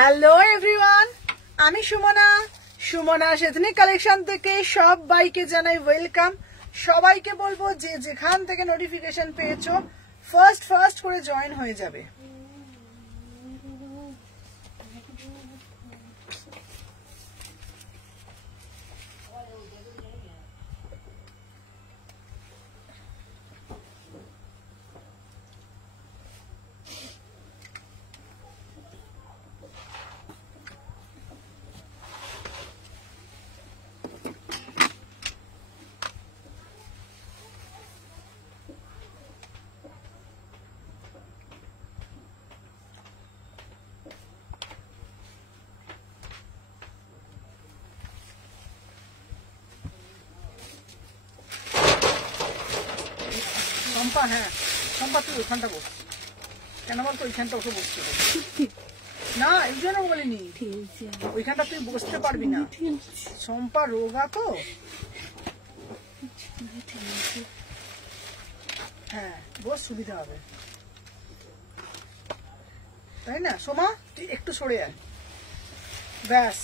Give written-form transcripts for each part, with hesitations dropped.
Hello everyone, আমি Sumana ethnic collection থেকে সবাইকে জানাই ওয়েলকাম। সবাইকে বলবো যে যেখান থেকে নোটিফিকেশন পেয়েছো ফার্স্ট করে জয়েন হয়ে যাবে। শম্পা, হ্যাঁ শম্পা, তুই ওইখানটা বস। কেন বলতো ওইখানটা ওকে বসতে না, এই জন্য বলিনি, ওইখানটা তুই বসতে পারবি না। শম্পা রোগা তো, হ্যাঁ বস, সুবিধা হবে, তাই না? সোমা তুই একটু সরে আয়, ব্যাস।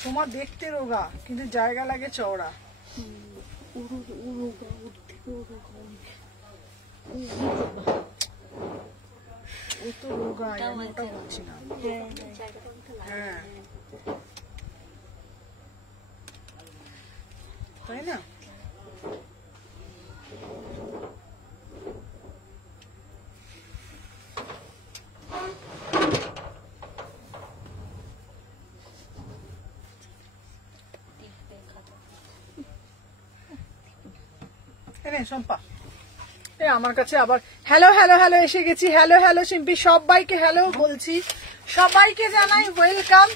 সোমা দেখতে রোগা কিন্তু জায়গা লাগে চওড়া। ও তো রোগা, ওটা বলছি না। হ্যাঁ তাই না? শম্পা আমার কাছে আবার হ্যালো এসে গেছি। হ্যালো সিম্পি, সবাইকে হ্যালো বলছি, সবাইকে জানাই ওয়েলকাম।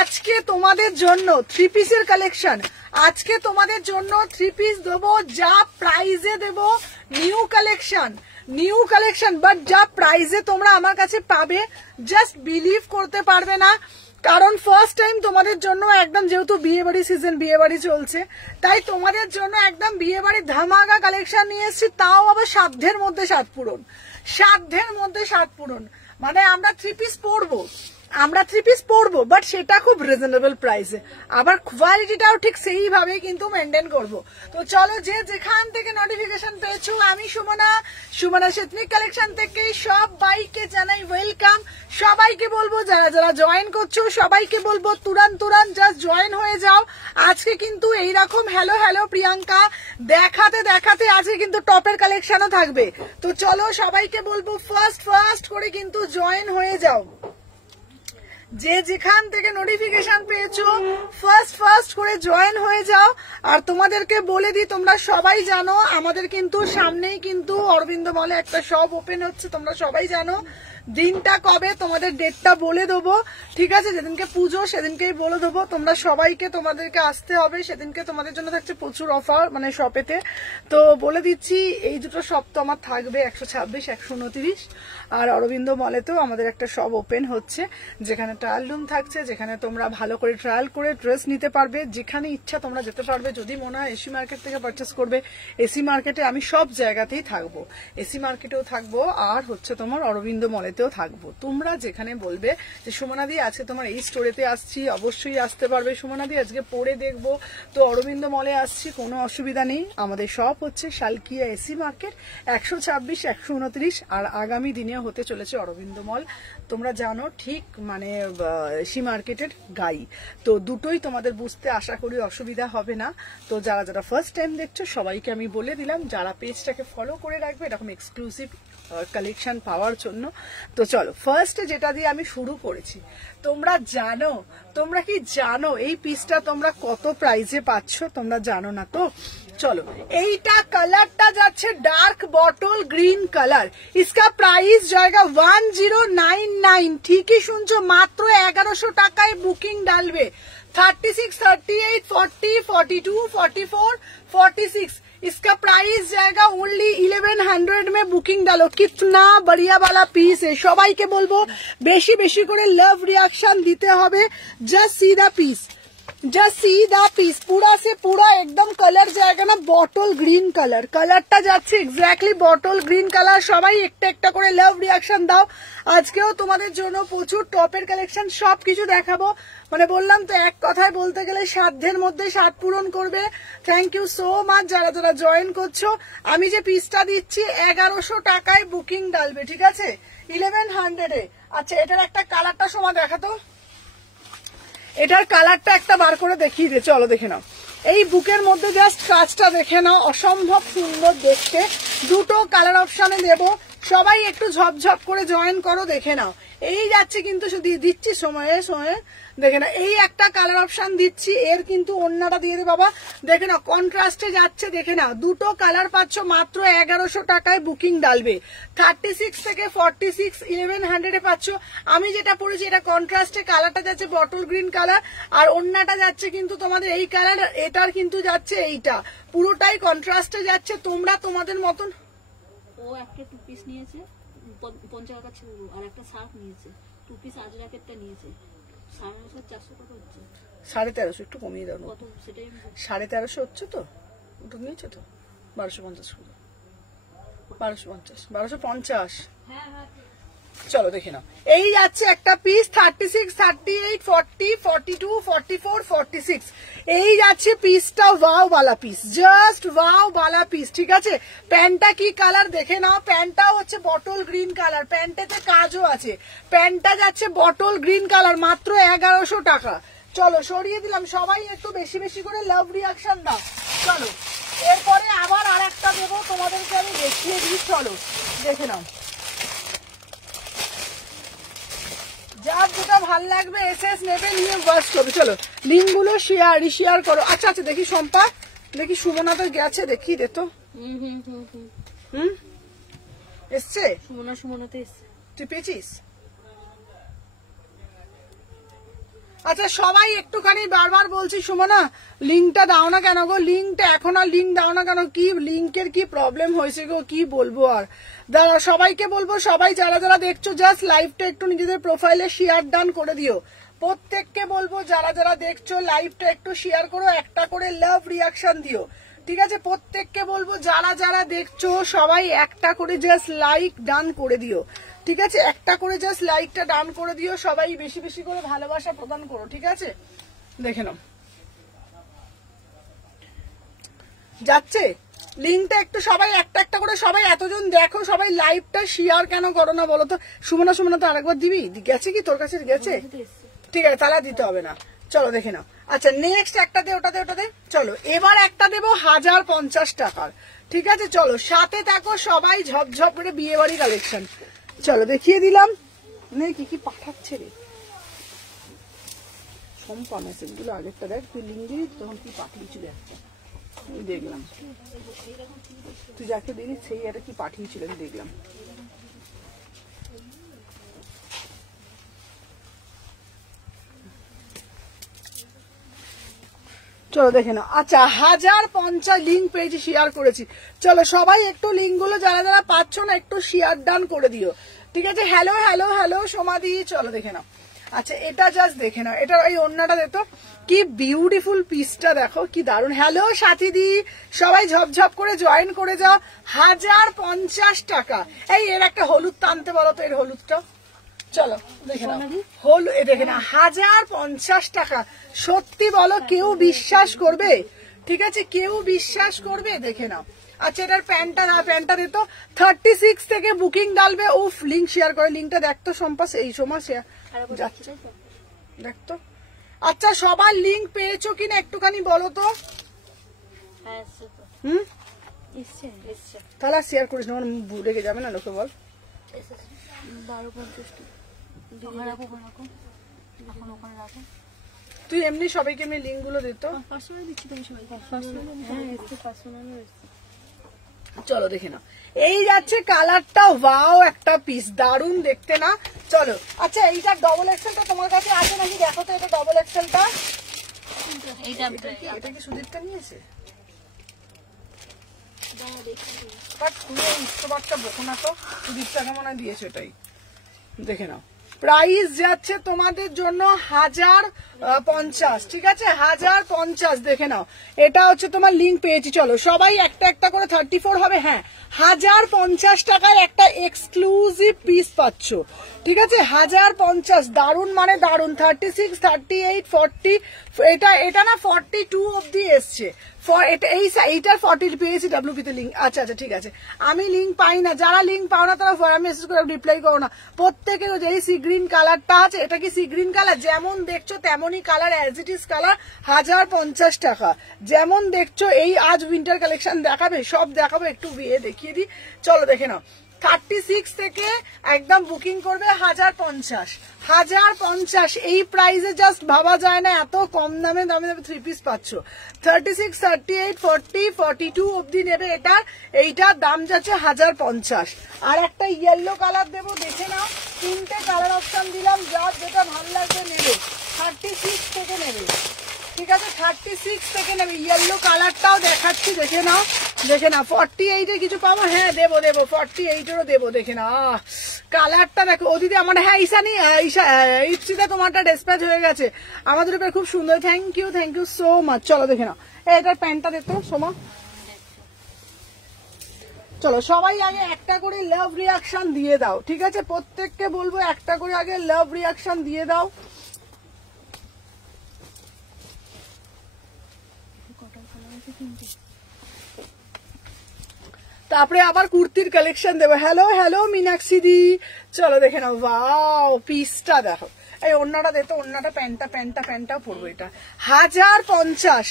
আজকে তোমাদের জন্য থ্রি পিসের কালেকশন, আজকে তোমাদের জন্য থ্রি পিস দেবো যা প্রাইজে দেবো। নিউ কালেকশন বাট যা প্রাইজে তোমরা আমার কাছে পাবে জাস্ট বিলিভ করতে পারবে না। কারণ ফার্স্ট টাইম তোমাদের জন্য একদম, যেহেতু বিয়ে বাড়ি সিজন, বিয়ে বাড়ি চলছে, তাই তোমাদের জন্য একদম বিয়ে বাড়ির ধামাকা কালেকশন নিয়ে এসেছি, তাও আবার সাধ্যের মধ্যে সাত পূরণ। মানে আমরা থ্রি পিস পরবো বাট সেটা খুব রিজনেবল প্রাইসে, আবার কোয়ালিটিটাও ঠিক সেইভাবে কিন্তু মেনটেন করবো। তো চলো, যে যেখান থেকে নোটিফিকেশন পেয়েছো, আমি সুমনা এথনিক কালেকশন থেকে সবাইকে জানাই ওয়েলকাম। সবাইকে বলবো যারা যারা জয়েন করছো, সবাইকে বলবো তুরান্ত জাস্ট জয়েন হয়ে যাও। আজকে কিন্তু এইরকম হ্যালো প্রিয়াঙ্কা দেখাতে আজকে কিন্তু টপের কালেকশনও থাকবে। তো চলো, সবাইকে বলবো ফার্স্ট করে কিন্তু জয়েন হয়ে যাও। যে যেখান থেকে নোটিফিকেশন পেয়েছো ফার্স্ট করে জয়েন হয়ে যাও। আর তোমাদেরকে বলে দিই, তোমরা সবাই জানো আমাদের কিন্তু সামনেই কিন্তু অরবিন্দ মলে একটা শপ ওপেন হচ্ছে, তোমরা সবাই জানো। দিনটা কবে তোমাদের ডেটটা বলে দেবো, ঠিক আছে? যেদিনকে পুজো সেদিনকেই বলে দেবো। তোমরা সবাইকে, তোমাদেরকে আসতে হবে সেদিনকে। তোমাদের জন্য থাকছে প্রচুর অফার, মানে শপেতে। তো বলে দিচ্ছি, এই দুটো শপ তো আমার থাকবে 126, 129, আর অরবিন্দ মলেতেও আমাদের একটা শপ ওপেন হচ্ছে, যেখানে ট্রায়াল রুম থাকছে, যেখানে তোমরা ভালো করে ট্রায়াল করে ড্রেস নিতে পারবে। যেখানে ইচ্ছা তোমরা যেতে পারবে। যদি মনে হয় এসি মার্কেট থেকে পারচেস করবে, এসি মার্কেটে আমি সব জায়গাতেই থাকবো, এসি মার্কেটেও থাকবো, আর হচ্ছে তোমার অরবিন্দ মলেতেও থাকবো। তোমরা যেখানে বলবে যে সুমনাদি আজকে তোমার এই স্টোরেতে আসছি, অবশ্যই আসতে পারবে। সুমনাদি আজকে পরে দেখবো, তো অরবিন্দ মলে আসছি, কোনো অসুবিধা নেই। আমাদের শপ হচ্ছে শালকিয়া এসি মার্কেট 126, 129, আর আগামী দিনে হতে চলেছে অরবিন্দ মল। তোমরা জানো ঠিক, মানে এসি মার্কেটের গাই। তো দুটোই তোমাদের বুঝতে আশা করি অসুবিধা হবে না। তো যারা যারা ফার্স্ট টাইম দেখছো সবাইকে আমি বলে দিলাম, যারা পেজটাকে ফলো করে রাখবে এরকম এক্সক্লুসিভ কালেকশন পাওয়ার জন্য। তো চলো, ফার্স্টে যেটা দিয়ে আমি শুরু করেছি, তোমরা কি জানো এই পিসটা তোমরা কত প্রাইজে পাচ্ছ? তোমরা জানো না তো? চলো, এইটা কালারটা যাচ্ছে ডার্ক বটল গ্রিন কালার। इसका प्राइस जाएगा 1099। ঠিকই শুনছো, মাত্র 1100 টাকায় বুকিং ডালবে। 36, 38, 40, 42, 44, 46, इसका प्राइस जाएगा ओनली 1100 में। बुकिंग डालो, कितना बढ़िया वाला पीस है। সবাইকে বলবো বেশি করে লাভ রিয়াকশন দিতে হবে। Just see the piece, just see the piece, पूरा से पूरा एकदम कलर जाएगा ना बॉटल ग्रीन कलर, कलरটা যাচ্ছে এক্স্যাক্টলি বটল গ্রিন কালার। সবাই একটা একটা করে লাভ রিয়াকশন দাও। আজকেও তোমাদের জন্য প্রচুর টপের কালেকশন সবকিছু দেখাবো, মানে বললাম তো এক কথায় বলতে গেলে সাধ্যের মধ্যে সাধ পূরণ করবে। থ্যাংক ইউ সো মাচ যারা যারা জয়েন করছো। আমি যে পিসটা দিচ্ছি 1100 টাকায় বুকিং ডালবে, ঠিক আছে 1100 এ। আচ্ছা এটার একটা কালারটা সময় দেখাতো, এটার কালারটা একটা বার করে দেখিয়ে দে, চলো দেখে নাও। এই বুকের মধ্যে জাস্ট কাজটা দেখে নাও, অসম্ভব সুন্দর দেখতে। দুটো কালার অপশনে দেব, সবাই একটু ঝপঝপ করে জয়েন করো, দেখে নাও। এই যাচ্ছে কিন্তু শুধু দিচ্ছি সময়ে সময়ে, দেখে নাও এই একটা কালার অপশন দিচ্ছি, এর কিন্তু অন্যটা দিয়ে দে বাবা, দেখে নাও কন্ট্রাস্টে যাচ্ছে, দেখে নাও দুটো কালার পাচ্ছ মাত্র 1100 টাকায় বুকিং ডালবে। 36 থেকে 46 1100 এ পাচ্ছ। আমি যেটা পড়েছি এটা কন্ট্রাস্টে, কালারটা যাচ্ছে বটল গ্রিন কালার, আর অন্যটা যাচ্ছে কিন্তু তোমাদের এই কালার, এটার কিন্তু যাচ্ছে এইটা, পুরোটাই কন্ট্রাস্টে যাচ্ছে। তোমরা তোমাদের মতন, ও একটা টু পিস নিয়েছে 50 টাকা ছিল, আর একটা শার্ট নিয়েছে, টু পিস আজরাকেরটা নিয়েছে 450 টাকা হচ্ছে, 1350 একটু কমিয়ে দাও, কত সেটাই 1350 হচ্ছে তো, ওটা নিয়েছো তো 1250 করে, 1250 1250। হ্যাঁ হ্যাঁ চলো দেখে নাও এই যাচ্ছে একটা পিস 36 38 40 42 44 46, এই যাচ্ছে পিসটা ওয়াও বালা পিস, জাস্ট ওয়াও বালা পিস, ঠিক আছে। প্যান্টটা কি কালার দেখে নাও, প্যান্টটা হচ্ছে বটল গ্রিন কালার, প্যান্টেতে কাজও আছে, প্যান্টটা যাচ্ছে বটল গ্রিন কালার, মাত্র 1100 টাকা। চলো সরিয়ে দিলাম, সবাই একটু বেশি বেশি করে লাভ রিয়াকশন দাও। চলো এরপরে আবার আর একটা দেবো তোমাদেরকে, আমি দেখিয়ে দিই, চলো দেখে নাও। যার যেটা ভাল লাগবে এসএস নেবে, নিয়ে ওয়াচ করবে। চলো লিঙ্ক গুলো শেয়ার করো। আচ্ছা আচ্ছা দেখি শম্পা, দেখি সুমনা তো গেছে, দেখি দে তো। এসছে সুমনাতে এসছে, তুই পেয়েছিস? আচ্ছা সবাই একটুখানি বারবার বলছি সুমনা লিঙ্কটা দাও না কেন গো, লিঙ্কটা এখন আর লিঙ্ক দাও না কেন, কি লিঙ্কের কি প্রবলেম হয়েছে গো, কি বলবো আর। দাঁড়া সবাইকে বলবো, সবাই যারা যারা দেখছো জাস্ট লাইভটা একটু নিজেদের প্রোফাইলে শেয়ার ডান করে দিও। প্রত্যেককে বলবো যারা যারা দেখছো লাইভটা একটু শেয়ার করো, একটা করে লাভ রিয়াকশন দিও, ঠিক আছে। প্রত্যেককে বলবো যারা যারা দেখছো সবাই একটা করে জাস্ট লাইক ডান করে দিও, ঠিক আছে। একটা করে জাস্ট লাইকটা ডান করে দিও, সবাই বেশি বেশি করে ভালোবাসা প্রদান করো, ঠিক আছে। দেখে নাও যাচ্ছে লিঙ্কটা, একটু সবাই একটা একটা করে, সবাই এতজন দেখো, সবাই লাইভটা শেয়ার কেন করো না বলো তো। সুমনা তো আরেকবার দিবি, গেছে কি তোর কাছে গেছে? ঠিক আছে তাহলে দিতে হবে না, চলো দেখে নাও। আচ্ছা নেক্সট একটা দে, ওটা দে। চলো এবার একটা দেবো 1050 টাকার, ঠিক আছে। চলো সাথে থাকো সবাই, ঝপঝপ করে বিয়ে বাড়ি কালেকশন। চলো দেখিয়ে দিলাম, নে কি কি পাঠাচ্ছে রে সম্পা, মেসেজ গুলো আগেরটা দেখ, তুই লিঙ্ক দিবি তখন কি পাঠিয়েছিল একটা, আমি দেখলাম তুই যাকে দিলি সেই একটা কি পাঠিয়েছিল, আমি দেখলাম। চলো দেখে নাও। আচ্ছা 1050 লিঙ্ক পেয়েছি, শেয়ার করেছি। চলো সবাই একটু লিঙ্ক গুলো যারা যারা পাচ্ছ না একটু শেয়ার ডান করে দিও, ঠিক আছে। হ্যালো হ্যালো হ্যালো সোমাদি, চলো দেখে নাও। আচ্ছা এটা জাস্ট দেখে নাও, এটা এই ওড়নাটা দেখো কি বিউটিফুল পিসটা, দেখো কি দারুন। হ্যালো সাথীদি, সবাই ঝপঝপ করে জয়েন করে যাও। 1050 টাকা। এই এর একটা হলুদ টানতে বলো তো, এর হলুদটা চলো দেখে নাও, হল এ দেখে না 1050 টাকা। সত্যি বলো কেউ বিশ্বাস করবে? ঠিক আছে কেউ বিশ্বাস করবে? দেখে নাও। আচ্ছা এটার প্যান্টটা দিত 36 থেকে বুকিং ডালবে। উফ লিঙ্ক শেয়ার করে, লিঙ্কটা দেখতো সম্পাস, এই সময় শেয়ার যাচ্ছে দেখতো। আচ্ছা সবার লিঙ্ক পেয়েছো কিনা একটুখানি বলো তো। তাহলে শেয়ার করিস না, আমার রেগে যাবে না লোকে, বল 1250 তুই এমনি সবাইকে এমনি লিঙ্ক গুলো দিত। চলো দেখে নাও, এই যাচ্ছে কালারটা, ওয়াও একটা পিস, দারুন দেখতে না। চলো আচ্ছা এইটা ডবল এক্সেলটা তোমার কাছে আছে নাকি দেখো তো, এটা ডবল এক্সেলটা, এটা কি সুদীপটা নিয়েছে? বাট তুমি এই উচ্চবারটা বকো না তো, সুদীপটাকে মনে হয় দিয়েছে, এটাই দেখে নাও। প্রাইস যাচ্ছে তোমাদের জন্য 1050, ঠিক আছে 1050 দেখে নাও। এটা হচ্ছে তোমার লিঙ্ক পেয়েছি, চলো সবাই একটা একটা করে 34 হবে, হ্যাঁ 1050 টাকায় একটা এক্সক্লুসিভ পিস পাচ্ছ, ঠিক আছে 1050, দারুন মানে দারুন। 36, 38, 40, এটা না 42 অব্দি এসছে, এইটার 40 পেয়েছি ডাব্লিউপি তে লিঙ্ক। আচ্ছা আচ্ছা ঠিক আছে, আমি লিঙ্ক পাই না, যারা লিঙ্ক পাও না তারা মেসেজ করে রিপ্লাই করো না। প্রত্যেকের এই সি গ্রিন কালারটা আছে, এটা কি সি গ্রিন কালার? যেমন দেখছো তেমনই colour, as it is colour, 1050 টাকা। যেমন দেখছো এই আজ উইন্টার কালেকশন দেখাবে, সব দেখাবো, একটু বিয়ে দেখিয়ে দিই, চলো দেখে নাও। 36 থেকে একদম বুকিং করবে 1050 এই প্রাইসে জাস্ট ভাবা যায় না, এত কম দামে দামে 3 পিস পাচ্ছ। 36, 38, 40, 42 অব্দি নেবে এটা, এইটার দাম যাচ্ছে 1050। আর একটা ইয়েলো কালার দেবো, দেখে নাও, 3টে কালার অপশন দিলাম, যার যেটা ভালো লাগবে নেবে। 36 থেকে নেবে, ঠিক আছে 36 থেকে নেবে, ইয়েলো কালারটাও দেখাচ্ছি, দেখে নাও দেখে নাও। 48 কিছু পাবো, হ্যাঁ দেবো 48 দেবো, দেখে না কালারটা দেখো। ও দিদি আমার, হ্যাঁ ঈশানি ইপসিতে তোমারটা ডিসপ্যাচ হয়ে গেছে, আমাদের উপরে খুব সুন্দর, থ্যাংক ইউ সো মাচ। চলো দেখে নাও, এটার প্যান্টটা দেখো সোমা। চলো সবাই আগে একটা করে লাভ রিয়াকশন দিয়ে দাও, ঠিক আছে প্রত্যেককে বলবো একটা করে আগে লাভ রিয়াকশন দিয়ে দাও। তারপরে আবার কুর্তির কালেকশন দেবো। হ্যালো হ্যালো মীনাক্ষী দি, চলো দেখে নাও, ওয়াও পিসটা দেখো, এই ওন্নাটা দেখো, ওন্নাটা প্যান্টটা পরবো, এটা 1050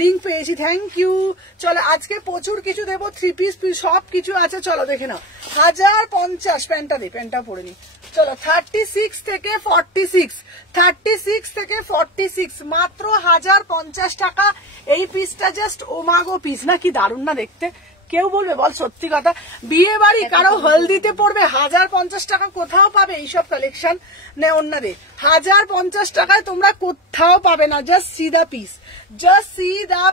লিঙ্ক পেয়েছি, থ্যাংক ইউ। চলো আজকে প্রচুর কিছু দেবো, 3 পিস সব কিছু আছে, চলো দেখে নাও 1050, প্যান্টটা পরে নি। চলো 36 থেকে 46 মাত্র 1050 টাকা এই পিসটা, জাস্ট ওমাগো পিস না, কি দারুন না দেখতে। কেউ বলবে বল সত্যি কথা, বিয়ে বাড়ি কারো হলদিতে পড়বে 1050 টাকা, কোথাও পাবে এইসব কালেকশন নে অন্যদের 1050 টাকায় তোমরা কোথাও পাবে না। Just see the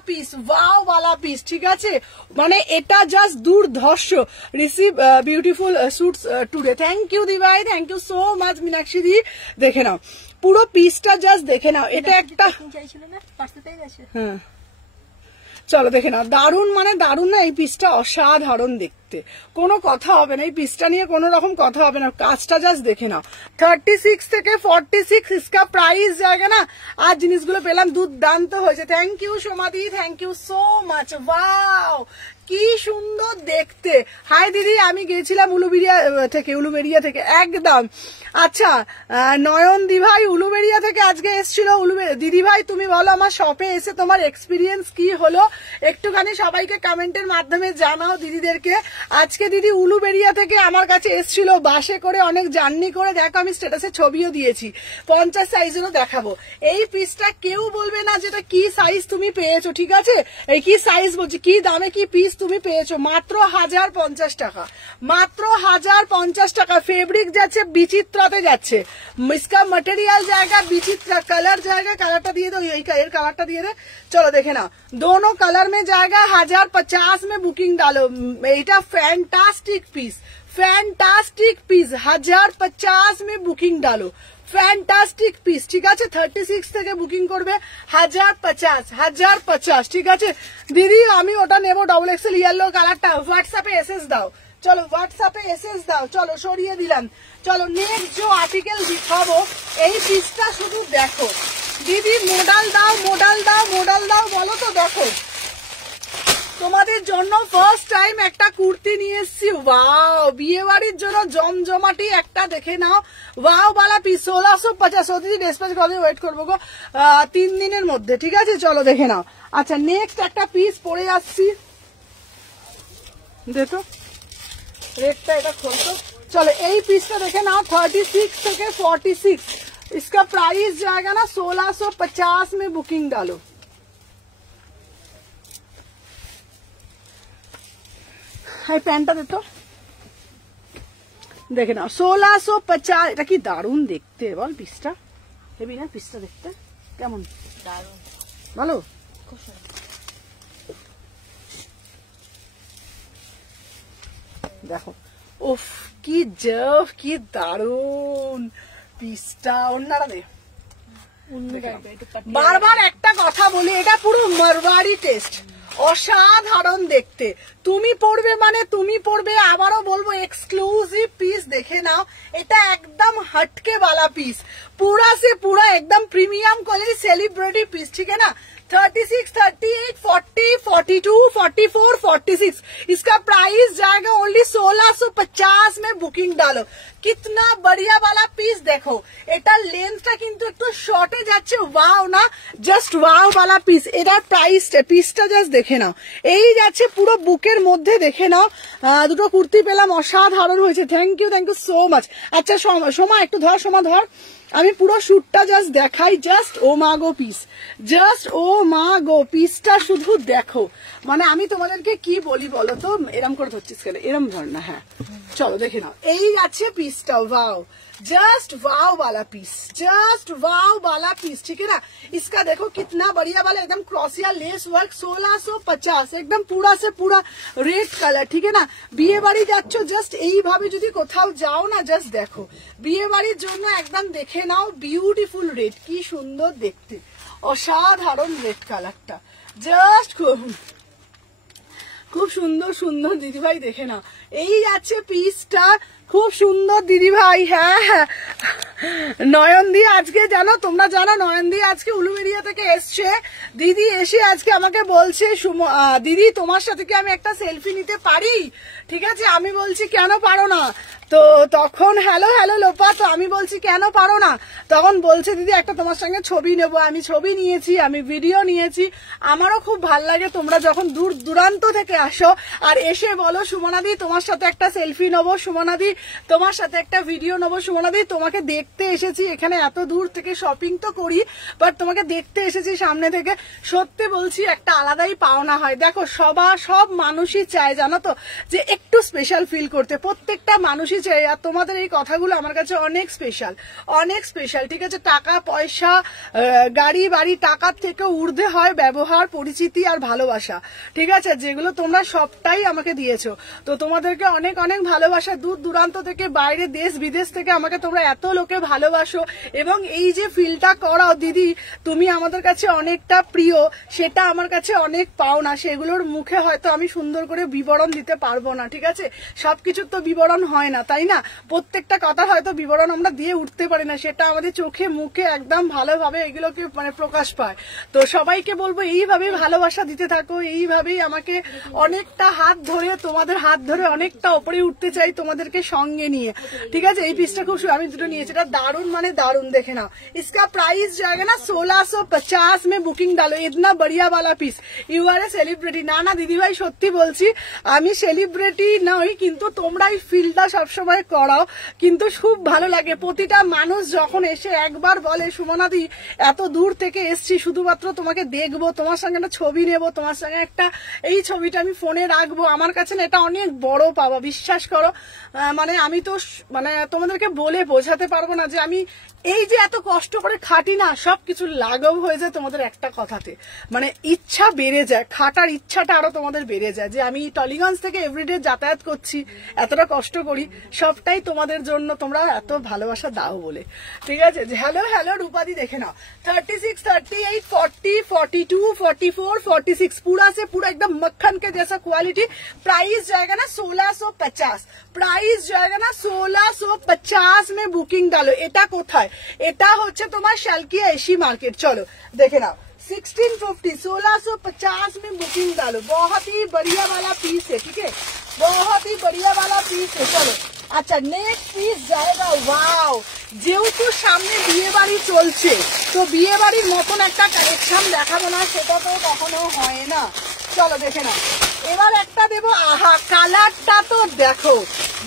piece, wow ওয়ালা পিস, ঠিক আছে মানে এটা জাস্ট দুর্ধর্ষ। Receive beautiful suits today, thank you দিভাই, thank you so much Meenakshi দি। দেখে নাও পুরো পিসটা, জাস্ট দেখে নাও, এটা একটা, হ্যাঁ চলো দেখে নাও, দারুন মানে দারুন না, এই পিসটা অসাধারণ দেখতে, কোনো কথা হবে না, এই পিসটা নিয়ে কোনো রকম কথা হবে না, কাজটা জাস্ট দেখে নাও। 36 থেকে 46 इसका প্রাইস জায়গা না, আর জিনিসগুলো পেলাম দুর্দান্ত হয়েছে, থ্যাংক ইউ সোমাদি, thank you so much, wow কি সুন্দর দেখতে। হাই দিদি, আমি গেছিলাম উলুবেড়িয়া থেকে একদম। আচ্ছা নয়ন দি ভাই উলুবেড়িয়া থেকে আজকে এসেছিল, দিদি ভাই তুমি বলো আমার শপে এসে তোমার এক্সপিরিয়েন্স কি হলো, একটুখানি সবাইকে কমেন্টের মাধ্যমে জানাও দিদিদেরকে। আজকে দিদি উলুবেড়িয়া থেকে আমার কাছে এসেছিল বাসে করে, অনেক জার্নি করে, দেখো আমি স্ট্যাটাসে ছবিও দিয়েছি, 50 সাইজেরও দেখাবো। এই পিসটা কেউ বলবে না যেটা কি সাইজ তুমি পেয়েছো, ঠিক আছে এই কি সাইজ বলছি, কি দামে কি পিস তুমি পেয়েছো, মাত্র 1050 টাকা, মাত্র 1050 টাকা। ফেব্রিক যাচ্ছে বিচিত্রাতে যাচ্ছে, इसका मटेरियल जाएगा विचित्र, कलर जाएगा, कलरটা দিয়ে দাও, এই কালারটা দিয়ে দে। চলো দেখে নাও, दोनों कलर में जाएगा, 1050 में बुकिंग डालो। এটা फैंटास्टिक पीस 1050 में बुकिंग डालो, ফ্যান্টাস্টিক পিস, ঠিক আছে 36 থেকে বুকিং করবে 1050, ঠিক আছে দিদি আমি ওটা নেবো, XXL ইয়েলো কালারটা। হোয়াটসঅ্যাপে এসএস দাও, চলো হোয়াটসঅ্যাপে এসএস দাও, চলো সরিয়ে দিলাম। চলো নেক্সট যে আর্টিকেল দেখাবো, এই পিসটা শুধু দেখো দিদি, মডেল দাও বলো তো, দেখো তোমাদের জন্য ফার্স্ট টাইম একটা কুর্তি নিয়ে এসেছি, ওয়াও বিয়ে বাড়ির জন্য জমজমাটি একটা, দেখে নাও ওয়াও বালা পিস 1650। দিদি ডিসপ্যাচ করে ওয়েট করবো গো 3 দিনের মধ্যে, ঠিক আছে চলো দেখে নাও। আচ্ছা নেক্সট একটা পিস পরে যাচ্ছি, দেখো রেটটা এটা খোলতো, চলো এই পিসটা দেখে নাও, 36 থেকে 46, इसका प्राइस जाएगा ना 1650 में बुकिंग डालो। প্যান্টটা দেখো, দেখে নাও 1650, এটা কি দারুণ দেখতে বল, পিসটা হেবি না, পিসটা দেখতে কেমন দারুণ ভালো, দেখো উফ কি জব, কি দারুণ পিসটা অন্যরা দে বারবার একটা কথা বলি, এটা পুরো মারওয়াড়ি টেস্ট, অসাধারণ দেখতে। তুমি পড়বে মানে তুমি পড়বে, আবারও বলবো এক্সক্লুসিভ পিস দেখে নাও। এটা একদম हटके वाला पीस, पूरा से पूरा एकदम प्रीमियम क्वालिटी सेलिब्रिटी पीस, ठीक है ना। 36, 38, 40, 42, 44, 46 इसका प्राइस जाएगा ओनली 1650 में। बुकिंग डालो। कितना बढ़िया वाला पीस देखो, এটা লেন্থটা কিন্তু একটু শর্টে যাচ্ছে, ওয়াও না, জাস্ট ওয়াও वाला পিস। এটার পিসটা জাস্ট দেখে নাও, এই যাচ্ছে পুরো বুকের মধ্যে, দেখে নাও। দুটো কুর্তি পেলাম, অসাধারণ হয়েছে, থ্যাংক ইউ সো মাচ। আচ্ছা সোমা একটু ধর, সোমা ধর, আমি পুরো শুটটা জাস্ট দেখাই। জাস্ট ও মা গো পিস, জাস্ট ও মা গো পিসটা শুধু দেখো। মানে আমি তোমাদেরকে কি বলি বলো তো, এরম করে ধরছিস কেন, এরম ধর না, হ্যাঁ চলো দেখে নাও। এই আছে পিসটা, वाओ, जस्ट वाओ वाला पीस, जस्ट वाओ वाला पीस, ठीक है ना। इसका देखो कितना बढ़िया वाला एकदम क्रॉसिया लेस वर्क, 1650 एकदम पूरा से पूरा रेड কালার, ঠিক है ना। বিয়ে বাড়ি যাচ্ছ জাস্ট এইভাবে যদি কোথাও যাও না, জাস্ট দেখো বিয়ে বাড়ির জন্য একদম দেখে নাও। বিউটিফুল রেড, কি সুন্দর দেখতে, অসাধারণ রেড কালারটা, জাস্ট খুব সুন্দর সুন্দর দিদিভাই, দেখে নাও। এই আছে পিসটা, খুব সুন্দর দিদিভাই। হ্যাঁ হ্যাঁ, নয়নদি আজকে জানো, তোমরা জানো নয়নদি আজকে উলুবেড়িয়া থেকে এসছে। দিদি এসে আজকে আমাকে বলছে, দিদি তোমার সাথে কি আমি একটা সেলফি নিতে পারি? ঠিক আছে, আমি বলছি কেন পারো না। তো তখন হ্যালো হ্যালো লোপা, তো আমি বলছি কেন পারো না, তখন বলছে দিদি একটা তোমার সঙ্গে ছবি নেবো। আমি ছবি নিয়েছি, আমি ভিডিও নিয়েছি। আমারও খুব ভাল লাগে তোমরা যখন দূর দূরান্ত থেকে আসো আর এসে বলো সুমনাদি তোমার সাথে একটা সেলফি নেবো, সুমনাদি তোমার সাথে একটা ভিডিও নেবো, সুমনাদি তোমাকে দেখতে এসেছি এখানে, এত দূর থেকে শপিং তো করি বাট তোমাকে দেখতে এসেছি সামনে থেকে। সত্যি বলছি একটা আলাদাই পাওনা হয়। দেখো সব মানুষই চায় জানো তো যে একটু স্পেশাল ফিল করতে, প্রত্যেকটা মানুষই চাই। আর তোমাদের এই কথাগুলো আমার কাছে অনেক স্পেশাল, অনেক স্পেশাল, ঠিক আছে। টাকা পয়সা গাড়ি বাড়ি টাকার থেকে ঊর্ধ্বে হয় ব্যবহার, পরিচিতি আর ভালোবাসা, ঠিক আছে, যেগুলো তোমরা সবটাই আমাকে দিয়েছো। তো তোমাদেরকে অনেক অনেক ভালোবাসা। দূর দূরান্ত থেকে, বাইরে দেশ বিদেশ থেকে আমাকে তোমরা এত লোকে ভালোবাসো এবং এই যে ফিলটা করাও দিদি, তুমি আমাদের কাছে অনেকটা প্রিয়, সেটা আমার কাছে অনেক পাওনা। সেগুলোর মুখে হয়তো আমি সুন্দর করে বিবরণ দিতে পারবো না, ঠিক আছে। সবকিছুর তো বিবরণ হয় না, তাই না। প্রত্যেকটা কথা হয়তো বিবরণ আমরা দিয়ে উঠতে পারি না, সেটা আমাদের চোখে মুখে একদম ভালোভাবে এগুলোকে মানে প্রকাশ পায়। তো সবাইকে বলবো এইভাবেই ভালোবাসা দিতে থাকো, এইভাবেই আমাকে অনেকটা হাত ধরে, তোমাদের হাত ধরে অনেকটা ওপরে উঠতে চাই তোমাদেরকে সঙ্গে নিয়ে, ঠিক আছে। এই পিসটা খুব, আমি দুটো নিয়েছি, এটা দারুণ মানে দারুণ, দেখে নাও। इसका प्राइस जाएगा ना 1650 में। बुकिंग डालो, इतना बढ़िया वाला piece. You are a celebrity. না না দিদি ভাই সত্যি বলছি, আমি সেলিব্রিটি নই, কিন্তু তোমরা এই ফিলটা সবসময় করাও, কিন্তু খুব ভালো লাগে। প্রতিটা মানুষ যখন এসে একবার বলে সুমনাদি এত দূর থেকে এসছি শুধুমাত্র তোমাকে দেখবো, তোমার সঙ্গে একটা ছবি নেবো, তোমার সঙ্গে একটা এই ছবিটা আমি ফোনে রাখবো, আমার কাছে না এটা অনেক বড় পাওয়া, বিশ্বাস করো। মানে আমি তো মানে তোমাদেরকে বলে বোঝাতে পারবো না যে আমি এই যে এত কষ্ট করে খাটি না, সবকিছু লাঘব হয়ে যায় তোমাদের একটা কথাতে। মানে ইচ্ছা বেড়ে যায়, খাটার ইচ্ছাটা আরো তোমাদের বেড়ে যায় যে আমি টলিগঞ্জ থেকে এভরিডে যাতায়াত করছি, এতটা কষ্ট করি, সবটাই তোমাদের জন্য, তোমরা এত ভালোবাসা দাও বলে, ঠিক আছে। হ্যালো হ্যালো রূপাদি, দেখে নাও। 36, 38, 40, 42, 44, 46 पूरा से पूरा एकदम मक्खन के जैसा क्वालिटी। प्राइस जाएगा ना 1650, प्राइस जाएगा ना 1650 में। बुकिंग डालो। এটা কোথায়? এটা হচ্ছে তোমার শালকিয়া এশি মার্কেট। চলো দেখে নাও। 1650, 1650 में बुकिंग डालो। बहुत ही बढ़िया वाला पीस है, ठीक है, बहुत ही बढ़िया वाला पीस है। चलो আচ্ছা, নেক্সট পিস জায়গা। ওয়াও, যেহেতু সামনে বিয়ে বাড়ি চলছে, তো বিয়ে বাড়ির মতন একটা কালেকশন দেখাবো না, সেটা তো কখনো হয় না। চলো দেখে নাও। এবার একটা দেবো, আহা কালারটা তো দেখো,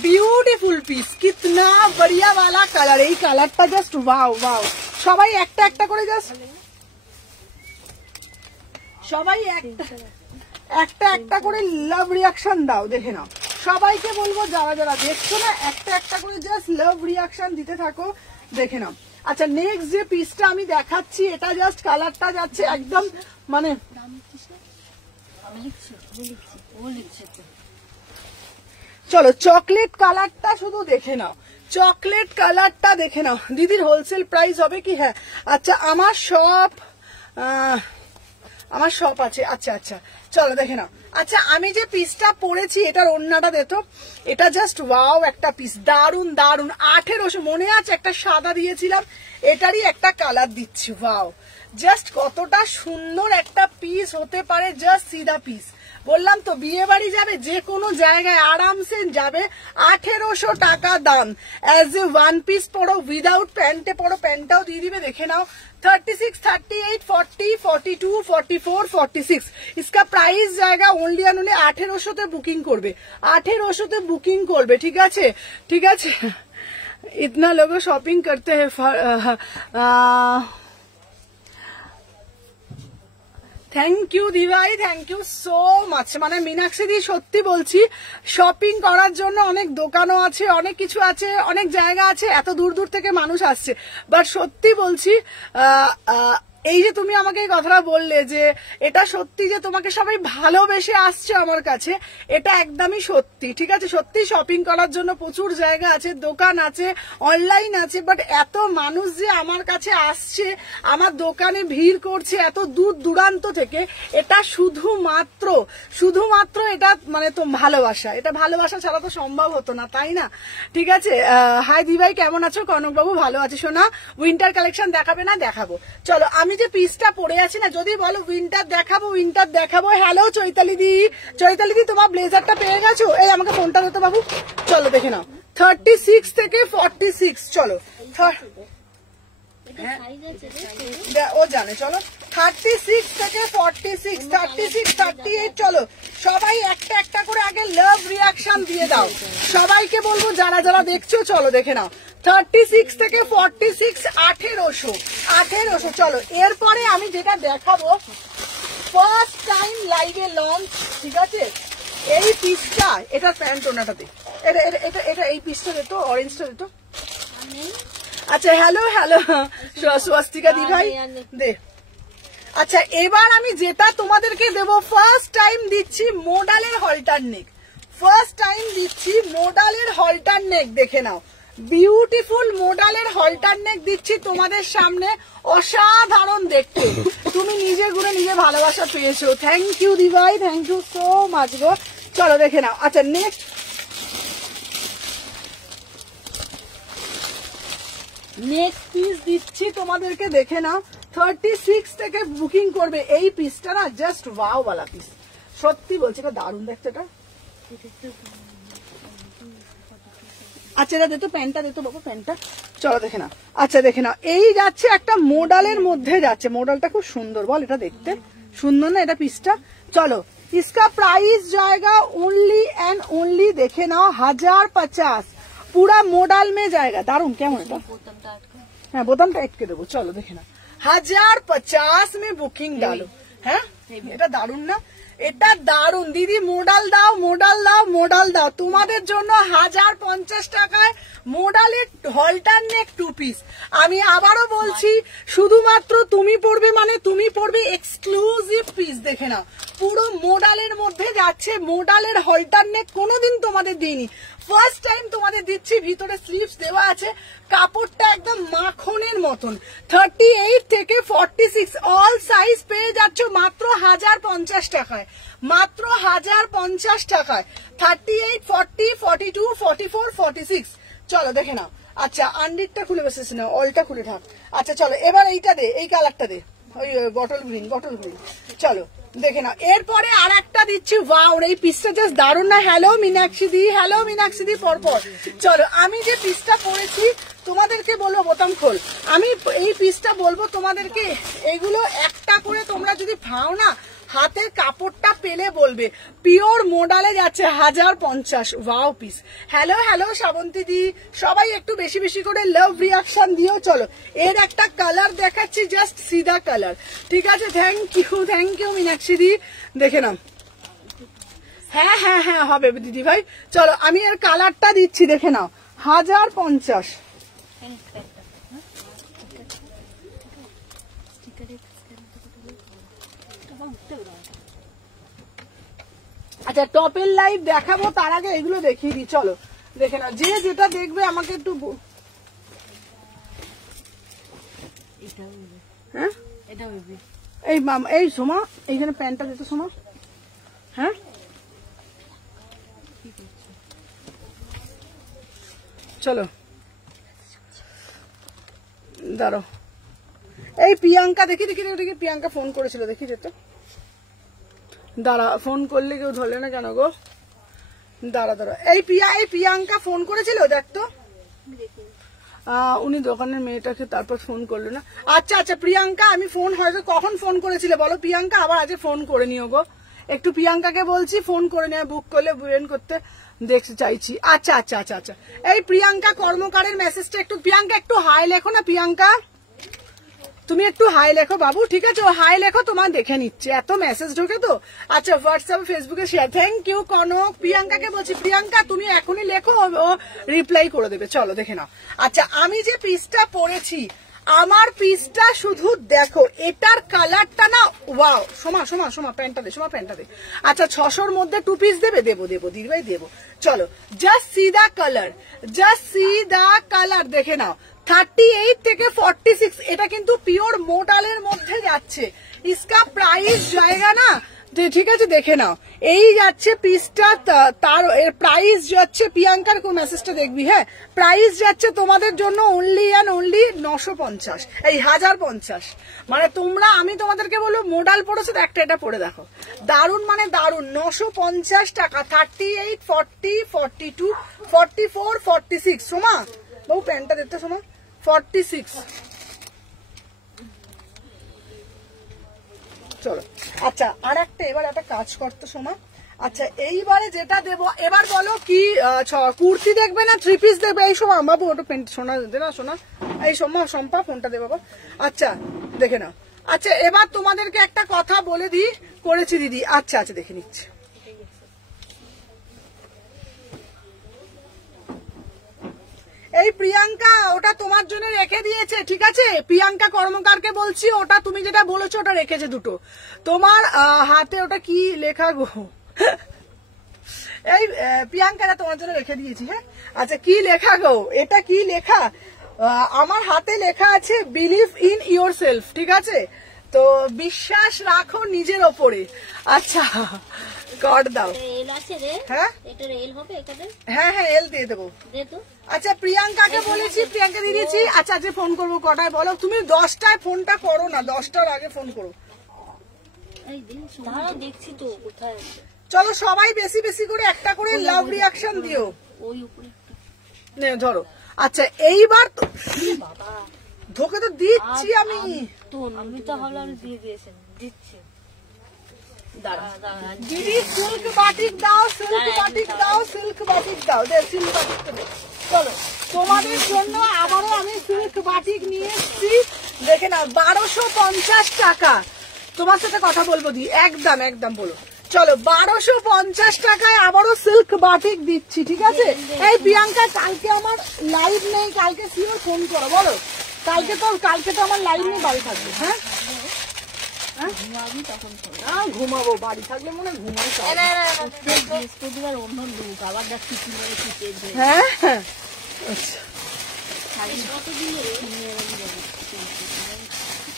বিউটিফুল পিস, কিতনা বড়িয়া वाला কালার। এই কালারটা জাস্ট ওয়াও ওয়াও। সবাই একটা একটা করে জাস্ট, সবাই একটা একটা করে লাভ রিয়াকশন দাও, দেখে নাও। সবাইকে বলবো যারা যারা দেখছো না, একটা একটা করে জাস্ট লাভ রিয়াকশন দিতে থাকো, দেখে নাও। আচ্ছা, নেক্সট যে পিসটা আমি দেখাচ্ছি, এটা জাস্ট কালারটা যাচ্ছে একদম মানে চলো চকলেট কালারটা শুধু দেখে নাও, চকলেট কালারটা দেখে নাও দিদির হোলসেল প্রাইস হবে কি? হ্যাঁ আচ্ছা আমার শপ আছে। আচ্ছা আচ্ছা চলো দেখে নাও। আচ্ছা আমি যে পিসটা পরেছি এটার ওড়নাটা দেখো, এটা জাস্ট ওয়াও একটা পিস, দারুন দারুন। 1800 মনে আছে একটা সাদা দিয়েছিলাম, এটারই একটা কালার দিচ্ছি। ওয়াও জাস্ট কতটা সুন্দর একটা পিস হতে পারে, জাস্ট সিধা পিস। বললাম তো বিয়ে বাড়ি যাবে, যে কোনো জায়গায় আরামসে যাবে। 1800 টাকা দাম। অ্যাজ এ ওয়ান পিস পরো, উইদাউট প্যান্টে পরো, প্যান্টটাও দিয়ে দিবে দেখে নাও। 36, 38, 40, 42, 44, 46 इसका प्राइस जाएगा ओनली एंड ओनली 1800 তে বুকিং করবে, 1800 তে বুকিং করবে। ঠিক আছে ঠিক আছে। इतना लोग शॉपिंग करते हैं। থ্যাংক ইউ দিভাই, থ্যাংক ইউ সো মাচ। মানে মীনাক্ষী দি সত্যি বলছি, শপিং করার জন্য অনেক দোকানও আছে, অনেক কিছু আছে, অনেক জায়গা আছে, এত দূর দূর থেকে মানুষ আসছে। বাট সত্যি বলছি এই যে তুমি আমাকে এই কথাটা বললে যে এটা সত্যি যে তোমাকে সবাই ভালোবেসে আসছে আমার কাছে, এটা একদমই সত্যি। ঠিক আছে, সত্যি শপিং করার জন্য প্রচুর জায়গা আছে, দোকান আছে, অনলাইন আছে, বাট এত মানুষ যে আমার কাছে আসছে, আমার দোকানে ভিড় করছে এত দূর দূরান্ত থেকে, এটা শুধুমাত্র এটা মানে তো ভালোবাসা। এটা ভালোবাসা ছাড়া তো সম্ভব হতো না, তাই না? ঠিক আছে। হাই দিভাই কেমন আছো? কনকবাবু ভালো আছি সোনা। উইন্টার কালেকশন দেখাবে না? দেখাবো। চলো আমি যে পিসটা পরে আছি না, যদি বলো উইন্টার দেখাবো উইন্টার দেখাবো। হ্যালো চৈতালি দি, চৈতালি দি তোমার ব্লেজারটা পেয়ে গেছো? এই আমাকে ফোনটা দিতে বাবু। চলো দেখে নাও 36 থেকে 46। চলো ও জানে। চলো 36 থেকে 46, 36, 38। চলো সবাই একটা একটা করে আগে লাভ রিয়াকশন দিয়ে দাও। সবাইকে বলবো যারা যারা দেখছো চলো দেখে নাও 36 থেকে 46, 1800। চলো এরপরে আমি যেটা দেখাবো, ফার্স্ট টাইম লাইভে লঞ্চ। ঠিক আছে, এই পিসটা, এটা প্যান্ট ওনাটাতে, এটা এই পিসটা দিত, অরেঞ্জটা দিত। আচ্ছা হ্যালো স্বস্তিকা দি ভাই দে। আচ্ছা এবার আমি যেটা তোমাদেরকে দেব, ফার্স্ট টাইম দিচ্ছি মোডালের হলটার নেক। ফার্স্ট টাইম দিচ্ছি মোডালের হলটার নেক, দেখে নাও। বিউটিফুল মোডালের হলটার নেক দিচ্ছি তোমাদের সামনে, অসাধারণ দেখতে। তুমি নিজে ঘুরে নিজে ভালোবাসা পেয়েছো। থ্যাংক ইউ দিভাই, থ্যাংক ইউ সো মাচ গো। চলো দেখে নাও। আচ্ছা নেক্সট পিস দিচ্ছি তোমাদেরকে, দেখে নাও। 36 থেকে বুকিং করবে। এই পিসটা না জাস্ট ওয়াও वाला পিস, সত্যি বলছি এটা দারুণ দেখতে। এটা আচ্ছা এটা দেখো, প্যান্টটা দেখো বাবু, প্যান্টটা। চলো দেখে নাও। আচ্ছা দেখে নাও, এই যাচ্ছে একটা মোডালের মধ্যে যাচ্ছে। মোডালটা খুব সুন্দর, বল এটা দেখতে সুন্দর না এটা পিসটা? চলো इसका प्राइस जाएगा ओनली एंड ओनली, দেখে নাও 1050। पूरा मोडल में जाएगा। दारुण কেমন এটা? হ্যাঁ বোতামটা আটকে দেবো। চলো দেখে না 1050 में বুকিং ডালো। হ্যাঁ এটা দারুণ না? এটা দারুণ দিদি। মোডাল দাও, মোডাল দাও, মোডাল দাও। তোমাদের জন্য 1050 টাকায় মোডালের হলটার নেক 2 পিস। আমি আবারও বলছি, শুধুমাত্র তুমি পড়বে মানে তুমি পড়বে এক্সক্লুসিভ পিস। দেখে নাও পুরো মোডালের মধ্যে যাচ্ছে, মোডালের হলটার নেক কোনোদিন তোমাদের দিইনি, ফার্স্ট টাইম তোমাদের দিচ্ছি। ভিতরে স্লিভস দেওয়া আছে, কাপড়টা একদম মাখনের মতন। 38 থেকে 46 অল সাইজ পেয়ে যাচ্ছ মাত্র 1050 টাকায়, মাত্র 1050 টাকায়। 38, 40, 42, 44, 46। চলো দেখে নাও। আচ্ছা আন্ডিরটা খুলে বসেছে না, অলটা খুলে থাক। আচ্ছা চলো এবার এইটা দে, এই কালারটা দে, ওই বটল গ্রিন। চলো দেখে নাও। এরপরে আর একটা দিচ্ছি, ওয়াও এই পিসটা জাস্ট দারুণ না? হ্যালো মীনাক্ষী দি পরপর। চলো আমি যে পিসটা পরেছি তোমাদেরকে বলবো, বোতাম খোল। আমি এই পিসটা বলবো তোমাদেরকে, এগুলো একটা করে তোমরা যদি পাও না, হাতের কাপড়টা পেলে বলবে পিওর মোডালে যাচ্ছে 1050। Wow piece. হ্যালো শ্রাবন্তী দি, সবাই একটু বেশি বেশি করে লাভ রিয়াকশন দিও। চলো এর একটা কালার দেখাচ্ছি, জাস্ট সিধা কালার। ঠিক আছে, থ্যাংক ইউ মীনাক্ষী দি। দেখে নাও। হ্যাঁ হবে দিদি ভাই। চলো আমি এর কালারটা দিচ্ছি, দেখে নাও 1050। আচ্ছা টপের লাইভ দেখাবো, তার আগে এগুলো দেখিয়ে দিই। চলো দেখে নাও, যে যেটা দেখবে আমাকে একটু হ্যাঁ এই মামা এই সোমা এইখানে প্যান্টটা দিতে সোমা। হ্যাঁ চলো দাঁড়ো, এই প্রিয়াঙ্কা দেখি দেখি দেখি প্রিয়াঙ্কা ফোন করেছিল, দেখি যেত দাঁড়া, ফোন করলে কেউ ধরলে না কেন গো, দাঁড়া দাঁড়া, এই প্রিয়াঙ্কা ফোন করেছিল দেখ তো, উনি দোকানের মেয়েটাকে তারপর ফোন করলো না। আচ্ছা আচ্ছা প্রিয়াঙ্কা, আমি ফোন হয়তো কখন ফোন করেছিলে বলো প্রিয়াঙ্কা, আবার আজ ফোন করে নিও গো, একটু প্রিয়াঙ্কাকে বলছি ফোন করে নেওয়া, বুক করলে বুয়েন করতে দেখতে চাইছি। আচ্ছা আচ্ছা আচ্ছা আচ্ছা, এই প্রিয়াঙ্কা কর্মকারের মেসেজটা একটু, প্রিয়াঙ্কা একটু হাই লেখো না, প্রিয়াঙ্কা তুমি একটু হাই লেখো বাবু, ঠিক আছে, ও হাই লেখো, তোমার দেখে নিচ্ছে, এত মেসেজ ঢোকে তো। আচ্ছা হোয়াটসঅ্যাপ ফেসবুকে শেয়ার, থ্যাংক ইউ কনক। প্রিয়াঙ্কাকে বলছি প্রিয়াঙ্কা তুমি এখনই লেখো, ও রিপ্লাই করে দেবে, চলো দেখে নাও। আচ্ছা আমি যে পিসটা পরেছি, আমার পিসটা শুধু দেখো, এটার কালারটা না ওয়াও। সোমা সোমা সোমা প্যান্টটা দে, সোমা প্যান্টটা দে। আচ্ছা 600-র মধ্যে 2 পিস দেবে, দেবো দেবো দিদিভাই দেবো, চলো just see the colour, just see the colour, দেখে নাও 38 থেকে 46, এটা কিন্তু পিওর মোটালের মধ্যে যাচ্ছে, ইসকা প্রাইস জায়গা না, ঠিক আছে দেখে নাও, এই যাচ্ছে পিসটা, তার এর প্রাইস যাচ্ছে, প্রিয়াঙ্কার কোন মেসেজটা দেখবি, হ্যাঁ প্রাইস যাচ্ছে তোমাদের জন্য অনলি অ্যান্ড অনলি 950, এই 1050, মানে তোমরা, আমি তোমাদেরকে বলবো মোডাল পড়েছো তো একটা এটা পড়ে দেখো, দারুন মানে দারুন, 950 টাকা, 38, 40, 42, 44, 46, সোমা বাবু প্যান্টটা দেখতে, সোমা 46, চলো। আচ্ছা আর একটা, এবার একটা কাজ করতো সোমা, আচ্ছা এইবারে যেটা দেবো, এবার বলো কি কুর্তি দেখবে না 3 পিস দেখবে, এই সোমা বাবু ওটা প্যান্ট, সোনা দে না সোনা, এই সোমা সম্পা ফোনটা দে বাবা। আচ্ছা দেখে নাও, আচ্ছা এবার তোমাদেরকে একটা কথা বলে দিই, করেছি দিদি, আচ্ছা আচ্ছা দেখে নিচ্ছি, এই প্রিয়াঙ্কা ওটা তোমার জন্য রেখে দিয়েছে, ঠিক আছে, প্রিয়াঙ্কা কর্মকারকে বলছি, ওটা তুমি যেটা বলেছো ওটা রেখেছে দুটো, তোমার হাতে ওটা কি লেখা গো, এই প্রিয়াঙ্কাটা তোমার জন্য রেখে দিয়েছি, হ্যাঁ আচ্ছা কি লেখা গো, এটা কি লেখা, আমার হাতে লেখা আছে বিলিভ ইন ইয়োর সেলফ, ঠিক আছে, তো বিশ্বাস রাখো নিজের ওপরে। আচ্ছা কর দাও, হ্যাঁ হ্যাঁ হ্যাঁ এল দিয়ে দেবো। আচ্ছা প্রিয়াঙ্কাকে বলেছি, প্রিয়াঙ্কা দিয়ে দিয়েছি। আচ্ছা আজকে ফোন করবো কটায় বলো, তুমি 10টায় ফোনটা করো না, 10টার আগে ফোন করো, দেখছি তো কোথায়, চলো সবাই বেশি বেশি করে একটা করে লাভ রিয়াকশন দিও, ওই উপরে ধরো। আচ্ছা এইবার ধোকে তো দিচ্ছি আমি তো, আমি তো ভাবলাম দিয়ে দিয়েছেন, দিচ্ছি দিদি, সিল্ক বাটিক দাও, সিল্ক বাটিক দাও, সিল্ক বাটিক দাও, দে সিল্ক বাটিক দে, চলো তোমাদের জন্য আবারও আমি সিল্ক বাটিক নিয়ে এসেছি, দেখে না 1250 টাকা, তোমার সাথে কথা বলবো দি, একদম একদম বলো, চলো 1250 টাকায় আবারও সিল্ক বাটিক দিচ্ছি, ঠিক আছে। এই প্রিয়াঙ্কা কালকে আমার লাইভ নেই, কালকে সিওর ফোন করো, বলো কালকে তো আমার লাইভ নেই, বাড়ি থাকবে, হ্যাঁ ঘুমাবো, বাড়ি থাকলে মনে ঘুমাই, বৃহস্পতিবার অন্য লোক আবার দেখছি, হ্যাঁ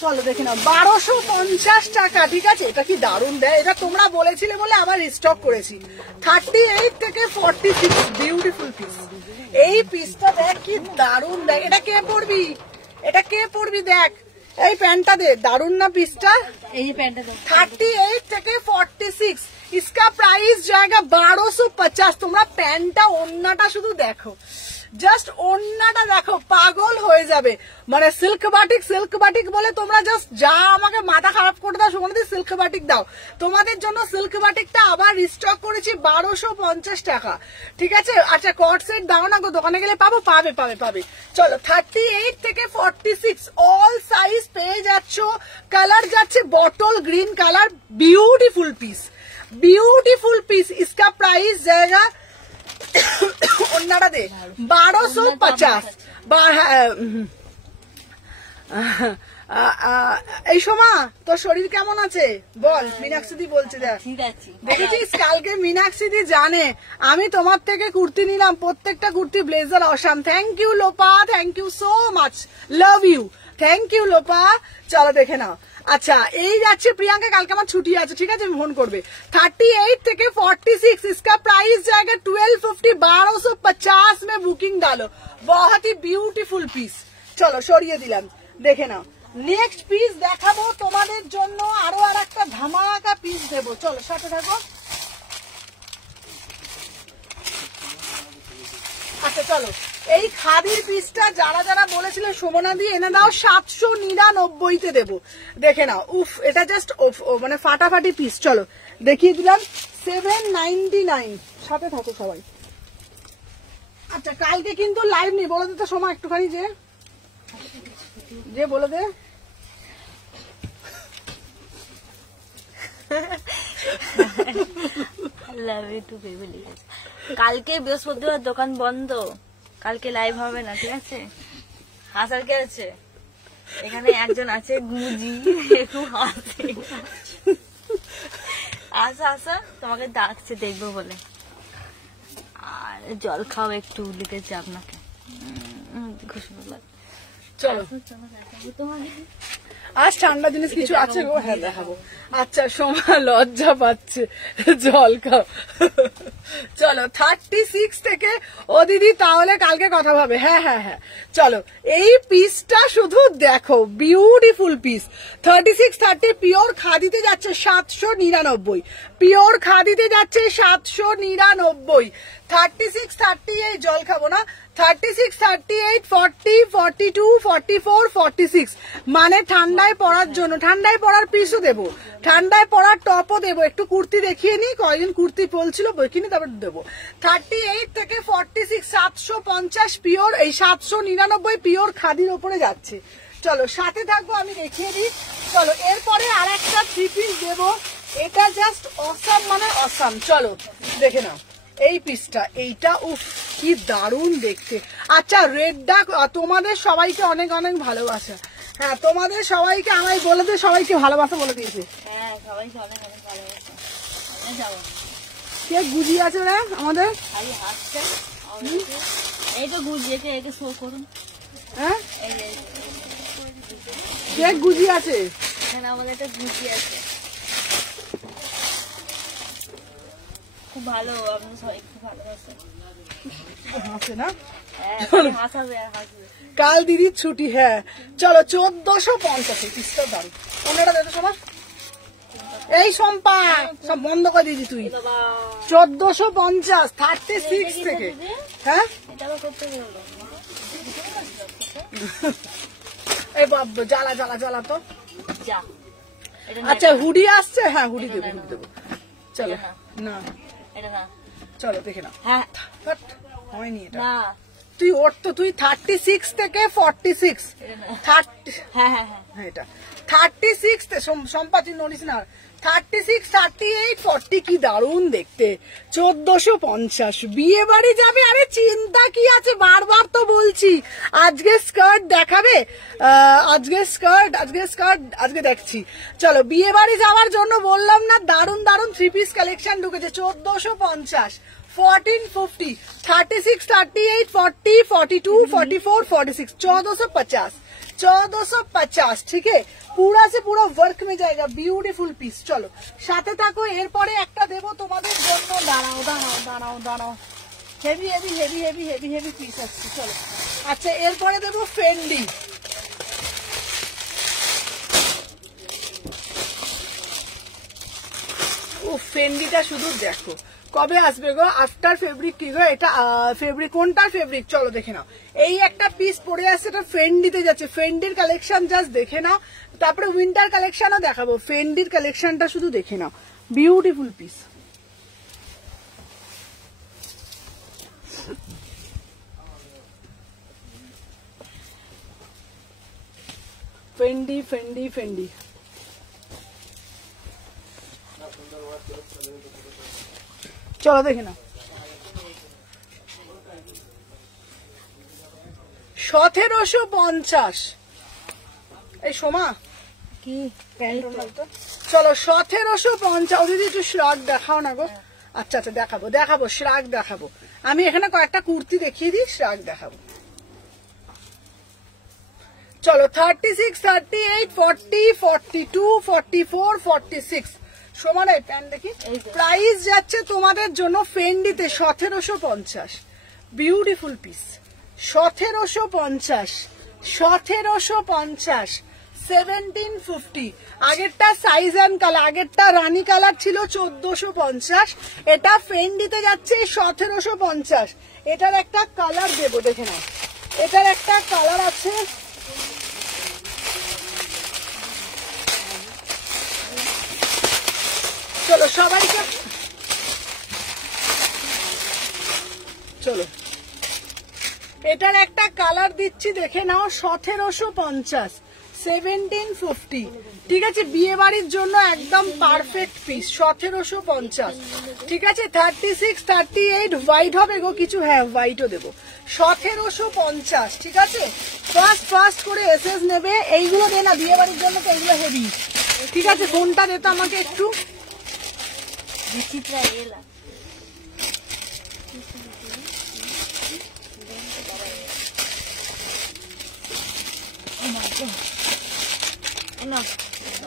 চলো দেখে নাও 1250 টাকা, ঠিক আছে, এটা কি দারুণ দেয়, এটা তোমরা বলেছিলে বলে আবার রিস্টক করেছি, 38 থেকে 46, বিউটিফুল পিস, এই পিসটা দেখ কি দারুণ দেখ, এটা কে পরবি, এটা কে পরবি দেখ, এই প্যান্টটা দে, দারুণ না পিসটা, এই প্যান্টটা 38 থেকে 46, इसका प्राइस जाएगा 1250, তোমরা প্যান্টটা ওন্নাটা শুধু দেখো, জাস্ট ওন্নাটা দেখো, পাগল হয়ে যাবে, মানে সিল্ক বাটিক বলে তোমরা জাস্ট যা আমাকে মাথা খারাপ করে দাও, সুমন দি সিল্ক বাটিক দাও, তোমাদের জন্য সিল্ক বাটিকটা আবার রিস্টক করেছি 1250 টাকা, ঠিক আছে। আচ্ছা কট সেট দাও না গো, দোকানে গেলে পাবে, চলো 38 থেকে 46 অল সাইজ পেয়ে যাচ্ছ, কালার যাচ্ছে bottle green colour, beautiful piece, इसका प्राइस जाएगा ओन्नाटा दे 1250, এই সোমা তোর শরীর কেমন আছে বল, মীনাক্ষী বলছে। দেখ ঠিক আছে, দেখেছিস কালকে মীনাক্ষী জানে আমি তোমার থেকে কুর্তি নিলাম, প্রত্যেকটা kurti blazer awesome. Thank you Lopa, thank you so much, love you, thank you Lopa. চলো দেখে নাও। আচ্ছা এই যাচ্ছে প্রিয়াঙ্কা, কালকে আমার ছুটি আছে, ঠিক আছে ফোন করবে। 38 থেকে 46 इसका प्राइस जाएगा 1250, 1250 में बुकिंग डालो। बहुत ही ब्यूटीफुल পিস। চলো সরিয়ে দিলাম, দেখে নাও। নেক্সট পিস দেখাবো তোমাদের জন্য, আরো আর একটা ধামাকা পিস দেবো, চলো সাথে থাকো। আচ্ছা চলো, এই খাদির পিসটা যারা যারা বলেছিলেন সুমনা দিয়ে এনে দাও 799-তে দেবো, দেখে নাও। উফ এটা জাস্ট মানে ফাটাফাটি পিস। চলো দেখিয়ে দিলাম 799, সাথে থাকো সবাই। আচ্ছা কালকে কিন্তু লাইভ নেই, বলে দে তো সময় একটুখানি, যে বলে দে। কালকে বৃহস্পতিবার দোকান বন্ধ, কালকে লাইভ হবে না, ঠিক আছে? হাসার কে আছে এখানে? একজন আছে গুজি, একটু হাসে। আসা আসা তোমাকে ডাকছে দেখবো বলে, আর জল খাও একটু, লিখেছে আপনাকে। চলো আজ ঠান্ডা জিনিস কিছু আছে গো, হ্যাঁ দেখাবো। আচ্ছা সোমা লজ্জা পাচ্ছে, জল খাও। চলো 36 থেকে, ও দিদি তাহলে কালকে কথা হবে। হ্যাঁ হ্যাঁ হ্যাঁ চলো, এই পিসটা শুধু দেখো, বিউটিফুল পিস। 36-30 পিওর খাদিতে যাচ্ছে 799, পিওর খাদিতে যাচ্ছে 799। 36-30 এই জল খাবো না, 36-38, 40, 42, 44, 46 মানে ঠান্ডায় পরার জন্য, ঠান্ডায় পরার পিসও দেবো, ঠান্ডায় পরার টপও দেবো। একটু কুর্তি দেখিয়ে নি, কয়দিন কুর্তি পলছিল বইকিনি, তারপর দেবো। 38 থেকে 46 750 পিওর, এই 799 পিওর খাদির ওপরে যাচ্ছে। চলো সাথে থাকবো, আমি দেখিয়ে দিই। চলো এরপরে আর একটা 3 পিস দেবো, এটা জাস্ট অসাম মানে অসাম। চলো দেখে নাও এই পিসটা, এইটা উফ কি দারুণ দেখতে। আচ্ছা রেডটা তোমাদের সবাইকে অনেক অনেক ভালোবাসা। হ্যাঁ তোমাদের সবাইকে আমায় বলে দিয়ে সবাইকে ভালোবাসা বলে দিয়েছে। হ্যাঁ সবাইকে অনেক অনেক ভালোবাসা। যাবো কে গুজি আছে রে আমাদের? খালি হাসছে। এই তো গুজি, একে শো করুন। হ্যাঁ কে গুজি আছে? এখানে আমাদের একটা গুজি আছে, খুব ভালো, আপনার সবাই খুব ভালোবাসে। হাসে না? হ্যাঁ হাসাবে আর হাসবে। কাল দিদির ছুটি। হ্যাঁ চলো 1450 পিসটা দাঁড়ি, অন্যটা দেখো সবার। এই সম্পা সব বন্ধ করে দিয়েছি তুই। 1450 36 থেকে। হ্যাঁ এটা আবার করতে বললো। এই বাবা জ্বালা জ্বালা জ্বালা তো যা। আচ্ছা হুডি আসছে, হ্যাঁ হুডি দেবো, হুডি দেবো। চলো না এটা না, চলো দেখে নাও। হ্যাঁ হয়নি এটা, না তুই ওর তো তুই 36 থেকে 46 এটা না। 30 হ্যাঁ হ্যাঁ হ্যাঁ হ্যাঁ এটা 36 সম্পাতি নড়িস না। 36, 38, 40 কি দারুণ দেখতে। 1450 বিয়ে বাড়ি যাবে, আরে চিন্তা কি আছে, বারবার তো বলছি। আজকে স্কার্ট দেখাবে, আজকে দেখছি। চলো বিয়ে বাড়ি যাওয়ার জন্য বললাম না, দারুণ দারুণ 3 পিস কালেকশন ঢুকেছে। 1450, 1450, 36, 38, 40, 42, 44, 46, 1450, 1450 ठीक है, पूरा से पूरा वर्क में जाएगा, ब्यूटीफुल পিস। চলো সাথে থাকো, এরপরে একটা দেবো তোমাদের জন্য। দাঁড়াও দাঁড়াও দাঁড়াও দাঁড়াও, heavy heavy heavy heavy heavy heavy piece আসছে। চলো আচ্ছা এরপরে দেবো ফেন্ডি। ও ফেন্ডিটা শুধু দেখো, কবে আসবে গো? আফটার ফেব্রিক কি গো এটা? ফেব্রিক কোনটা ফেব্রিক? চলো দেখে নাও। এই একটা পিস পরে আসছে, এটা ফেন্ডিতে যাচ্ছে। ফেন্ডির কালেকশন জাস্ট দেখে নাও, তারপরে উইন্টার কালেকশনও দেখাবো। ফেন্ডির কালেকশনটা শুধু দেখে নাও, beautiful piece. Fendi Fendi Fendi চলো দেখে নাও। 1750 এই সোমা কি চলো 1750। দিদি একটু শ্রাগ দেখাও না গো। আচ্ছা আচ্ছা দেখাবো শ্রাগ দেখাবো। আমি এখানে কয়েকটা কুর্তি দেখিয়ে দিই, শ্রাগ দেখাবো। চলো 36, 38, 40, 42, 44, 46। সমান এই প্যান্ট দেখি। প্রাইস যাচ্ছে তোমাদের জন্য ফেন্ডিতে 1750। Beautiful piece 1750, 1750, 1750। আগেরটা সাইজ অ্যান্ড কালার, আগেরটা রানী কালার ছিল 1450, এটা ফেন্ডিতে যাচ্ছে 1750। এটার একটা কালার দেবো, দেখে নাও। এটার একটা কালার আছে, চলো সবাইকে চলো এটার একটা কালার দিচ্ছি, দেখে নাও। 1750, 1750। ঠিক আছে, বিয়ে বাড়ির জন্য একদম পারফেক্ট পিস 1750। ঠিক আছে 36, 38 হোয়াইট হবে গো কিছু, হ্যাঁ হোয়াইটও দেবো। 1750। ঠিক আছে, ফার্স্ট করে এসএস নেবে। এইগুলো দে না, বিয়ে বাড়ির জন্য তো এইগুলো হেভি। ঠিক আছে, ফোনটা দে তো আমাকে একটু। বিচিত্রা এলা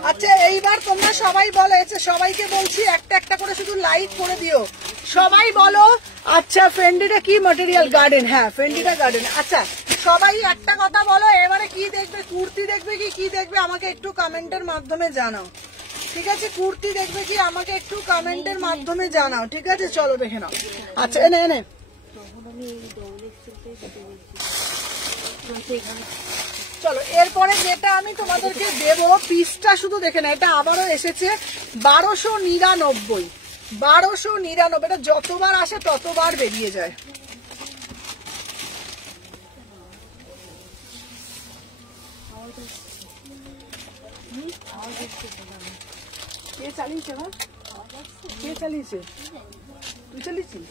আচ্ছা এইবার তোমরা সবাই বলো, সবাইকে বলছি একটা একটা করে শুধু লাইক করে দিও, সবাই বলো। আচ্ছা ফেন্ডিটা কি ম্যাটেরিয়াল? গার্ডেন। হ্যাঁ ফেন্ডিটা গার্ডেন। আচ্ছা সবাই একটা কথা বলো, এবারে কি দেখবে? কুর্তি দেখবে কি দেখবে আমাকে একটু কমেন্টের মাধ্যমে জানাও। ঠিক আছে, কুর্তি দেখবে কি আমাকে একটু কমেন্টের মাধ্যমে জানাও। ঠিক আছে, চলো দেখে নাও। আচ্ছা এনে চলো এরপরে যেটা আমি তোমাদেরকে দেবো, পিসটা শুধু দেখে না। এটা আবারও এসেছে 1299, 1299। এটা যতবার আসে ততবার বেরিয়ে যায়। কে চালিয়েছে? কে চালিয়েছে? তুই চালিয়েছিস?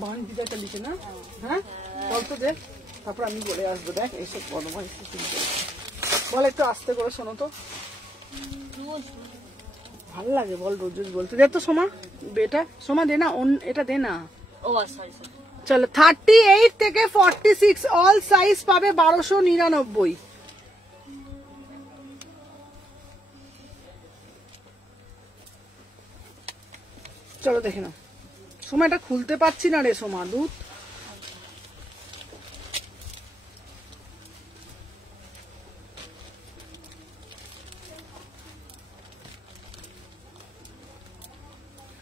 বান দিদা চালিয়েছে না? হ্যাঁ বলতো দে, তারপর আমি বলে আসবো। দেখ এইসব পদমা বল, একটু আস্তে করে শোনো তো। ভালো লাগে বল রোজ রোজ বলতে। দে তো সোমা, বেটা সোমা দে না, এটা দে না। ও সরি। চলো 38 থেকে 46 অল সাইজ পাবে 1299। চলো দেখে নাও। সোমা এটা খুলতে পারছি না রে সোমা, দুধ।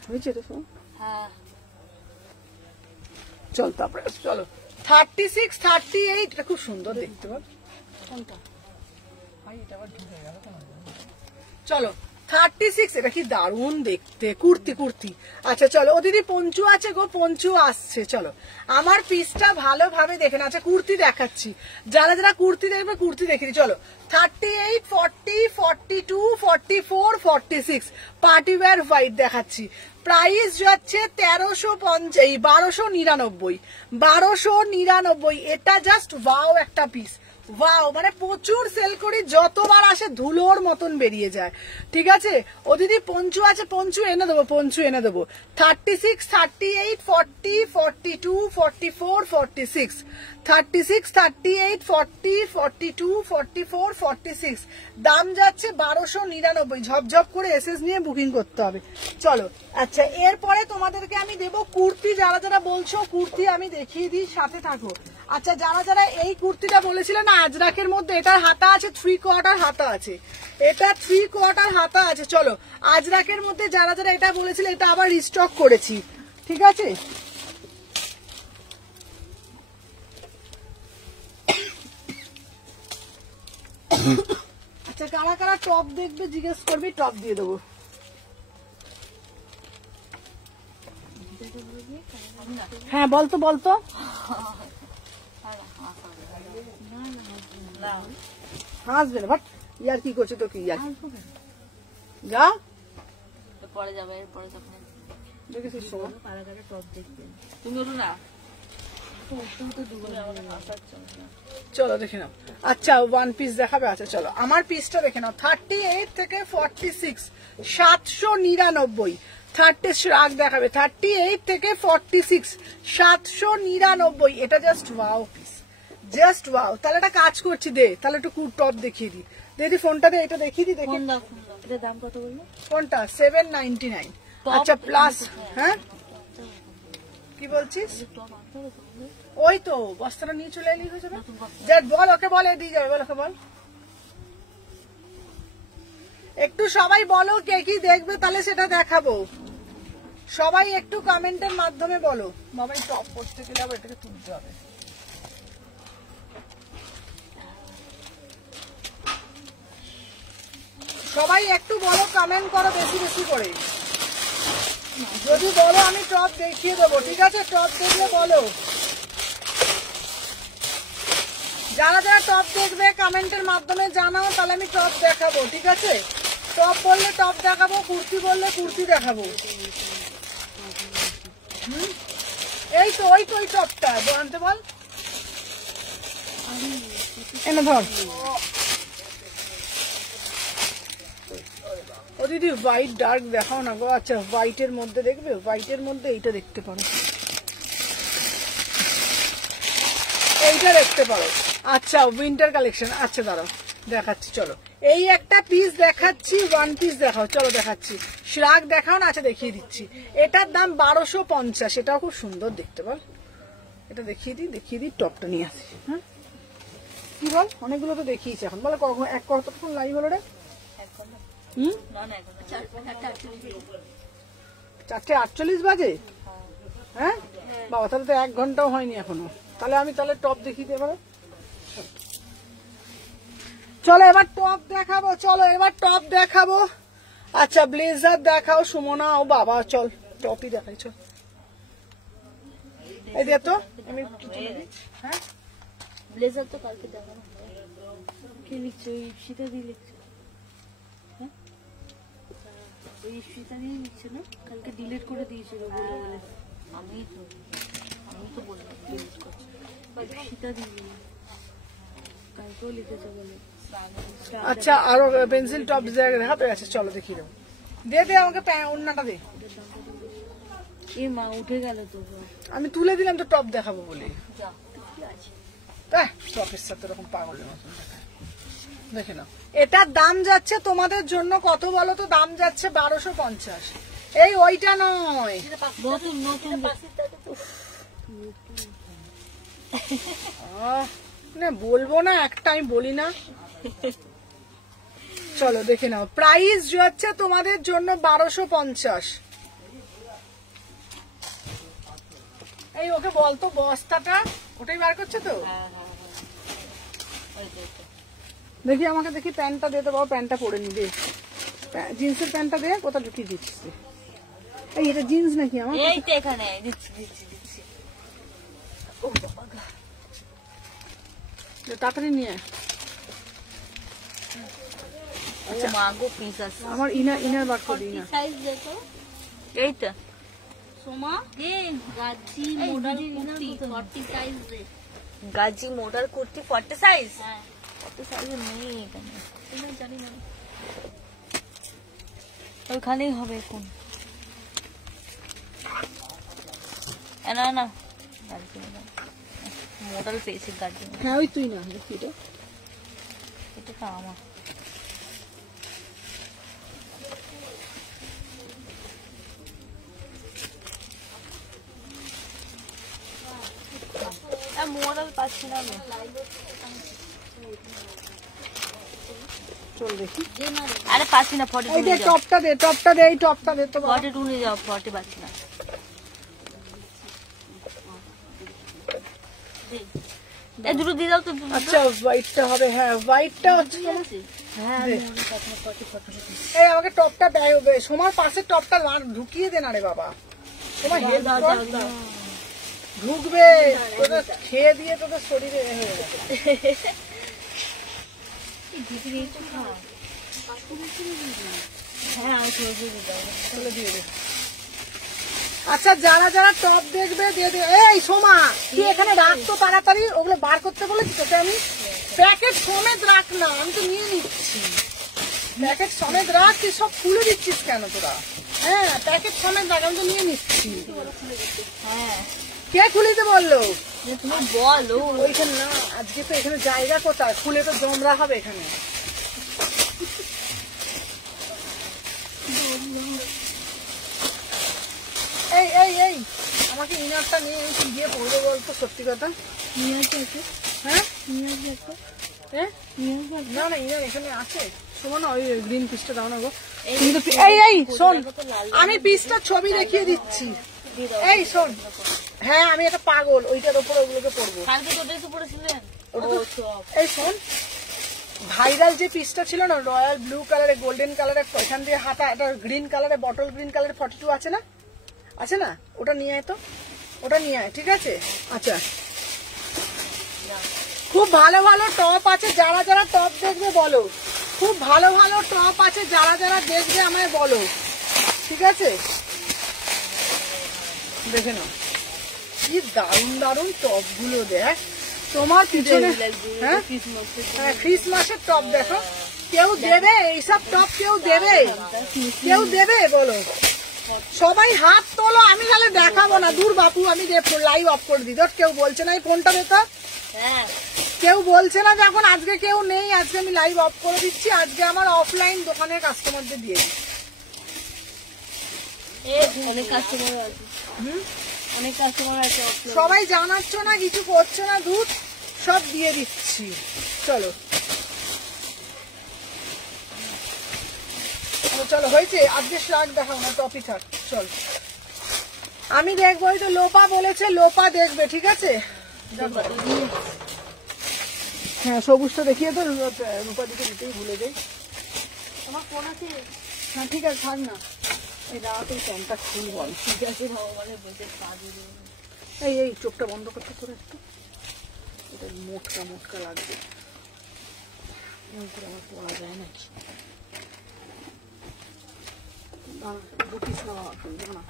হয়েছে রে সোমা? হ্যাঁ চল তারপরে চলো 36, 38। এটা খুব সুন্দর দেখতে পাবো। চলো 36, এটা কি দারুণ দেখতে কুর্তি। আচ্ছা চলো, ও দিদি পঞ্চু আছে গো, পঞ্চু আসছে। চলো আমার পিসটা ভালোভাবে দেখে না। আচ্ছা কুর্তি দেখাচ্ছি, যারা কুর্তি দেখবে কুর্তি দেখি। চলো 38, 40, 42, 44, 46 পার্টি ওয়্যার হোয়াইট দেখাচ্ছি। প্রাইস যাচ্ছে 1299, 1299। এটা জাস্ট ওয়াও একটা পিস, ওয়াও, মানে প্রচুর সেল করি, যতবার আসে ধুলোর মতন বেরিয়ে যায়। ঠিক আছে, ও দিদি পঞ্চু আছে, পঞ্চু এনে দেবো, 36, 38, 40, 42, 44, 46, 36, 38, 40, 42, 44, 46। দাম যাচ্ছে 1299। ঝপঝপ করে এসএস নিয়ে বুকিং করতে হবে। চলো আচ্ছা এরপরে তোমাদেরকে আমি দেবো কুর্তি। যারা বলছো কুর্তি আমি দেখিয়ে দিই, সাথে থাকো। আচ্ছা যারা এই কুর্তিটা বলেছিলেন না আজরাকের মধ্যে, এটার হাতা আছে 3/4 হাতা আছে, এটা 3/4 হাতা আছে। চলো আজরাকের মধ্যে যারা এটা বলেছিল, এটা আবার রিস্টক করেছি। ঠিক আছে, আচ্ছা কারা টপ দেখবে জিজ্ঞেস করবি, টপ দিয়ে দেবো। হ্যাঁ বলতো হাসবে না, বাট ইয়ার কি করছে তো, কি ইয়ার যা পরে যাবে, এরপরে যখন দেখেছিস টপ দেখবে তুমি ওঠো না। চলো দেখে নাও। আচ্ছা ওয়ান পিস দেখাবে, আচ্ছা চলো আমার পিসটা দেখে নাও। 38 থেকে 46 799। 30 রাগ দেখাবে 38 থেকে 46 799। এটা just wow piece, just wow. তাহলে একটা কাজ করছি, দে তাহলে একটু টপ দেখিয়ে দিই, দিদি ফোনটা দে, এটা দেখিয়ে দিই। দেখি এটা দাম কত বললো? কোনটা? 799। আচ্ছা প্লাস, হ্যাঁ কি বলছিস? ওই তো বস্তাটা নিয়ে চলে এলি হয়ে যাবে। বল ওকে, বলে দিয়ে যাবে, বল ওকে বল। একটু সবাই বলো কে কি দেখবে, তাহলে সেটা দেখাবো। সবাই একটু কমেন্টের মাধ্যমে বলো। বাবাই টপ করতে গেলে আবার এটাকে তুলতে হবে। সবাই একটু বলো, কমেন্ট করো বেশি বেশি করে। যদি বলো আমি টপ দেখিয়ে দেবো, ঠিক আছে? টপ দেখলে বলো। যারা যারা টপ দেখবে কমেন্টের মাধ্যমে জানাও, তাহলে আমি টপ দেখাবো, ঠিক আছে? টপ বললে টপ দেখাবো, কুর্তি বললে কুর্তি দেখাবো। এই তো ওই তো ওই টপটা আনতে বল, এনে ধর। ও দিদি হোয়াইট ডার্ক দেখাও না গো। আচ্ছা হোয়াইটের মধ্যে দেখবে, হোয়াইটের মধ্যে এইটা দেখতে পারো, এইটা দেখতে পারো। আচ্ছা উইন্টার কালেকশন, আচ্ছা দাঁড়াও দেখাচ্ছি, চলো। এই একটা পিস দেখাচ্ছি, ওয়ান পিস দেখাও, চলো দেখাচ্ছি। শ্রাগ দেখাও না, আচ্ছা দেখিয়ে দিচ্ছি। এটার দাম 1250, এটাও খুব সুন্দর দেখতে বল। এটা দেখিয়ে দিই, টপটা নিয়ে আসি। হ্যাঁ কি বল, অনেকগুলো তো দেখিয়েছি এখন, বলো কতক্ষণ লাইভ হলো রে? 4:48 বাজে। হ্যাঁ বাবা, তাহলে তো 1 ঘন্টাও হয়নি এখনো। তাহলে আমি টপ দেখিয়ে দিই এবারে। চলো এবার টপ দেখাবো, চলো এবার টপ দেখাবো। আচ্ছা ব্লেজার দেখাও সুমনা। ও বাবা চল টপই দেখাই, চল। এই দিয়ে তো আমি হ্যাঁ ব্লেজার তো কালকে দেখানো। কি লিখছো? ইপসিতা দিয়ে লিখছো? হ্যাঁ ওই ইপসিতা দিয়ে লিখছো না? কালকে ডিলিট করে দিয়েছিল বলে বলে। আমি তো বললাম ডিলিট করছি, ইপসিতা দিয়ে কালকেও লিখেছে বলে। আচ্ছা আরো পেন্সিল টপ দেখাতে আছে, চলো দেখিয়ে দেবো। দে আমাকে ওড়নাটা দে। এ মা উঠে গেল তো। আমি তুলে দিলাম তো টপ দেখাবো বলে। টপের সাথে এরকম পাগলের মতন দেখে নাও। এটার দাম যাচ্ছে তোমাদের জন্য কত বলো তো? দাম যাচ্ছে 1250। এই ওইটা নয়, নতুন নতুন না বলবো না, একটা আমি বলি না। চলো দেখে নাও, প্রাইস যাচ্ছে তোমাদের জন্য 1250। এই ওকে বলতো বস্তাটা, ওটাই বার করছে তো। দেখি আমাকে, দেখি প্যান্টটা দে তো বাবা, প্যান্টটা পরে নি, দে জিন্সের প্যান্টটা দে। কোথা ঢুকিয়ে দিচ্ছি? এই এটা জিন্স নাকি আমার? এই তো এখানে দিচ্ছি। ও বাবা তাড়াতাড়ি নিয়ে। আচ্ছা মাগো পিস আছে আমার ইনার বার করে দিই না। সাইজ দেখো। এই তো সোমা গাজি মডেল কুর্তি 40 সাইজ দে। গাজি মোটার কুর্তি 40 সাইজ। হ্যাঁ 40 সাইজ নেই এখানে, আমি জানি না। ওইখানেই হবে কোন। না মডেল পেয়েছি গাজি। হ্যাঁ ওই তুই না, দেখি এটা তো আমার। মডেল পাচ্ছি না আমি। চল দেখি। আরে পাচ্ছি না। 42 এই যে টপটা দে, এই টপটা দে তো। 42 নিয়ে যাও, 40 পাচ্ছি না। এই দুটো দিয়ে দাও তো। আচ্ছা হোয়াইটটা হবে। হ্যাঁ হোয়াইটটা হচ্ছে। হ্যাঁ এই আমাকে টপটা সময় পাশে টপটা ঢুকিয়ে দে না রে বাবা। তোমার হেল্প কর, ঢুকবে তোদের খেয়ে দিয়ে তোদের শরীরে হয়ে যাবে। হ্যাঁ আমি ছেড়ে দিয়ে দাও, চলে দিয়ে দে। আচ্ছা যারা যারা টপ দেখবে দিয়ে দে। এই সোমা তুই এখানে রাখ তো তাড়াতাড়ি, ওগুলো বার করতে বলেছি তোকে আমি। প্যাকেট সমেত রাখ না, আমি তো নিয়ে নিচ্ছি। প্যাকেট সমেত রাখ, তুই সব খুলে দিচ্ছিস কেন তোরা? হ্যাঁ প্যাকেট সমেত রাখ, আমি তো নিয়ে নিচ্ছি। হ্যাঁ কে খুলে দিতে বললো? তুমি বলো। ওইখানে না, আজকে তো এখানে জায়গা কোথায়, খুলে তো জমরা হবে এখানে। এই এই এই আমাকে ইনারটা নিয়ে আমি কি দিয়ে পড়বো বলতো, সত্যি কথা। নিয়ে আসবে একটা, হ্যাঁ নিয়ে আসবে একটা, হ্যাঁ নিয়ে আসবে একটা। না না ইনার এখানে আছে। শোনো না, ওই গ্রিন পিসটা দাও না গো। এই কিন্তু এই এই শোন, আমি পিসটার ছবি দেখিয়ে দিচ্ছি। এই শোন, হ্যাঁ আমি একটা পাগল, ওইটার ওপর ওগুলোকে পড়বো। কালকে তো ড্রেস পরেছিলেন। ওটা ও তো- সব এই শোন, ভাইরাল যে পিসটা ছিল না, রয়্যাল ব্লু কালারে গোল্ডেন কালারে, এখান দিয়ে হাতা একটা গ্রিন কালারে, বটল গ্রিন কালারে 42 আছে না, আছে না, ওটা নিয়ে আয় তো, ওটা নিয়ে আয়, ঠিক আছে। আচ্ছা খুব ভালো ভালো টপ আছে, যারা যারা টপ দেখবে বলো। খুব ভালো ভালো টপ আছে, যারা যারা দেখবে আমায় বলো, ঠিক আছে। দেখে নাও কি দারুণ দারুণ টপ গুলো, দেখ তোমার পিছনে। হ্যাঁ হ্যাঁ ক্রিসমাসের টপ দেখো, কেউ দেবে এইসব টপ? কেউ দেবে? কেউ দেবে বলো? সবাই হাত তোলো, আমি তাহলে দেখাবো না। দূর বাপু, আমি লাইভ অফ করে দিই। কেউ বলছে না এই ফোনটা বেতা, হ্যাঁ কেউ বলছে না যখন আজকে কেউ নেই, আজকে আমি লাইভ অফ করে দিচ্ছি। আজকে আমার অফলাইন দোকানের কাস্টমারদের দিয়ে দিই। অনেক কাস্টমার আছে, অনেক কাস্টমার আছে। সবাই জানাচ্ছ না, কিছু করছো না, দুধ সব দিয়ে দিচ্ছি। চলো চলো হয়েছে, আজকে শার্ট দেখাও না, টপি থাক। চল আমি দেখবো, ওই তো লোপা বলেছে, লোপা দেখবে, ঠিক আছে। হ্যাঁ সবুজটা দেখিয়ে তো, রূপা দিকে দিতেই ভুলে যাই। আমার ফোন আছে। হ্যাঁ ঠিক আছে, থাক না। এই রাত এই প্যান্টটা খুল বল। ঠিক আছে ভগবানের বসে পা দিয়ে দেবো। এই এই চোখটা বন্ধ করতে করে একটু, এটা মোটকা মোটকা লাগবে, এরকম করে আমার পড়া যায় না। বুকিস না বাবা, শুনবো না।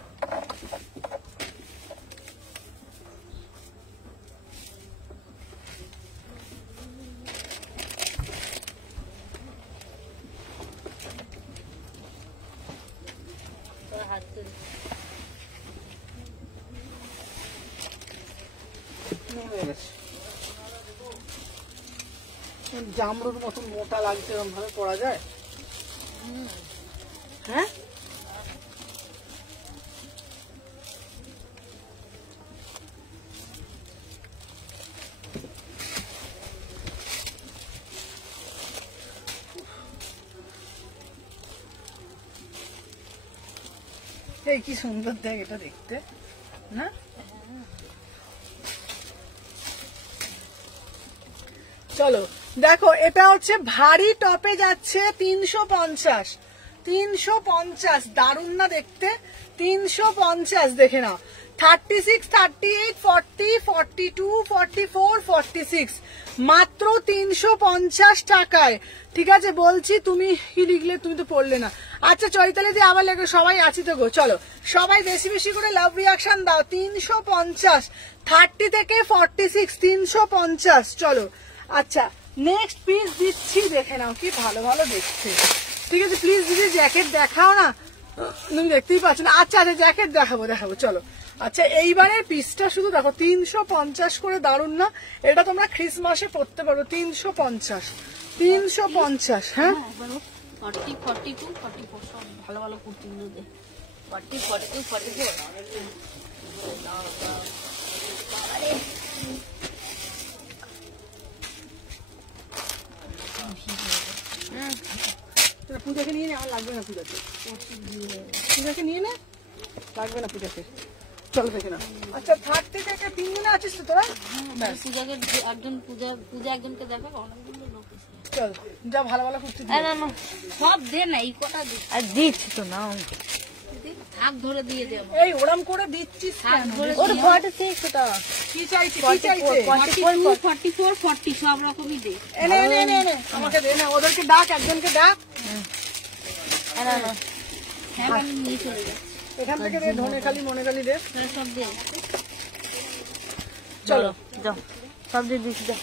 হাত ধরে জামরুর মতন মোটা লাগছে, এরকম ভাবে পড়া যায়? হ্যাঁ এই কি সুন্দর দেখ এটা দেখতে, না? চলো দেখো, এটা হচ্ছে ভারী টপে যাচ্ছে 350। 350 দারুণ না দেখতে? 350 দেখে নাও। 36, 38, 40, 42, 44, 46 মাত্র 350 টাকায়, ঠিক আছে। বলছি তুমি কি লিখলে, তুমি তো পড়লে না। আচ্ছা চৈতালি দিয়ে আবার লেখো, সবাই আছি তো গো। চলো সবাই বেশি বেশি করে লাভ রিয়াকশন দাও। 350, 30 থেকে 46, 350। চলো আচ্ছা নেক্সট পিস দিচ্ছি, দেখে নাও কি ভালো ভালো দেখতে, ঠিক আছে। প্লিজ দিদি জ্যাকেট দেখাও না, তুমি দেখতেই পাচ্ছ না। আচ্ছা আচ্ছা জ্যাকেট দেখাবো দেখাবো, চলো। আচ্ছা এইবারের পিসটা শুধু দেখো, 350 করে, দারুণ না? এটা তোমরা ক্রিসমাসে পড়তে পারো। 350, 350। হ্যাঁ 40, 42, 44 সব ভালো ভালো কুর্তিগুলো দে। 40, 42, 44 পূজাকে নিয়ে নে, আমার লাগবে না পূজাকে। পূজাকে নিয়ে নে, লাগবে না পূজাকে। চলো দেখে না। আচ্ছা 30 থেকে 3 দিনে আছিস তো তোরা? ব্যাস পূজাকে একজন পূজা একজনকে দেখে, অনেকগুলো লোক এসে। চল যা ভালো ভালো কুর্তি না না না সব দে না, এই কটা দে। আর দিচ্ছি তো নাও। হাত ধরে দিয়ে দেবো। এই ওরম করে দিচ্ছিস হাত কেন? ধরে ওর 46 ওটা। কি চাইছে কি চাইছে? 42, 44, 40 সব রকমই দে। এনে এনে এনে এনে আমাকে দে না, ওদেরকে ডাক, একজনকে ডাক। না না হ্যাঁ আমি নিয়ে চলে যাচ্ছি। এখান থেকে দে, ধনে খালি মনে খালি দে। হ্যাঁ, সব দিয়ে চলো যাও সব দিয়ে দিচ্ছি, যাও।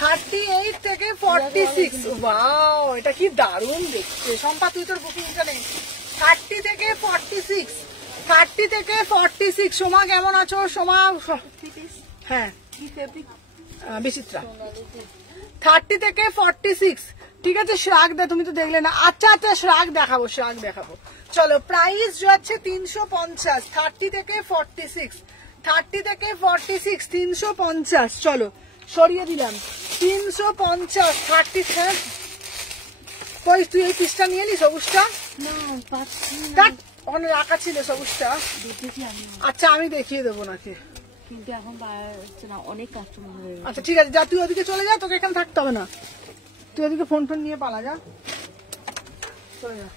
38 থেকে 46, ওয়াও এটা কি দারুণ দেখতে। সম্পা তুই তোর বুকিংটা নে। 30 থেকে 46, 30 থেকে 46। সোমা কেমন আছো? সোমা হ্যাঁ বিচিত্রা। 30 থেকে 46, ঠিক আছে। শ্রাগ দে, তুমি তো দেখলে না। আচ্ছা আচ্ছা, শ্রাগ দেখাবো, শ্রাগ দেখাবো। চলো প্রাইস যাচ্ছে 350, 30 থেকে 46, 30 থেকে 46, 350। চলো সরিয়ে দিলাম 350, 30। হ্যাঁ কই তুই এই পিসটা নিয়ে নি সবুজটা? না পাচ্ছি না, দেখ ওখানে রাখা ছিল সবুজটা। দেখেছি আমি, আচ্ছা আমি দেখিয়ে দেবো নাকি? কিন্তু এখন পাওয়া যাচ্ছে না, অনেক কাস্টমার হয়ে গেছে। আচ্ছা ঠিক আছে, যা তুই ওদিকে চলে যা, তোকে এখানে থাকতে হবে না। তুই ওদিকে ফোন টোন নিয়ে পালা যা, চলে যা।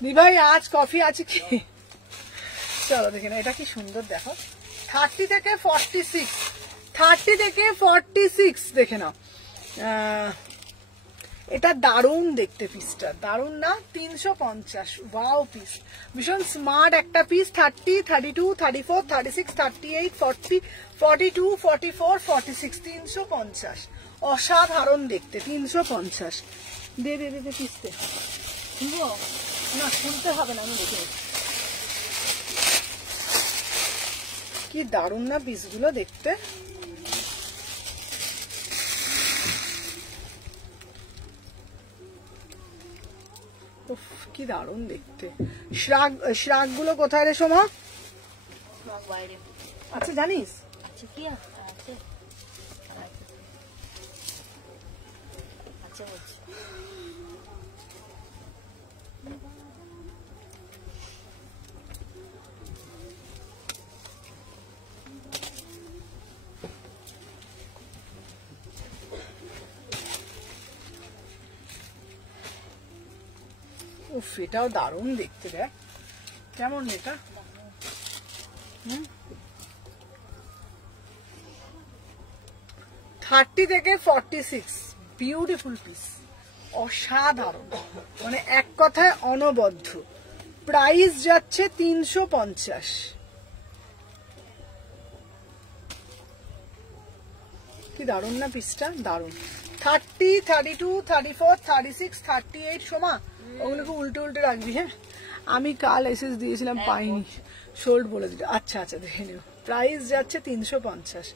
দি ভাই আজ কফি আছে কি? চলো দেখে না, এটা কি সুন্দর দেখো। 30 থেকে 46, 30 থেকে 46 দেখে নাও। এটা দারুণ দেখতে, পিসটা দারুণ না? 350, ওয়াও পিস, ভীষণ স্মার্ট একটা পিস। 30, 32, 34, 36, 38, 40, 42, 44, 46, 350। অসাধারণ দেখতে, 350। দে দে দে পিস দে। না শুনতে হবে না, আমি দেখে নেবো। কি দারুণ না পিসগুলো দেখতে। উফ কি দারুণ দেখতে। শ্রাগ গুলো কোথায় রে সোমা? বাইরে আচ্ছা জানিস? আছে কি আছে? আচ্ছা বলছি উফ এটাও দারুণ দেখতে। দেখ কেমন এটা। 30 থেকে 46, বিউটিফুল পিস, অসাধারণ, মানে এক কথায় অনবদ্য। প্রাইস যাচ্ছে 350। কি দারুণ না পিসটা, দারুণ। 30, 32, 34, 36, 38। সোমা ওগুলোকে উল্টে উল্টে রাখবি। হ্যাঁ আমি কাল এসএস দিয়েছিলাম পাইনি, সোল্ড বলে দিতে। আচ্ছা আচ্ছা দেখে নিও। প্রাইস যাচ্ছে 350।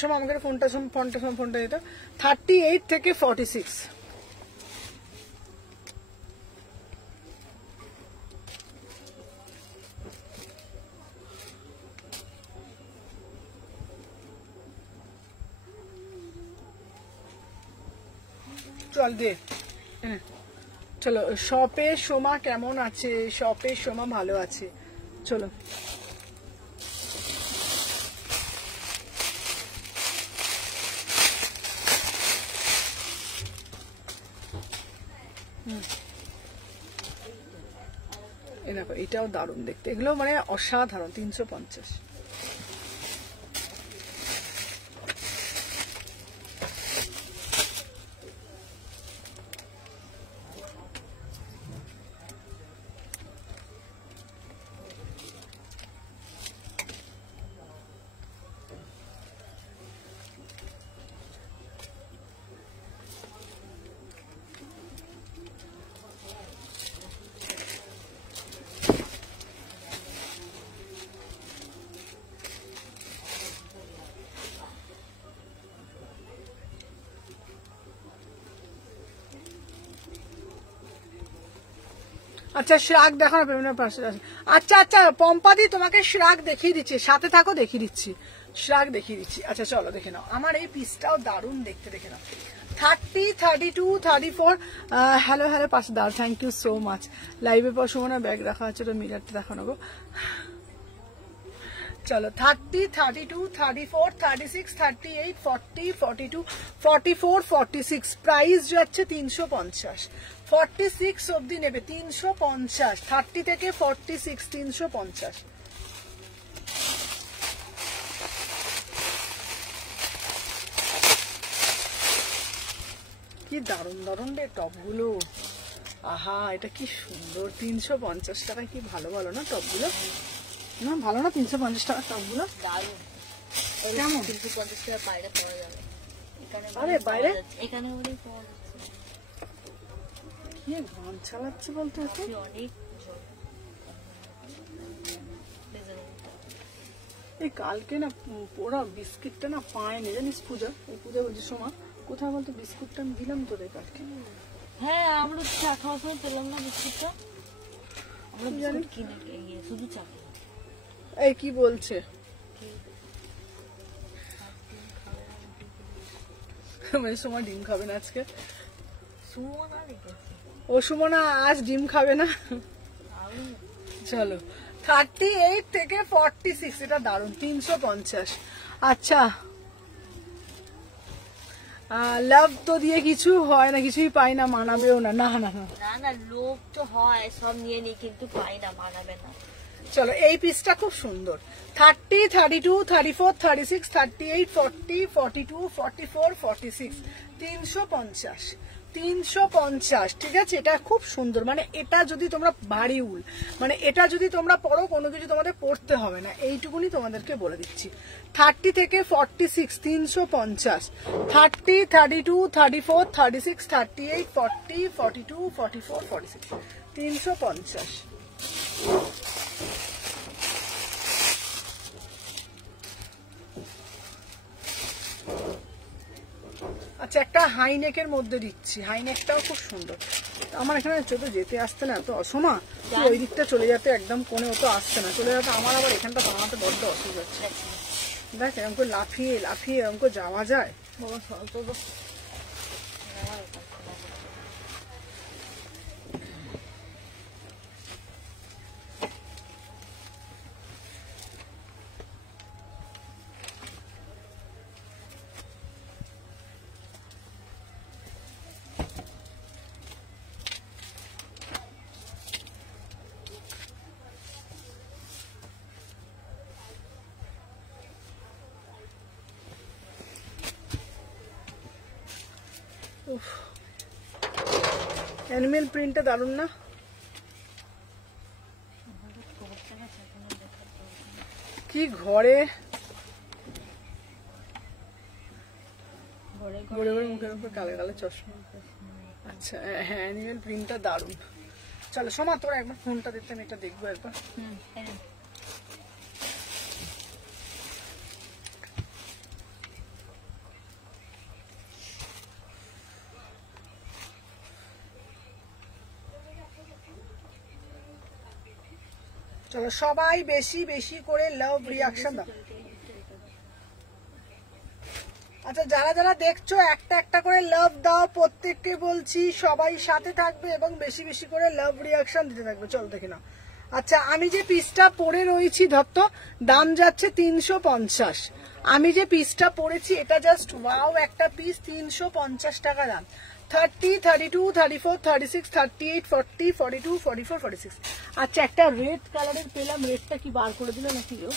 সোমা আমাকে ফোনটা দিত। 38 থেকে 46। চল দে। হ্যাঁ চলো। শপে সোমা কেমন আছে? শপে সোমা ভালো আছে। চলো এটাও দারুণ দেখতে, এগুলো মানে অসাধারণ। 350। আচ্ছা শ্রাগ দেখো না পেমেন্টের পাশে। আচ্ছা আচ্ছা পম্পাদি তোমাকে শ্রাগ দেখিয়ে দিচ্ছি, সাথে থাকো দেখিয়ে দিচ্ছি, শ্রাগ দেখিয়ে দিচ্ছি। আচ্ছা চলো দেখে নাও, আমার এই পিসটাও দারুণ দেখতে, দেখে নাও। 30, 32, 34। হ্যালো হ্যালো পাশে দাও, থ্যাংক ইউ সো মাচ। লাইভে পর সময় ব্যাগ রাখা আছে, ওটা মিরারটা দেখানো গো। চলো 30, 32, 34, 36, 38, 40, 42, 44, 46 প্রাইস যাচ্ছে 350। 46 অবধি নেবে 350, 30 থেকে 46 350। কি দারুণ দারুণ রে টপগুলো, আহা এটা কি সুন্দর। 350 টাকা, কি ভালো ভালো না টপগুলো, না ভালো না 350 টাকা টপগুলো? দারুণ। কেমন? 350 টাকা বাইরে পাওয়া যাবে, এখানে আরে বাইরে এখানে বলেই পাওয়া যাচ্ছে। কি গান চালাচ্ছে বলতে হতো। অনেক এই কালকে না ওরা বিস্কিটটা না পায়নি জানিস, পূজা এই পূজা বলছে সোমা কোথায় বলতো বিস্কুটটা আমি দিলাম তোদের কালকে। হ্যাঁ আমরা চা খাওয়ার সময় পেলাম না বিস্কুটটা, আমরা বিস্কুট কিনে গিয়ে শুধু চা খেলাম। এই কি বলছে সোমা ডিম খাবে না আজকে? সুমনা রেখেছে ও সুমনা আজ ডিম খাবে না। চলো 38 থেকে 46, এটা দারুন 350। আচ্ছা লাভ তো দিয়ে কিছু হয় না, কিছুই পাই না, মানাবেও না। না না না না না, লোক তো হয় সব নিয়ে নি, কিন্তু পাই না, মানাবে না। চলো এই পিসটা খুব সুন্দর। 30, 32, 34, 36, 38, 40, 42, 44, 46 350, 350। ঠিক আছে, এটা খুব সুন্দর। মানে এটা যদি তোমরা ভারী উল, মানে এটা যদি তোমরা পরো কোনো কিছু তোমাদের পড়তে হবে না, এইটুকুনি তোমাদেরকে বলে দিচ্ছি। 30 থেকে 46 350, 30, 32, 34, 36, 38, 40, 42, 44, 46 350। আচ্ছা একটা হাইনেকের মধ্যে দিচ্ছি, হাইনেকটাও খুব সুন্দর। আমার এখানে ছোট যেতে আসতে না তো অসমা, ওই দিকটা চলে যেতে একদম কোণে ও তো আসছে না, চলে যেতে আমার আবার এখানটা বানাতে বড্ড অসুবিধা হচ্ছে। দেখ এরকম করে লাফিয়ে লাফিয়ে এরকম করে যাওয়া যায়। বাবা সব তো অ্যানিমেল প্রিন্টটা দারুণ না? কি ঘরে ঘরে ঘরে মুখের উপর কালো কালো চশমা। আচ্ছা হ্যাঁ অ্যানিমেল প্রিন্টটা দারুণ। চলো সোমা তোরা একবার ফোনটা দিতে, আমি এটা দেখবো একবার। চলো সবাই বেশি বেশি করে লাভ রিয়াকশন দাও। আচ্ছা যারা যারা দেখছো একটা একটা করে লাভ দাও, প্রত্যেককে বলছি সবাই সাথে থাকবে এবং বেশি বেশি করে লাভ রিয়াকশন দিতে থাকবে। চলো দেখে নাও। আচ্ছা আমি যে পিসটা পরে রয়েছি ধত্ত, দাম যাচ্ছে 350। আমি যে পিসটা পরেছি এটা জাস্ট ওয়াও একটা পিস, 350 টাকা দাম। 30, 32, 34, 36, 38, 40, 42, 44, 46। আচ্ছা একটা রেড কালারের পেলাম, রেডটা কি বার করে দিল নাকি গো?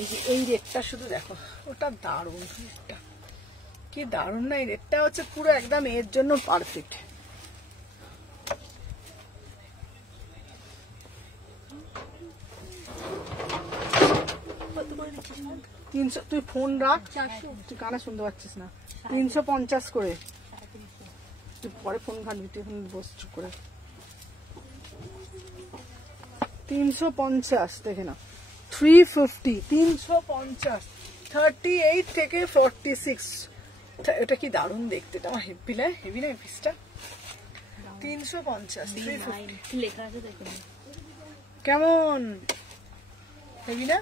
এই যে এই রেডটা শুধু দেখো, ওটা দারুণ, রেডটা কি দারুণ না? এই রেডটা হচ্ছে পুরো একদম এর জন্য পারফেক্ট। তুই ফোন রাখ, তুই কানে শুনতে পাচ্ছিস না। 350 করে, তুই পরে ফোন ঘাটবি, তুই এখন বস চুপ করে। 350 দেখে না, 350, 350, 38 থেকে 46। এটা কি দারুণ দেখতে, এটা আমার হেভি লাগে, হেভি না পিসটা? 350, 350 লেখা আছে দেখুন কেমন হেভি না?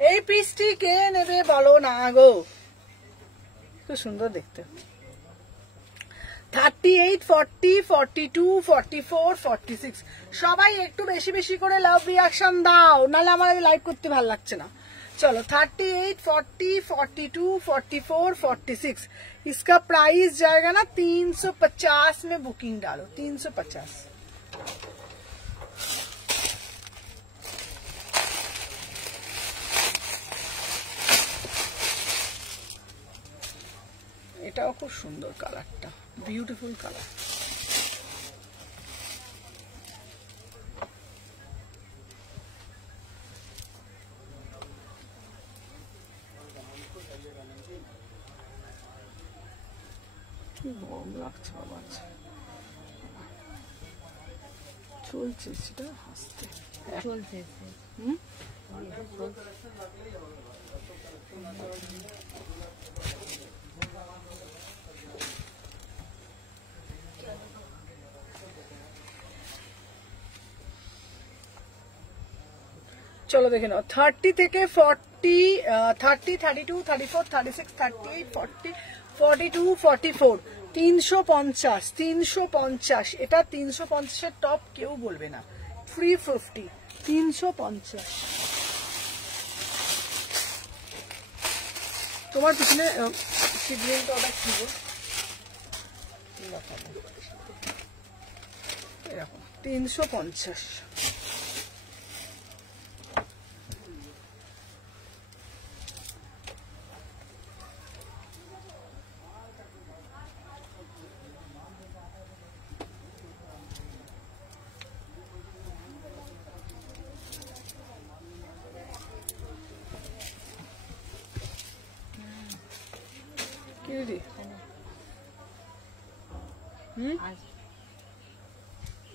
এই পিসটি কে নেবে বলো না গো, খুব সুন্দর দেখতে। 38, 40, 42, 44, 46 সবাই একটু বেশি বেশি করে লাভ রিয়াকশন দাও, নাহলে আমার লাইভ করতে ভালো লাগছে না। चलो 38, 40, 42, 44, 46 इसका प्राइस जाएगा ना 350 में। बुकिंग डालो 350। এটাও খুব সুন্দর কালারটা, বিউটিফুল কালার। কি গরম লাগছে বাবা, চলছে সেটা হাসতে চলছে। চলো দেখে নাও 30 থেকে 40, 30, 32, 34, 36, 38, 40, 42, 44 350, 350 এটা 350 এর টপ কেউ বলবে না। 350, 350 তোমার পিছনে সিডলিংটা ওটা ছিল এরকম 350।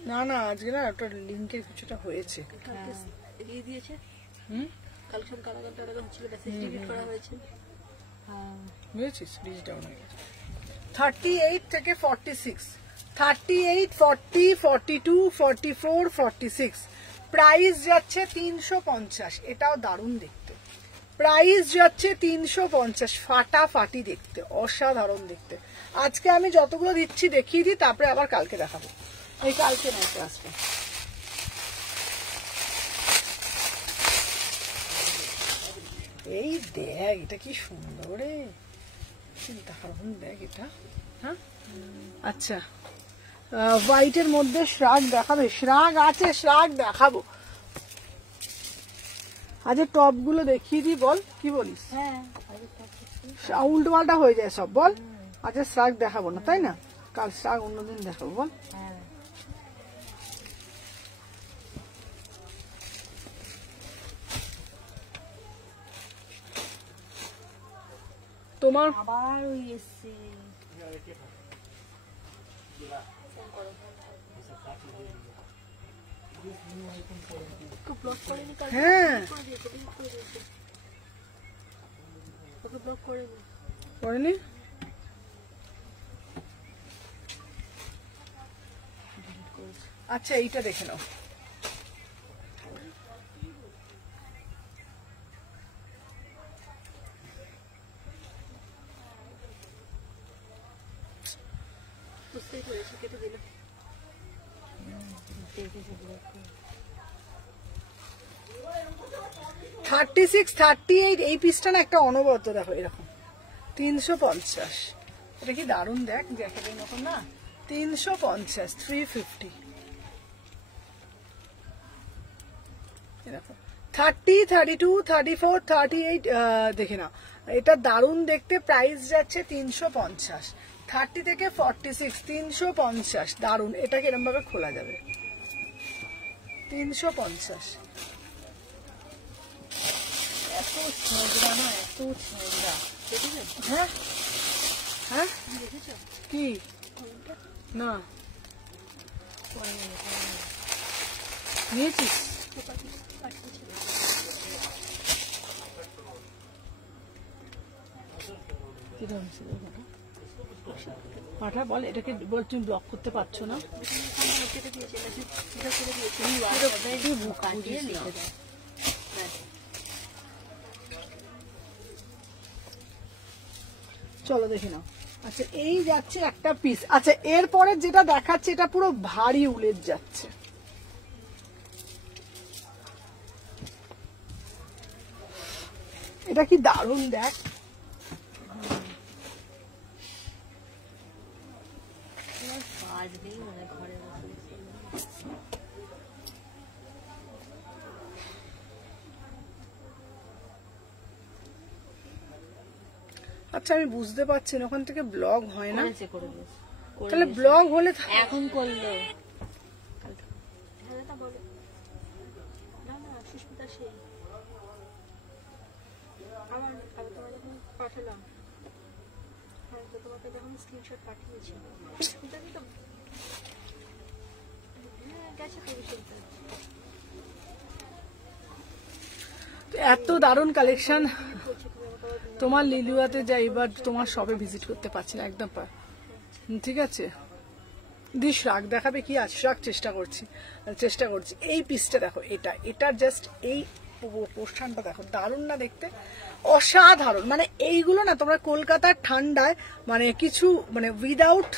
না না আজকে না একটা লিংকের কিছুটা হয়েছে। দিয়েছে কালেকশন কালার হচ্ছিল, মেসেজ ডিলিট করা হয়েছে। বুঝেছিস, রিচ ডাউন হয়ে গেছে। 38 থেকে 46, 38, 40, 42, 44, 46 প্রাইস যাচ্ছে 350। এটাও দারুণ দেখতে, প্রাইস যাচ্ছে 350, ফাটাফাটি দেখতে, অসাধারণ দেখতে। আজকে আমি যতগুলো দিচ্ছি দেখিয়ে দিই, তারপরে আবার কালকে দেখাবো। এই কালকে না, আজকে এই দেখ, এটা কি সুন্দর রে, দারুণ দেখ এটা। হ্যাঁ আচ্ছা, হোয়াইটের মধ্যে শ্রাগ দেখাবে? শ্রাগ আছে, শ্রাগ দেখাবো। আজকে টপ গুলো দেখিয়ে দিই, বল কি বলিস? উল্টো পাল্টা হয়ে যায় সব, বল। আজকে শ্রাগ দেখাবো না, তাই না? কাল শ্রাগ অন্যদিন দেখাবো, বল। তোমার আবার ওই এসছে হ্যাঁ করেনি। আচ্ছা এইটা দেখে নাও, বুঝতেই পেরেছি, কেটে দিলাম। 36, 38 এই পিসটা না একটা অনবরত, দেখো এরকম 350। এটা কি দারুণ দেখ, জ্যাকেটের মতন না। 350, 350 এরকম। 30, 32, 34, 38 দেখে নাও, এটা দারুণ দেখতে। প্রাইস যাচ্ছে 350। 30 থেকে 46, 350 দারুণ। এটাকে এরকম ভাবে খোলা যাবে, 350। এত ছেঁচড়া না, এত ছেঁচড়া। হ্যাঁ হ্যাঁ কি না নিয়েছিস? পাঠা বল, এটাকে বল, তুমি ব্লক করতে পারছো না। চলো দেখে নাও, আচ্ছা এই যাচ্ছে একটা পিস। আচ্ছা এরপরে যেটা দেখাচ্ছে এটা পুরো ভারী উলের যাচ্ছে, এটা কি দারুণ দেখ। কাজ নেই মানে ঘরে বসে বসে। আচ্ছা আমি বুঝতে পারছি না ওখান থেকে ব্লগ হয় না, করেছে, করে দিয়েছে। করে তাহলে দিয়েছে। ব্লগ হলে এখন করলো। এত দারুণ কালেকশন। তোমার লিলুয়াতে যাই, এবার তোমার শপে ভিজিট করতে পারছি না একদম ঠিক আছে। দিস রাগ দেখাবে কি আছে, রাগ চেষ্টা করছি। এই পিসটা দেখো, এটার জাস্ট এই পোস্টারটা দেখো, দারুণ না দেখতে, অসাধারণ। মানে এইগুলো না তোমরা কলকাতার ঠান্ডায় মানে কিছু মানে উইদাউট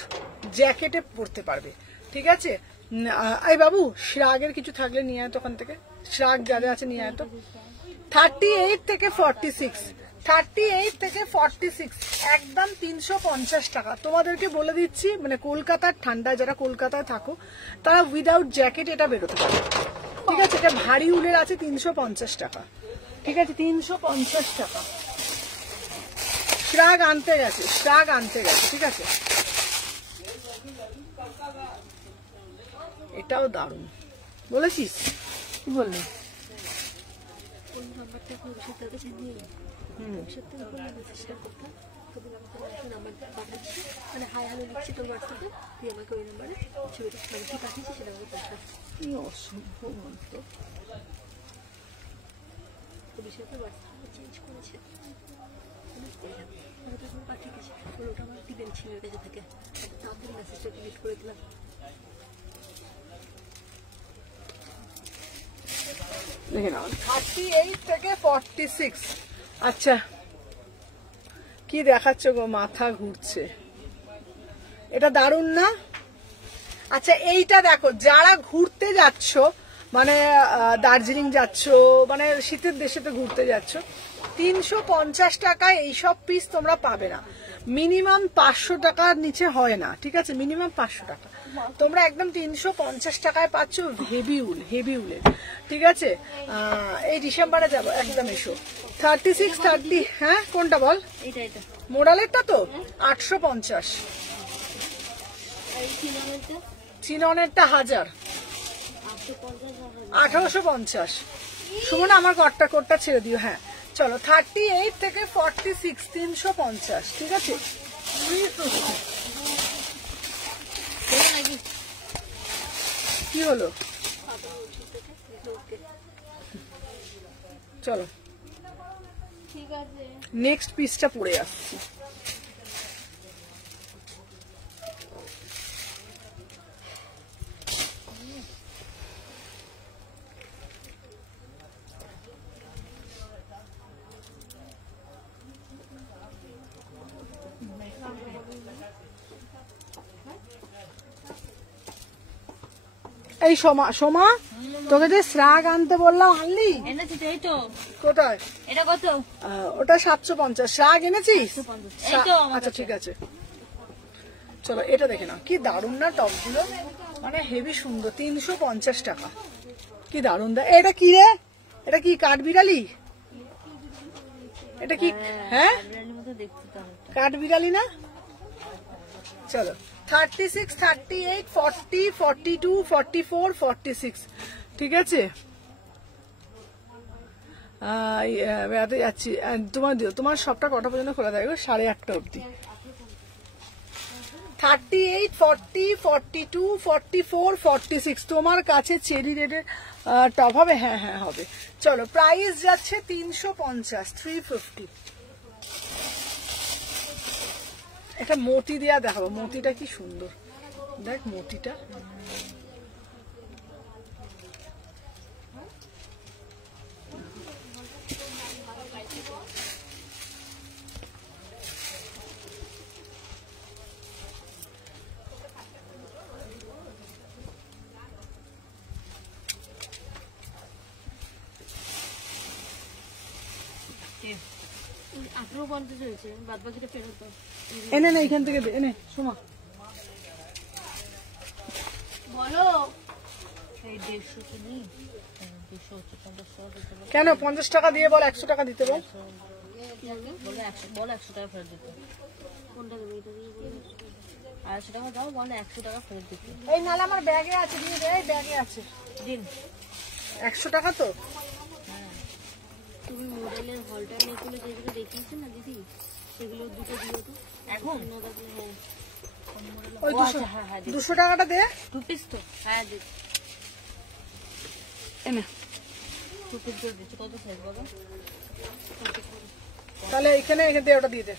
জ্যাকেটে পরতে পারবে, ঠিক আছে। এই বাবু শ্রাগের কিছু থাকলে নিয়ে আয় তো ওখান থেকে, শ্রাগ যা যা আছে নিয়ে আয় তো। 38 থেকে 46, 38 থেকে 46 একদম 350 টাকা। তোমাদেরকে বলে দিচ্ছি মানে কলকাতার ঠান্ডায় যারা কলকাতায় থাকো তারা উইদাউট জ্যাকেট এটা বেরোতে পারে, ঠিক আছে। এটা ভারী উলের আছে 350 টাকা, ঠিক আছে, 350 টাকা। শ্রাগ আনতে গেছে, ঠিক আছে। এটাও দারুণ বলেছিস, কি বললি? দেখে নাও 38 থেকে 46। আচ্ছা কি দেখাচ্ছ গো, মাথা ঘুরছে, এটা দারুণ না? আচ্ছা এইটা দেখো, যারা ঘুরতে যাচ্ছ মানে দার্জিলিং যাচ্ছ মানে শীতের দেশেতে ঘুরতে যাচ্ছ, 350 টাকায় এইসব পিস তোমরা পাবে না। মিনিমাম 500 টাকার নিচে হয় না, ঠিক আছে, মিনিমাম 500 টাকা। তোমরা একদম 350 টাকায় পাচ্ছ হেভি উলের, ঠিক আছে। এই ডিসেম্বরে যাবো একদম, এসো। 36, 30, হ্যাঁ কোনটা বল? এটা মোডালেরটা তো 850, চিননেরটা 1000, 1850। শুনো না আমার কোটটা ছেড়ে দিও, হ্যাঁ চলো। 38 থেকে 46 350, ঠিক আছে। কি হলো? চলো ঠিক আছে। নেক্সট পিসটা পরে আসছি। এই সোমা তোকে যে শ্রাগ আনতে বললাম আনলি? এনেছি তো, এই তো। কোথায়? এটা কত? ওটা 750। শ্রাগ এনেছিস? এই তো আমার আচ্ছা ঠিক আছে, চলো এটা দেখে নাও, কি দারুণ না টপগুলো, মানে হেভি সুন্দর। 350 টাকা, কি দারুণ। এটা কি রে? এটা কি কাঠবিড়ালি? এটা কি? হ্যাঁ কাঠবিড়ালি না? চলো 36, 38, 40, 42, 44, 46, ঠিক আছে। বেড়াতে যাচ্ছি। তোমার সবটা কটা পর্যন্ত খোলা থাকবে? 8:30 অব্দি। 38, 40, 42, 44, 46 তোমার কাছে চেরি রেডের টপ হবে? হ্যাঁ হ্যাঁ হবে। চলো প্রাইস যাচ্ছে 350, 350। এটা মোটি দেয়া দেখাবো, মোটিটা কি সুন্দর দেখ, মোটিটা 18.50 হয়েছে, বাদ বাকিটা ফেরত দাও। এনে না এখান থেকে দে, এনে সোমা। বলো এই 150 তো নেই, 200 হচ্ছে 50 টাকা দিতে বলো। কেন 50 টাকা দিয়ে বল, 100 টাকা দিতে বল। বলো 100 টাকা ফেরত দিতে। কোনটা দেবে? এটা দিয়ে বলো। 250 টাকা দাও, বলো 100 টাকা ফেরত দিতে। এই নালে আমার ব্যাগে আছে, দিয়ে দে, এই ব্যাগে আছে। দিন 100 টাকা তো। তুমি মোবাইলের হলটার নেটগুলো যেগুলো দেখিয়েছো না দিদি, সেগুলো দুটো দিও তো এখন না থাকলে। হ্যাঁ ওই ও 200 আচ্ছা, হ্যাঁ হ্যাঁ 200 টাকাটা দে। 2 পিস তো, হ্যাঁ দিন। এনে 2 পিস করে দিচ্ছি, কত সাইজ বলো? তাহলে এখানে দে, ওটা দিয়ে দে।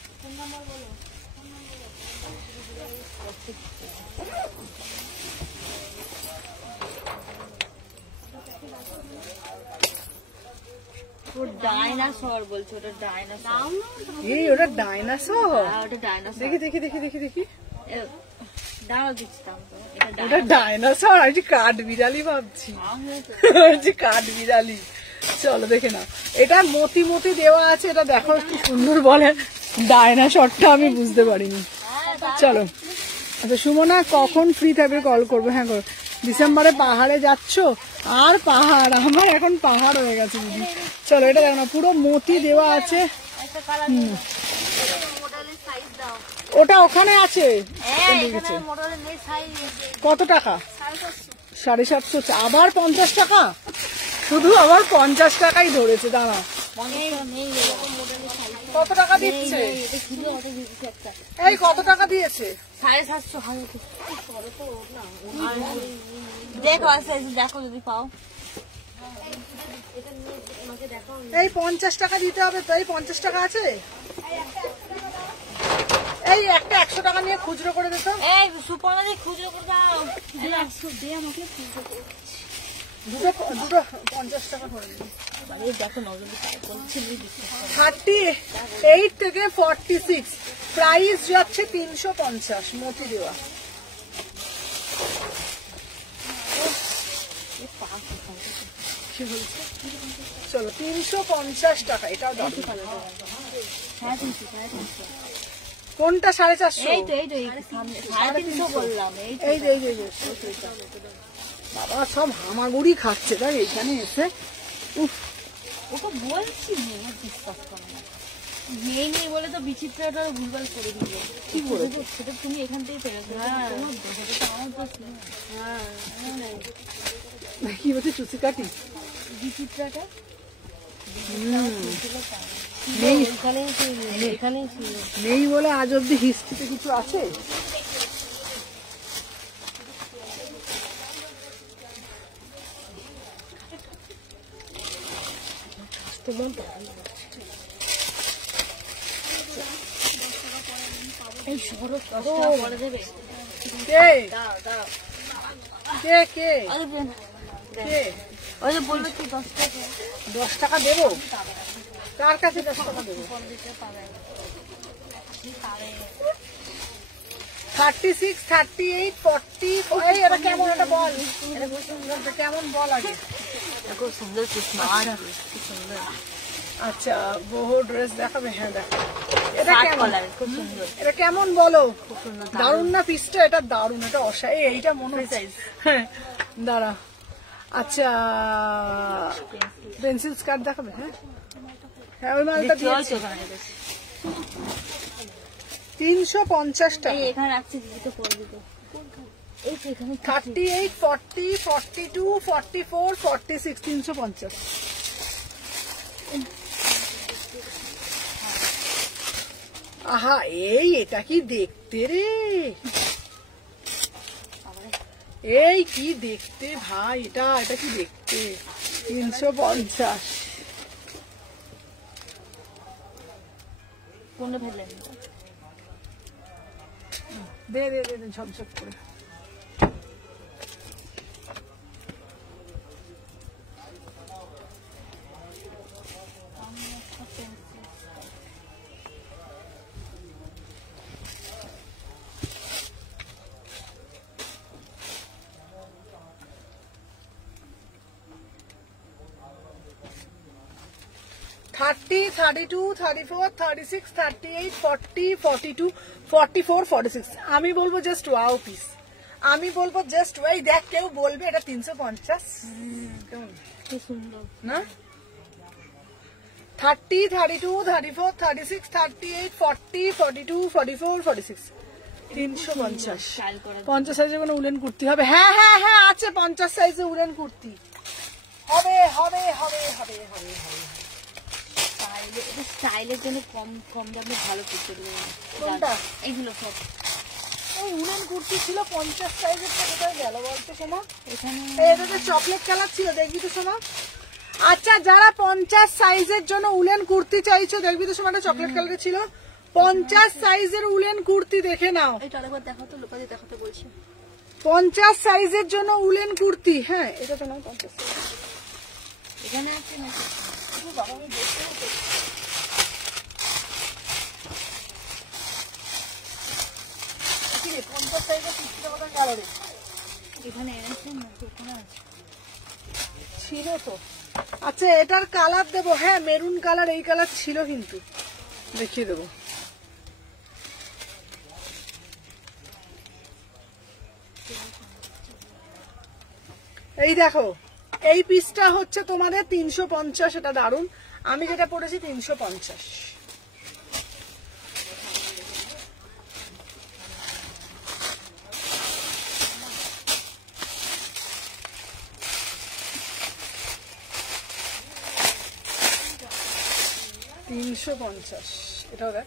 ওটা ডাইনোসর বলছো, ওটা ডাইনোসর। এই ওটা ডাইনোসর। হ্যাঁ ওটা ডাইনোসর। দেখি দেখি দেখি দেখি দেখি। দাঁড়াও দিচ্ছি দাম তো, এটা ওটা ডাইনোসর, আমি কাঠ বিড়ালি ভাবছি। যে কাঠ বিড়ালি। চলো দেখে নাও, এটা মতি মতি দেওয়া আছে, এটা দেখো একটু সুন্দর বলে। ডাইনোসরটা আমি বুঝতে পারিনি। চলো আচ্ছা সুমনা, কখন ফ্রি থাকবে কল করবো। হ্যাঁ করো। ডিসেম্বরে পাহাড়ে যাচ্ছ? আর পাহাড়, আমার এখন পাহাড় হয়ে গেছে দিদি। চলো এটা দেখো না, পুরো মতি দেওয়া আছে। একটা কালার মোবাইলের সাইজ দাও। ওটা ওখানে আছে। এখানে মোবাইলের নেই সাইজ। কত টাকা? 750। আবার 50 টাকা? শুধু আবার 50 টাকাই ধরেছে। দাঁড়া, 50 টাকা নেই এরকম মোডেলের সাইজ। কত টাকা দিচ্ছে? এটা শুধু অত দিয়েছে একটা। এই কত টাকা দিয়েছে? 750 হাজার। দেখো আছে, দেখো যদি পাও। এই 50 টাকা দিতে হবে তো। এই 50 টাকা আছে? এই একটা 100 টাকা নিয়ে খুচরো করে দিত। এই সুপর্ণা দি খুচরো করে দাও। দে আমাকে খুঁজে দে। দুটো দুটো 50 টাকা করে দিন। এই দেখো নজর দিতে বলছি, 38 থেকে 46, প্রাইস যাচ্ছে 350, মতি দেওয়া। কি বলছে? চলো 350 টাকা, এটাও দাম। কোনটা 450? এই তো এই সামনে 350 বললাম। এই যে এই যে এই যে। বাবা সব হামাগুড়ি খাচ্ছে তাই এখানে এসে। উফ, ওকে বলছি না বিশ্বাস করো না। নেই নেই বলে তো বিচিত্রটা ভুলভাল করে দিল। কি করেছে? সেটা তুমি এখান থেকে পেরেছো। তোমার দোষ, এটা তো আমার দোষ না। কি বলছে? চুচি কাটি বিচিত্রটা নেই, এখানেই ছিল, এখানেই ছিল। নেই বলে আজ অব্দি হিস্ট্রিতে কিছু আছে? তোমার এই সরো পরে দেবে। কে দাও দাও। কে কে কে? ওই যে বললো কি 10 টাকা। 10 টাকা দেবো? কার কাছে 10 টাকা দেবো? 36, 38, 40। এই এটা কেমন? এটা বল, এটা কেমন বল আগে। খুব সুন্দর স্মার্ট, খুব সুন্দর। আচ্ছা বহু ড্রেস দেখাবে? হ্যাঁ দেখো। এটা শার্ট কেমন? কলার খুব সুন্দর। এটা কেমন বলো? খুব সুন্দর। দারুন না পিসটা? এটা দারুন, এটা অসাই। এইটা মনে হচ্ছে। হ্যাঁ দাঁড়া। আচ্ছা পেন্সিল স্কার্ট দেখাবে? হ্যাঁ হ্যাঁ ওই মালটা দিয়েছে। 350 এই টাকা। এখানে রাখছি, দিদি তো পরে দিত। এই তো এখানে 38, 40, 42, 44, 46, 350। আহা এই এটা কি দেখতে রে, এই কি দেখতে ভাই, এটা এটা কি দেখতে। 350। কোনটা ফেললেন? দে দে দে দে ঝপঝপ করে। 30, 32, 34, 36, 38, 40, 42, 44, 46 আমি বলবো জাস্ট ওয়াও পিস, আমি বলবো জাস্ট ওয়াই। দেখ কেউ বলবে এটা 350 কেমন কি সুন্দর না? 30, 32, 34, 36, 38, 40, 42, 44, 46 350। স্টাইল করা 50 সাইজের কোনো উলেন কুর্তি হবে? হ্যাঁ হ্যাঁ হ্যাঁ আছে 50 সাইজের উলেন কুর্তি হবে হবে হবে হবে হবে হবে। স্টাইলের জন্য কম কম দামে ভালো কুর্তি কোনটা? এইগুলো সব ওই উলেন কুর্তি ছিল 50 সাইজের, তো কোথায় গেল বলতে সোমা? এখানে এটাতে চকলেট কালার ছিল, দেখবি তো সোমা। আচ্ছা যারা 50 সাইজের জন্য উলেন কুর্তি চাইছো দেখবি তো সোমা, চকলেট কালারের ছিল 50 সাইজের উলেন কুর্তি, দেখে নাও। এটা আরেকবার দেখাতো, লোকাতে দেখাতে বলছি। 50 সাইজের জন্য উলেন কুর্তি। হ্যাঁ এটা তো নয় 50 সাইজ। এখানে আছে নাকি? বাবা আমি দেখতে হবে। কি রে 50 সাইজের কুর্তিটা কোথায় গেল রে? এখানে এনেছে না, ওখানে আছে। ছিল তো। আচ্ছা এটার কালার দেবো, হ্যাঁ মেরুন কালার, এই কালার ছিল কিন্তু দেখিয়ে দেবো। এই দেখো এই পিসটা হচ্ছে তোমাদের 350, এটা দারুন। আমি যেটা পড়েছি 350। এটাও দেখ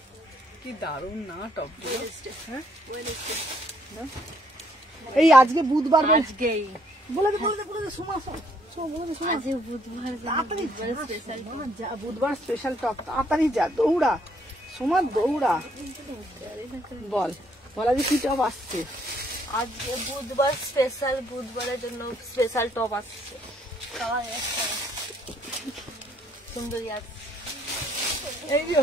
কি দারুন না টপ গুলো। হ্যাঁ এই আজকে বুধবার আজকেই বলে দে বলে দে বলে দে সুমা বলে দে সুমা। আজকে বুধবার, তাড়াতাড়ি বুধবার স্পেশাল যা, বুধবার স্পেশাল টপ, তাড়াতাড়ি যা, দৌড়া সুমা দৌড়া। বল বল আজকে কি টপ আসছে? আজকে বুধবার স্পেশাল, বুধবারের জন্য স্পেশাল টপ আসছে। সবাই একটা সুন্দরী আছে। এই যে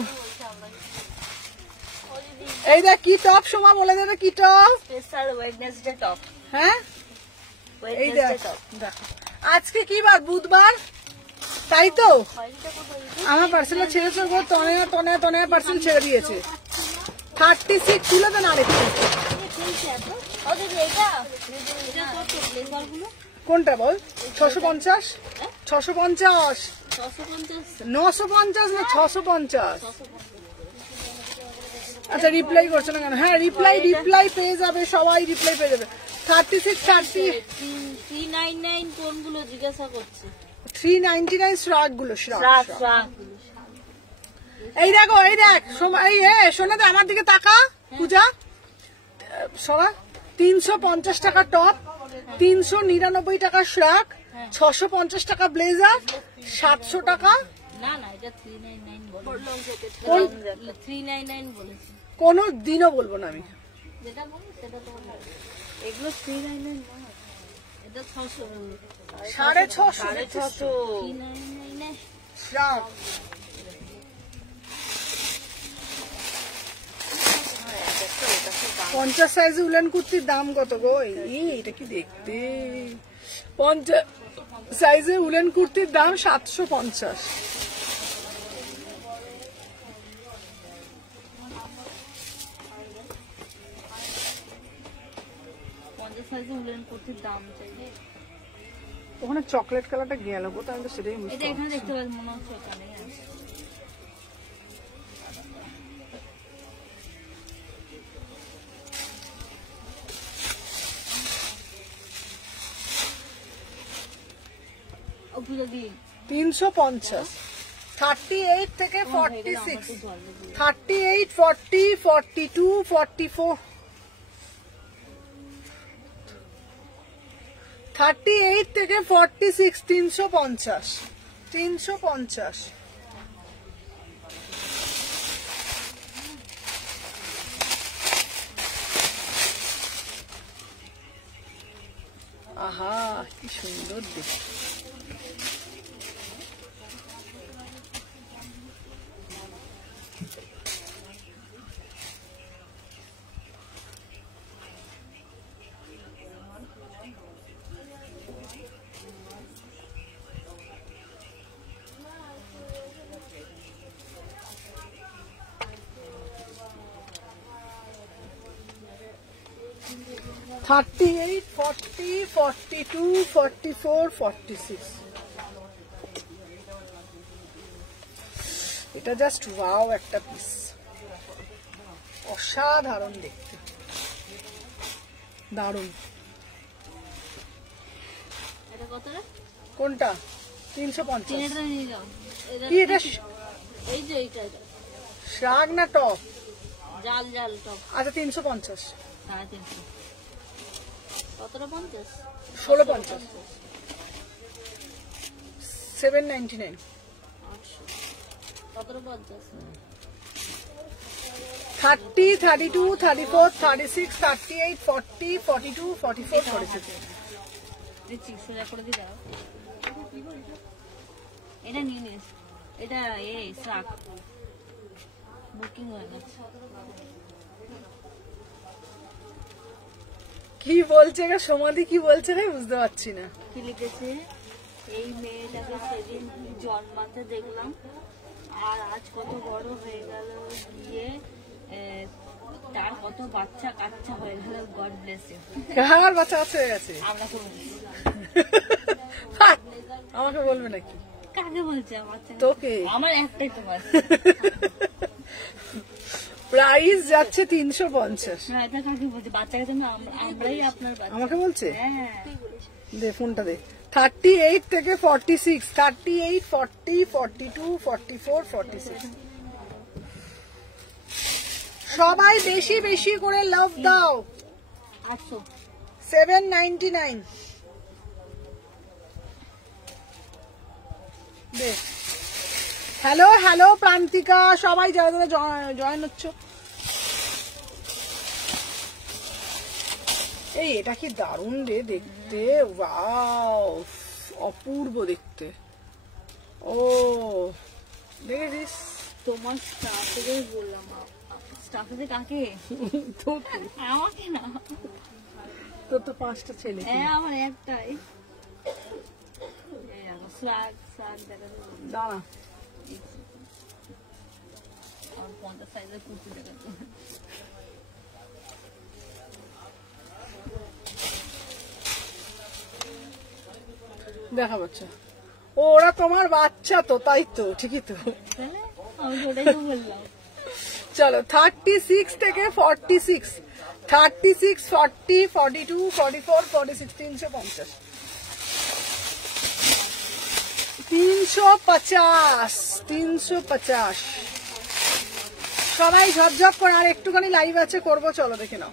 এই দেখ কি টপ সোমা, বলে দেবে কি টপ। Special Wednesday top. হ্যাঁ এই দেখ ওয়েডনেসডে টপ। দেখো আজকে কি বার? বুধবার, তাই তো। আমার পার্সেলটা ছেড়েছে গো, তনে পার্সেল ছেড়ে দিয়েছে। 36 ছিল তো না আরেকটু। কোনটা বল? 650 650 950 না 650। আচ্ছা রিপ্লাই করছো না কেন? হ্যাঁ রিপ্লাই পেয়ে যাবে, সবাই রিপ্লাই পেয়ে যাবে। 36 30 399 কোনগুলো জিজ্ঞাসা করছে? 399 শ্রাগ গুলো, শ্রাগ। এই দেখো এই দেখ এই শোনা দে আমার দিকে তাকা পূজা, সরা 350 টাকা টপ, 399 টাকা শ্রাগ, 650 টাকা ব্লেজার, 700 টাকা। না না, এটা 399 বলে। 399 বলেছি। কোনো দিনও বলবো না আমি। যেটা বলি সেটা তো এগুলো 399 না, এটা 600 650 399 শ্রাগ। পঞ্চাশ সাইজে উলেন কুর্তির দাম কত গো? এটা কি দেখতে। 50 সাইজে উলেন কুর্তির দাম 750। সাইজে উলেন কুর্তির দাম চাই। ওখানে চকলেট কালারটা গেল গো, তো আমি তো সেটাই বুঝতে এটা এখানে দেখতে পাচ্ছি, মনে হচ্ছে ওখানে আছে। ও পুরো দিন 350। 38 থেকে 46, 38, 40, 42, 44, 38 থেকে 46, 350 350। আহা কি সুন্দর দেখতে। 38, 40, 42, 44, 46. এটা জাস্ট ওয়াও একটা পিস, অসাধারণ দেখতে, দারুণ। এটা কত রে? কোনটা? 350। তিনটা নিয়ে যাও। কি এটা? এই যে এইটা শ্রাগ না টপ? জাল জাল টপ। আচ্ছা 350। 350। কতটা 50? 1650। 799। 800। কতটা 50? 30, 32, 34, 36, 38, 40, 42, 44, 46। দেখছি সোজা করে দিয়ে দাও। এটা নিয়ে নিস। এটা এই শাক বুকিং হয়ে গেছে। কি বলছে গো সমাধি, কি বলছে রে বুঝতে পারছি না। কি লিখেছে? এই মেয়েটাকে সেদিন জন্মাতে দেখলাম আর আজ কত বড় হয়ে গেল, গিয়ে তার কত বাচ্চা কাচ্চা হয়ে গেল। God bless you. কার বাচ্চা আছে হয়ে গেছে? আমরা তো বলি। আমাকে বলবে নাকি? কাকে বলছে? আমার তোকে। আমার একটাই তো বাচ্চা। প্রাইস যাচ্ছে 350। হ্যাঁ, এটা কাকে বলছে? বাচ্চাকে তো না, আমরাই আপনার বাচ্চা। আমাকে বলছে? হ্যাঁ, দে ফোনটা দে। 38 থেকে 46, 38, 40, 42, 44, 46। সবাই বেশি বেশি করে লাভ দাও। 800। 799। দে। হ্যালো হ্যালো প্রান্তিকা, সবাই যারা যারা জয়েন হচ্ছ। এই এটা কি দারুণ রে দেখতে, ওয়াও অপূর্ব দেখতে। ও দেখেছিস? তোমার স্টাফে বললাম। স্টাফে কাকে? তোকে। আমাকে না। তোর তো 5টা ছেলে। হ্যাঁ, আমার একটাই। এই দেখো, স্লাগ স্লাগ দেখা যাবে। দাঁড়া। আর 50 সাইজের কুর্তি দেখা যাবে। দেখা বাচ্চা। ও ওরা তোমার বাচ্চা তো, তাই তো, ঠিকই তো। তাহলে আমি ওটাই তো বললাম। চলো 36 থেকে 46, 36, 40, 42, 44, 46, 350। 350, 350। সবাই ঝপঝপ করে, আর একটুখানি লাইভ আছে করবো, চলো দেখে নাও।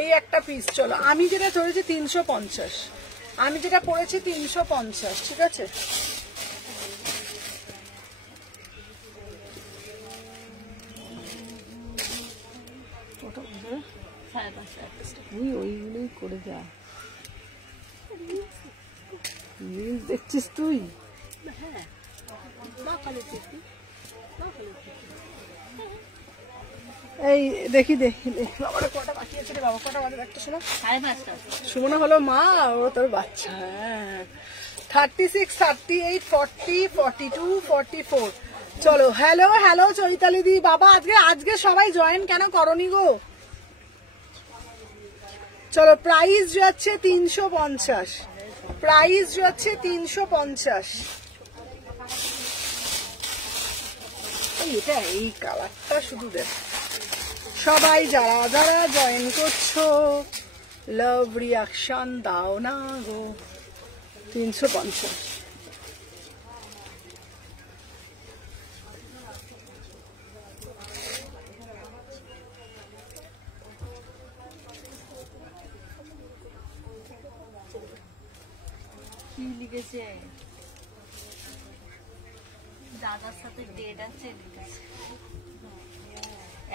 এই একটা পিস। চলো আমি যেটা ধরেছি 350, আমি যেটা পড়েছি 350, ঠিক আছে? তুই ওইগুলোই করে যা, রিলস দেখছিস তুই? এই দেখি দেখি বাবার কটা বাকি আছে রে বাবা, কটা বাজে একটা শোনো। 5:30। সুমনা হলো মা, ও তোর বাচ্চা। হ্যাঁ 36, 38, 40, 42, 44। চলো হ্যালো হ্যালো চৈতালি দি। বাবা আজকে সবাই জয়েন কেন করনি গো? চলো প্রাইস যাচ্ছে 350, প্রাইস যাচ্ছে 350। এটা এই কালারটা শুধু দেখ। সবাই যারা যারা জয়েন করছো লাভ রিয়াকশন দাও না গো। 350। কি লিখেছে? দাদার সাথে ডেট আছে লিখেছে।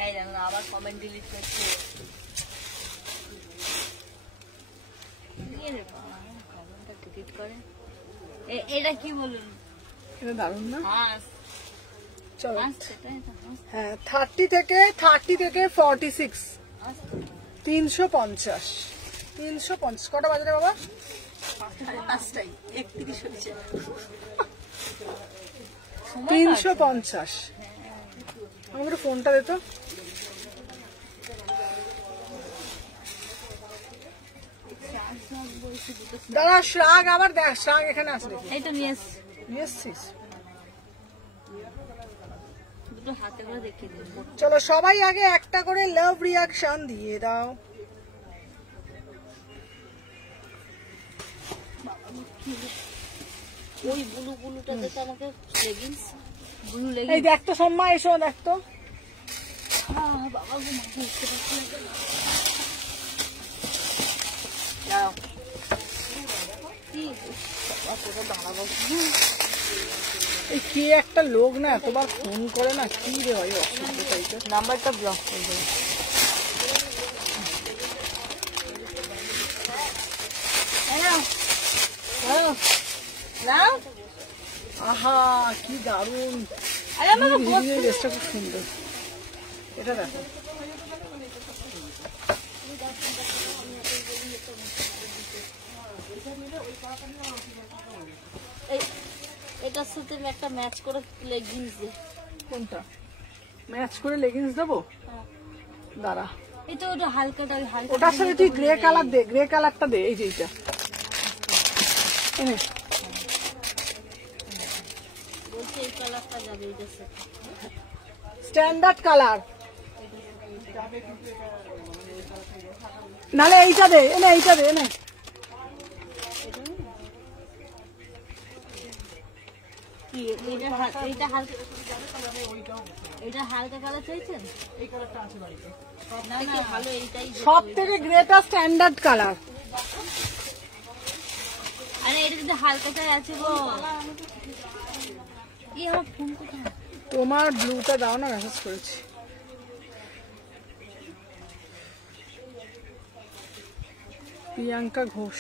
এই জানো আবার কমেন্ট ডিলিট করছে। কমেন্টটা ডিলিট করে। এটা কি বলুন? এটা দারুণ না? হাস চলো হাস সেটাই তো হাস। হ্যাঁ 30 থেকে 46, 350, 350। কটা বাজে রে বাবা? 5টাই 31 হয়েছে। 350। আমাকে ফোনটা দে তো। দাদা শ্রাগ আবার দেখ, শ্রাগ এখানে আছে দেখি, এই তো নিয়ে এসছি, নিয়ে এসছিস। দুটো হাতে করে দেখিয়ে দেবো। চলো সবাই আগে একটা করে লাভ রিয়াকশন দিয়ে দাও। ওই ব্লু ব্লুটা দেখে আমাকে লেগিংস, ব্লু এই লেগিংস। দেখ তো সোম্মা, এসো দেখ তো। বাবা গো, মাথা উঠতে পারছি না। দাঁড়াও। কি অতটা দাঁড়াবো এই কে একটা লোক না এতবার ফোন করে না, কি রে ভাই অসুবিধা টাইপের। নাম্বারটা ব্লক করে দেবো। নাও। আহা কি দারুন, আরে আমাকে ড্রেসটা খুব সুন্দর। এটা দেখো, এটার সাথে আমি একটা ম্যাচ করে লেগিংস দে। কোনটা ম্যাচ করে লেগিংস দেবো? দাঁড়া, এই তো ওটা হালকাটা, ওই হালকা ওটার সাথে তুই গ্রে কালার দে, গ্রে কালারটা দে, এই যে এইটা এনে। বলছে এই কালারটা যাবে এটার সাথে। স্ট্যান্ডার্ড কালার, নালে এইটা দে, এনে এইটা দে, এনে। কি এটা হালকা, এটা হালকা কালার চাইছেন? না না, ভালো এইটাই। সব থেকে গ্রেটা স্ট্যান্ডার্ড কালার। আরে এটা কিন্তু হালকাটাই আছে গো। কি আমার ফোন কোথায়? তোমার ব্লুটা দাও না, মেসেজ করেছি। প্রিয়াঙ্কা ঘোষ,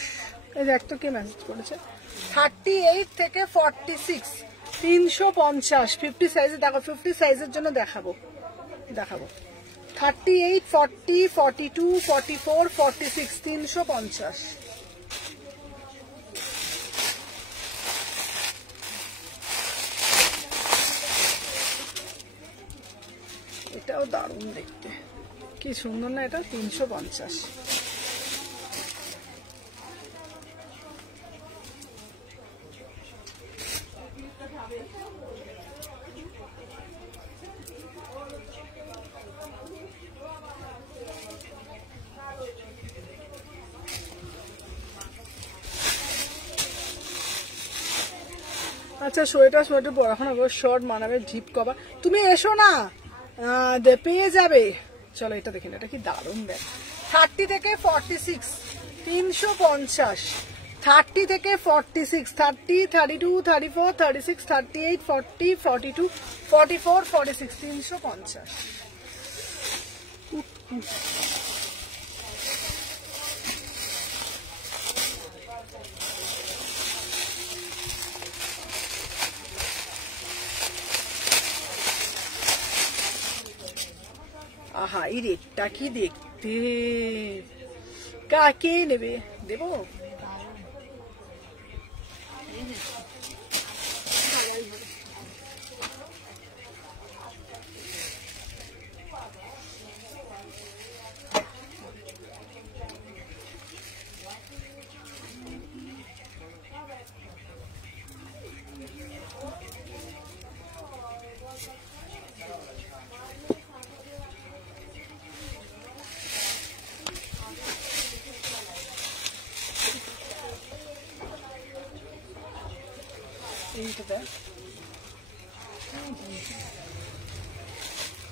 এই দেখ তো কে মেসেজ করেছে। 38 থেকে 46, 350, 50 সাইজে দেখো, 50 সাইজের জন্য দেখাবো। 38, 40, 42, 44, 46, 350। এটাও দারুণ দেখতে, কি সুন্দর না এটা, 350। আচ্ছা সোয়েটার পর এখন শর্ট মানাবে, জিপ কভার। তুমি এসো না, পেয়ে যাবে। চলো এটা দেখেন, এটা কি দারুণ ব্যাগ। 30 থেকে 46, 350। 30 থেকে 46, 30, 32, 34, 36, 38, 40, 42, 44, 46, 350। আহা এই রেটটা কি দেখতে, কাকে নেবে, দেবো?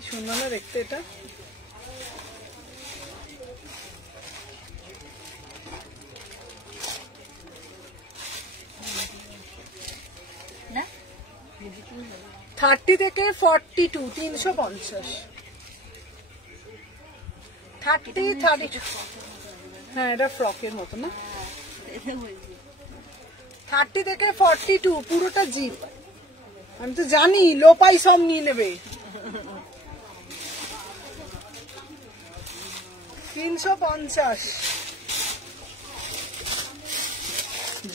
সুন্দর না দেখতে এটা। না 30 থেকে 42, 350। 30, 32, হ্যাঁ এটা ফ্রকের মতো না। 30 থেকে 42 পুরোটা জিপ। আমি তো জানি লোপাই সব নিয়ে নেবে। 350।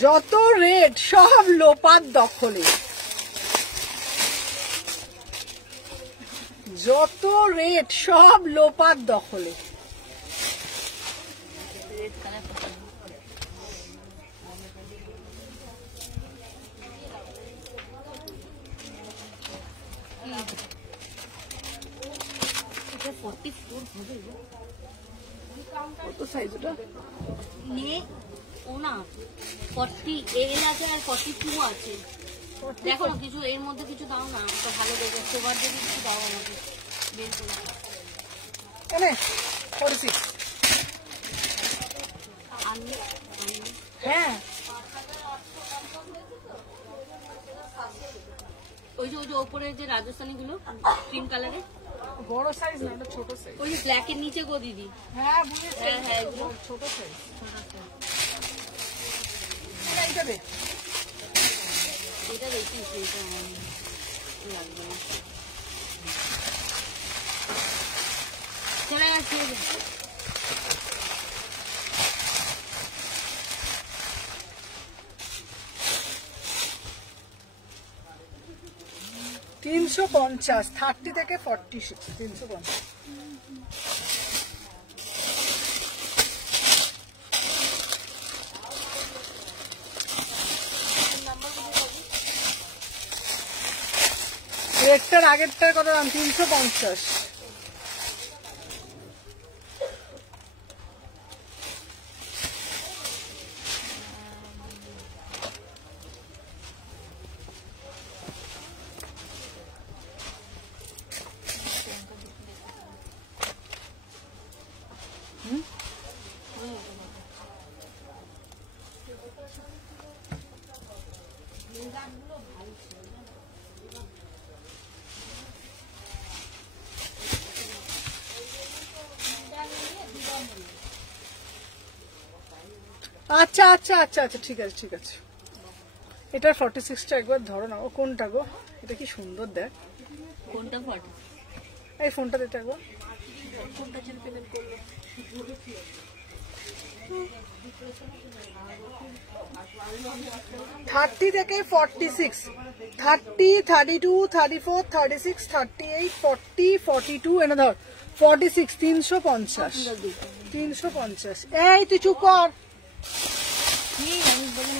যত রেট সব লোপার দখলে, যত রেট সব লোপার দখলে। 44 হবে গো। কত সাইজ ওটা? নিয়ে ও না 40 এল আছে আর 42 আছে। দেখো না কিছু এর মধ্যে কিছু দাও না, ওটা ভালো দেখে সোবার যদি কিছু দাও আমাকে বের করে। এনে 46। আনলে হ্যাঁ ওই যে ওপরে যে রাজস্থানি গুলো ক্রিম কালারে, বড় সাইজ না, ওটা ছোট সাইজ। ওই যে ব্ল্যাক এর নিচে গো দিদি। হ্যাঁ বুঝেছি, হ্যাঁ হ্যাঁ এগুলো ছোট সাইজ। এইটা দে। এটা দেখি এটা লাগবে না। চলে আসছি। 350, 30 থেকে 46, 350। রেটটার আগেরটার কত দাম? 350। আচ্ছা আচ্ছা আচ্ছা আচ্ছা, ঠিক আছে ঠিক আছে। এটার 46টা একবার ধরো না। ও কোনটা গো? এটা কি সুন্দর দেখ। কোনটা ফটো? এই ফোনটা দিতে একবার। কোনটা যেন পেমেন্ট করলো? 30 থেকে 46, 30, 32, 34, 36, 38, 40, 42, এনে ধর 46, 350, 350। এই তুই চুপ কর। আমি বলি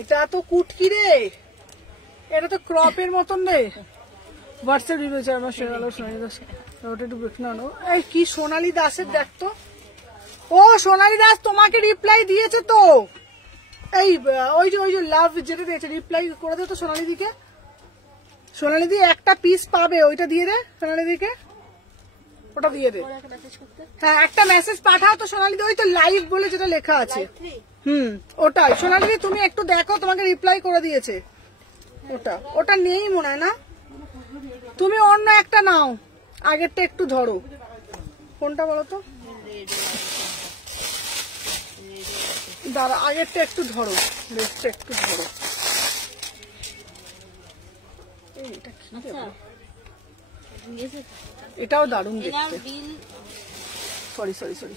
এটা তো কুটকি রে, এটা তো ক্রপের মতন রে। হোয়াটসঅ্যাপ রয়েছে আমার সেরালো সোনালী দাস, ওটা একটু দেখে নাও। এই কি সোনালী দাসের দেখ তো। ও সোনালী দাস তোমাকে রিপ্লাই দিয়েছে তো। এই ওই যে লাভ যেটা দিয়েছে, রিপ্লাই করে দে তো সোনালী দিকে। সোনালী দি একটা পিস পাবে, ওইটা দিয়ে দে সোনালী দিকে, ওটা দিয়ে দে। হ্যাঁ একটা মেসেজ পাঠাও তো সোনালী দি, ওই তো লাইভ বলে যেটা লেখা আছে। ওটাই সোনালী দি, তুমি একটু দেখো, তোমাকে রিপ্লাই করে দিয়েছে। ওটা নেই মনে হয় না, তুমি অন্য একটা নাও, আগেরটা একটু ধরো। কোনটা বলো তো? দাঁড়া, আগেরটা একটু ধরো, রেটটা একটু ধরো। এটা কি দেবো? এটাও দারুণ দেখতে। সরি 5000।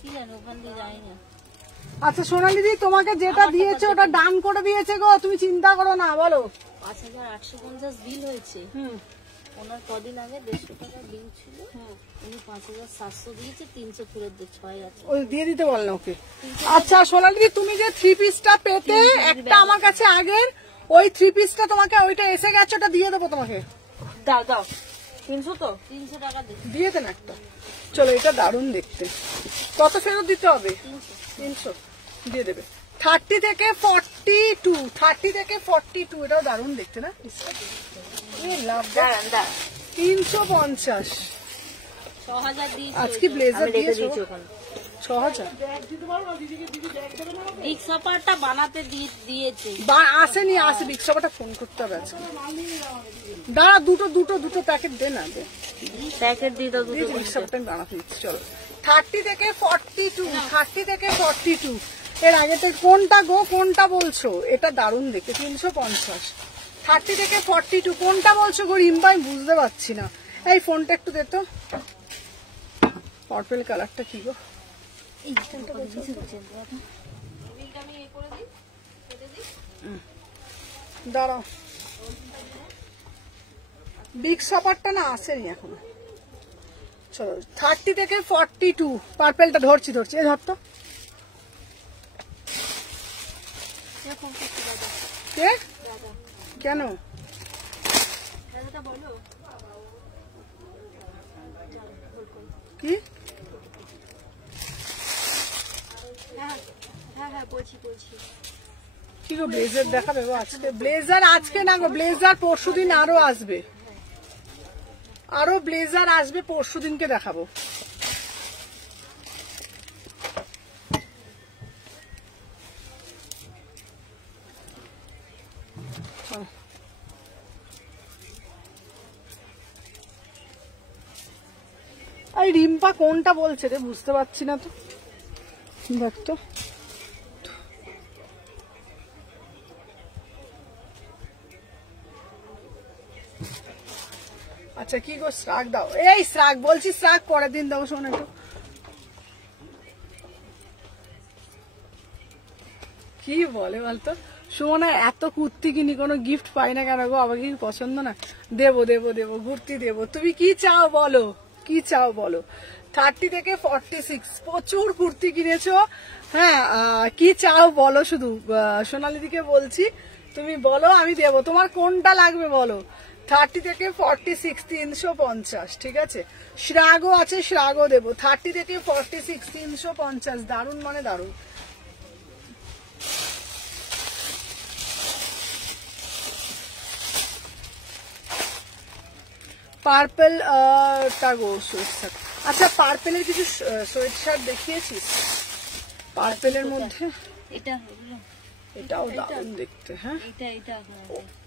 কি জানো ওখান দিয়ে যাই না। আচ্ছা সোনালী দি, তোমাকে যেটা দিয়েছে ওটা ডান করে দিয়েছে গো, তুমি চিন্তা করো না। বলো 5850 বিল হয়েছে। ওনার কদিন আগে 150 টাকা বিল ছিল, উনি 5700 দিয়েছে, 300 ফেরত দিয়ে 6 আছে। ওই দিয়ে দিতে বল না ওকে। আচ্ছা সোনালী দি, তুমি যে 3 পিসটা পেতে একটা আমার কাছে আগের, ওই 3 পিসটা তোমাকে ওইটা এসে গেছে, ওটা দিয়ে দেবো তোমাকে। দাও দাও 300 তো 300 টাকা দিয়ে দেন একটা। চলো এটা দারুণ দেখতে। কত ফেরত দিতে হবে? 300 দিয়ে দেবে। 30 থেকে 42, 30 থেকে 42, এটাও দারুণ দেখতে না? লাভ। দাঁড়ান দাঁড়ান 350। 6000 দিয়েছে। আজকে ব্লেজার আমি রেখে দিয়েছো দিয়েছি ওখানে। 6000। বিগ সপারটা বানাতে দিয়েছে। আসেনি, আসে বিগ শপটা ফোন করতে হবে আজকে। দাঁড়া, দুটো প্যাকেট দে না, দে। প্যাকেট দিয়ে দাও দুটো। বিগ শপটা বানাতে দিচ্ছি। চলো 30 থেকে 42, 30 থেকে 42। এর আগে তো কোনটা গো, কোনটা বলছো? এটা দারুণ দেখতে, 350। 30 থেকে 42 কোনটা বলছো গো রিম্বা? আমি বুঝতে পারছি না। এই ফোনটা একটু দে তো, পার্পল কালারটা কি গো? দাঁড়াও, বিগ শপারটা না আসেনি এখনো। চলো 30 থেকে 42 পার্পেলটা ধরছি এই ধরতো এরকম করতে দাদা কে দাদা কেন দাদাটা বলো কি হ্যাঁ হ্যাঁ হ্যাঁ বলছি কি গো ব্লেজার দেখাবে গো আজকে ব্লেজার আজকে না গো ব্লেজার পরশুদিন আরো আসবে ব্লেজার আসবে পরশুদিনকে দেখাবো এই রিম্পা কোনটা বলছে রে বুঝতে পারছি না তো দেখ তো আচ্ছা কি গো শ্রাগ দাও এই শ্রাগ বলছি শ্রাগ পরের দিন দাও শোন একটু কি বলে বলতো সুমনা এত কুর্তি কিনি কোনো গিফট পাই না কেন গো আমাকে কি পছন্দ না দেবো ঘুরতি দেবো তুমি কি চাও বলো 30 থেকে 46 প্রচুর কুর্তি কিনেছো হ্যাঁ কি চাও বলো শুধু সোনালি দিকে বলছি তুমি বলো আমি দেবো তোমার কোনটা লাগবে বলো 30 থেকে 46 350 ঠিক আছে শ্রাগও আছে শ্রাগও দেবো 30 থেকে 46 350 দারুন মানে দারুন পার্পল টাগো সোয়েট আচ্ছা পার্পেলের কিছু সোয়েট শার্ট দেখিয়েছিস পার্পেলের মধ্যে এটাও দারুণ দেখতে হ্যাঁ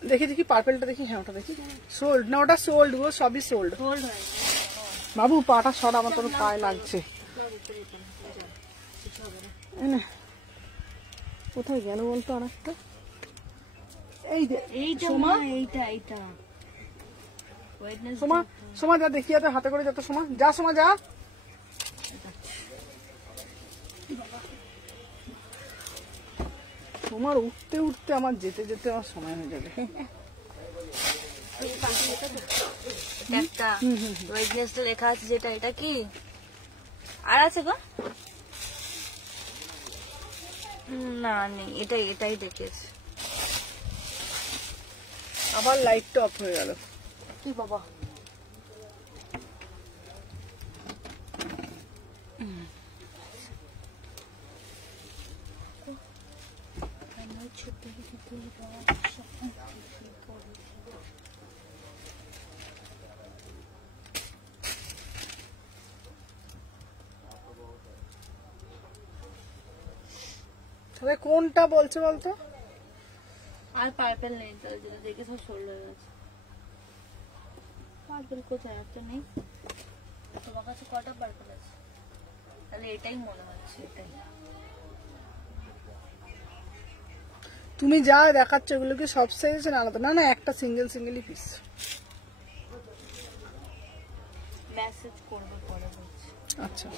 দেখি পার্পেলটা দেখি হ্যাঁ ওটা দেখি সোল্ড না ওটা সোল্ড গো সবই সোল্ড বাবু পাটা সরা আমার তোর পায়ে লাগছে কোথায় গেল বলতো আর একটা সোমা যা দেখি হাতে করে যত সোমা যা তোমার উঠতে আমার যেতে আমার সময় হয়ে যাবে একটা ওয়েডনেসডে লেখা আছে যেটা এটা কি আর আছে গো না নেই এটাই দেখেছি আবার লাইটটা অফ হয়ে গেল কি বাবা তাহলে কোনটা বলছো বলতো আর পার্পল নেই তো যেটা দেখে সব সোল্ড হয়ে গেছে পার্পল কোথায় আর তো নেই তোমার কাছে কটা পার্পল আছে তাহলে এটাই মনে হচ্ছে এটাই তুমি যা দেখাচ্ছ এগুলো কি সব সাইজ না আলাদা না একটা সিঙ্গেলই পিস মেসেজ করবে পরে বলছি আচ্ছা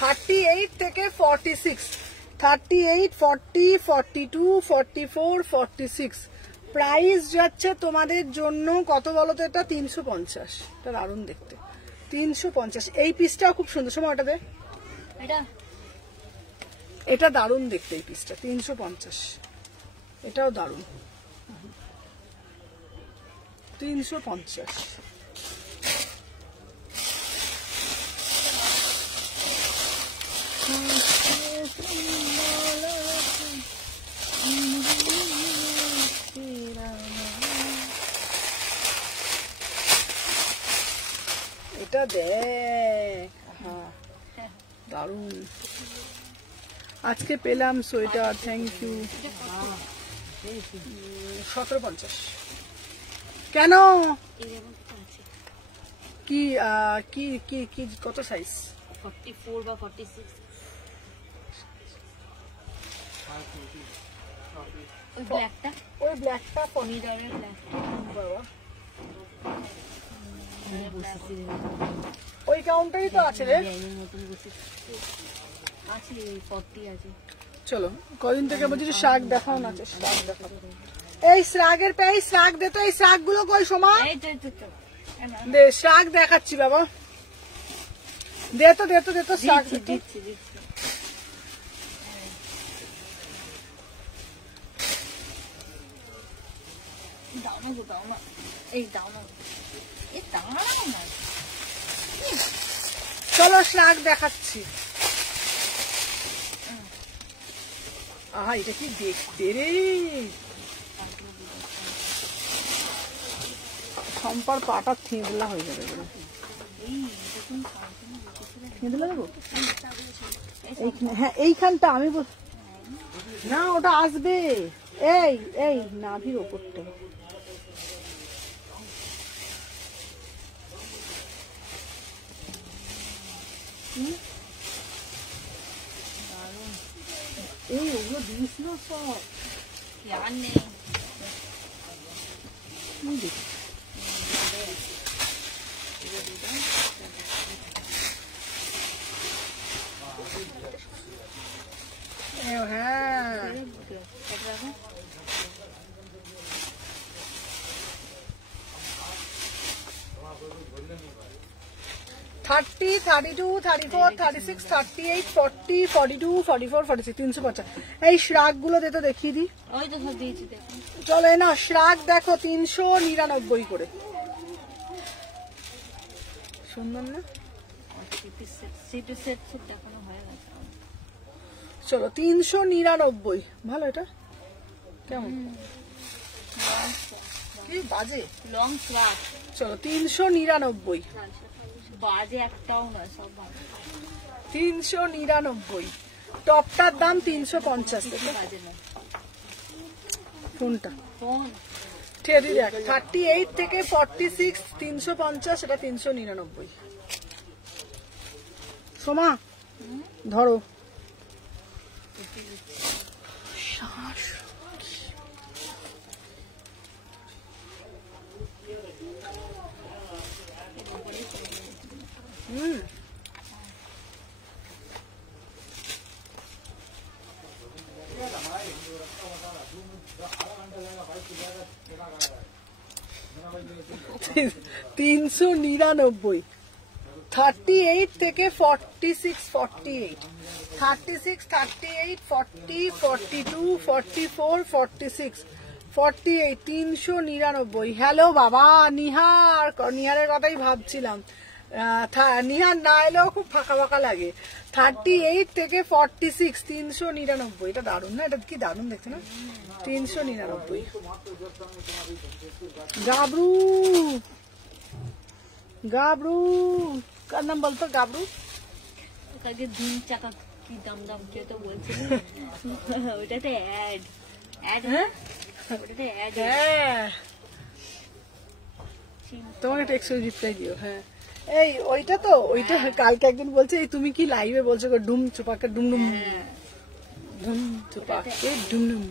38 থেকে 46 38 40 42 44 46 প্রাইস যাচ্ছে তোমাদের জন্য কত বলো তো এটা 350 এটা দারুণ দেখতে 350 এই পিসটাও খুব সুন্দর সময় ওটা দে এটা দারুণ দেখতে এই পিসটা 350 এটাও দারুণ 350 এটা দেখ দারুণ আজকে পেলাম সোয়েটার থ্যাংক ইউ 1750 কেন কি কি কি কি কত সাইজ 44 বা 46 ওই ব্ল্যাকটা মিররের ব্ল্যাক বাবা ওই কাউন্টারই তো আছে রে আছে 40 আছে চলো কদিন থেকে বলছি শাক দেখাও না শাক দেখাও এই শ্রাগের পেয়ে শ্রাগ দে তো এই শ্রাগ গুলো কই সময় দে শাক দেখাচ্ছি বাবা, দে তো শাক দিচ্ছি দাও না গো, দাও না, এই দাও না, এই দাও না না। চলো শাক দেখাচ্ছি। আহা এটা কি দেখতে রে, সম্পার পাটা থেঁতলা হয়ে যাবে, থেঁতলা দেবো হ্যাঁ এইখানটা আমি না ওটা আসবে, এই নাভির ওপরটা। এই ওগুলো দিস না সব, আর নেই হ্যাঁ 30, 32, 34, 36, 38, 40, 42, 44, 46, 350। এই শ্রাক গুলো দে তো দেখিয়ে দি। ওই তো সব দিয়েছি দেখো। চলো না শ্রাক দেখো 399 করে, সুন্দর না? সিটু সেট সব দেখানো হয়ে গেছে। চলো 399, ভালো এটা কেমন কি বাজে লং ফ্রক। চলো 399, বাজে একটাও নয়, সব ভালো। 399, টপটার দাম 350 থেকে। বাজে নয় কোনটা ফোন। ঠিক আছে দেখ 38 থেকে 46 350, এটা 399। সোমা ধরো তিনশো 399, 38 থেকে 46, 48, 36, 38, 40, 42, 44, 46, 48, 399। হ্যালো বাবা নিহারের কথাই ভাবছিলাম, নিহার না এলেও খুব ফাঁকা ফাঁকা লাগে। 38 থেকে 46, 399, এটা দারুণ না? এটা কি দারুণ দেখছে না? 399। গাবরু কার নাম বলতো? গাবরু কালকে দিন চাকা কি দাম দাম কেউ তো বলছিল। ওইটাতে অ্যাড হ্যাঁ ওটাতে অ্যাড। হ্যাঁ তোমাকে টেক্সট রিপ্লাই দিও। হ্যাঁ এই ওইটা তো ওইটা কালকে একদিন বলছে এই তুমি কি লাইভে বলছো গো, ডুম চুপাকে ডুমডুম ডুম চুপাকে ডুমডুম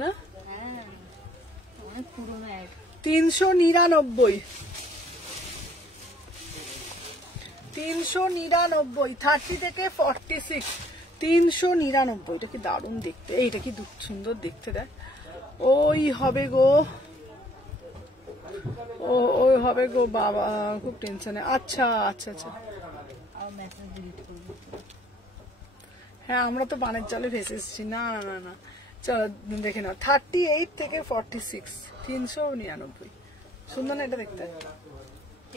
না? হ্যাঁ অনেক পুরোনো অ্যাড। 399, 399, 30 থেকে 46, 399। এটা কি দারুণ দেখতে, এইটা কি সুন্দর দেখতে দেয়। ওই হবে গো, ওই হবে গো বাবা, খুব টেনশনে। আচ্ছা আচ্ছা আচ্ছা আর মেসেজ ডিলিট করবো। হ্যাঁ আমরা তো বানের জলে ভেসে এসেছি। না না না না চলো দেখে নাও 38 থেকে 46, 399। সুন্দর না এটা দেখতে?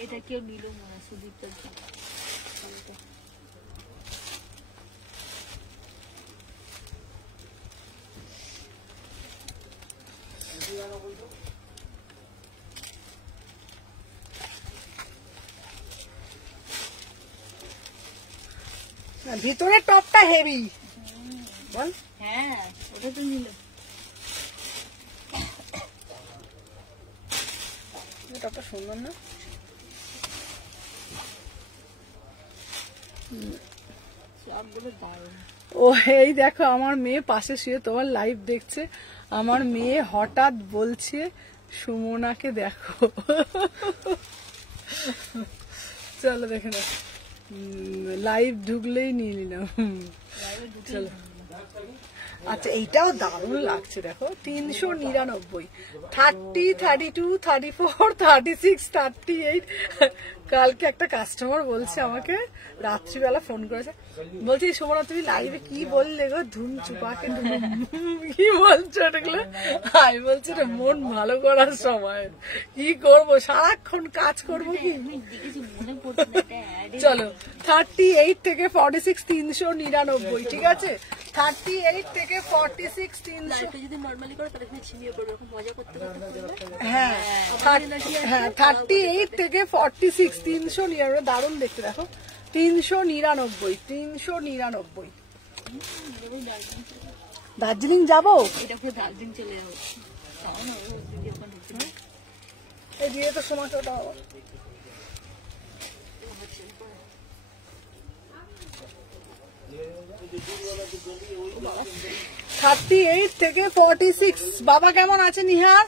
এটা কেউ নিল মনে হয় সুদীপটার জন্য। ভিতরে টপটা হেভি বল। হ্যাঁ ওটা তো নিল। টপটা সুন্দর না? সবগুলো দারুণ। ও এই দেখো আমার মেয়ে পাশে শুয়ে তোমার লাইভ দেখছে। আমার মেয়ে হঠাৎ বলছে সুমনাকে দেখো। চলো দেখে নাও, লাইভ ঢুকলেই নিয়ে নিলাম। চলো আচ্ছা এইটাও দারুণ লাগছে দেখো, 399, 30, 32, 34, 36, 38। কালকে একটা কাস্টমার বলছে আমাকে, রাত্রিবেলা ফোন করেছে, বলছি সোমনা তুমি লাইভে কি বললে গো, ধুম চুপাকে কি বলছো এগুলো? আমি বলছি রে মন ভালো করার সময়, কি করবো, সারাক্ষণ কাজ করবো কি। চলো 38 থেকে 46, 399, ঠিক আছে? 38 থেকে 46, 300। যদি নরমালি করে তাহলে এখানে ছিনিয়ে পড়বে, এরকম মজা করতে করতে। হ্যাঁ 38 থেকে 46, 399, দারুণ দেখতে দেখো, 399, 399। দার্জিলিং যাবো, এটা পুরো দার্জিলিং চলে যাবো। তাও না ও দিদি ওখানে ঢুকছে না। এই দিয়ে তো সময় ওটা 38 থেকে 46। বাবা কেমন আছে নিহার?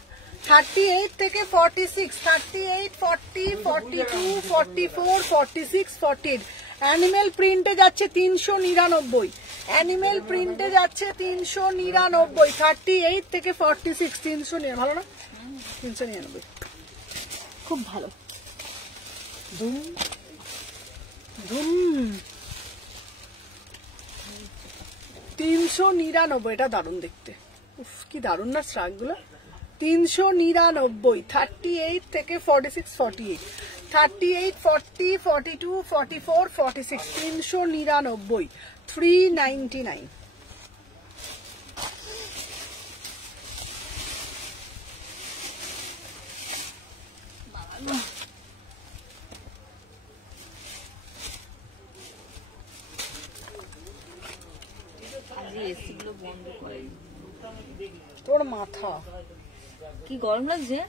38 থেকে 46, 38, 40, 42, 44, 46, 48। অ্যানিমেল প্রিন্টে যাচ্ছে 399, অ্যানিমেল প্রিন্টে যাচ্ছে 399, 38 থেকে 46, 399। ভালো না? 399 খুব ভালো। ধুম ধুম 399, এটা দারুণ দেখতে, উফ কি দারুণ না স্ট্রাক গুলো। 399, 38 থেকে 46, 48, 38, 40, 42, 44, 46, 399, 399। এসি গুলো বন্ধ করে, তোর মাথা কি গরম লাগছে।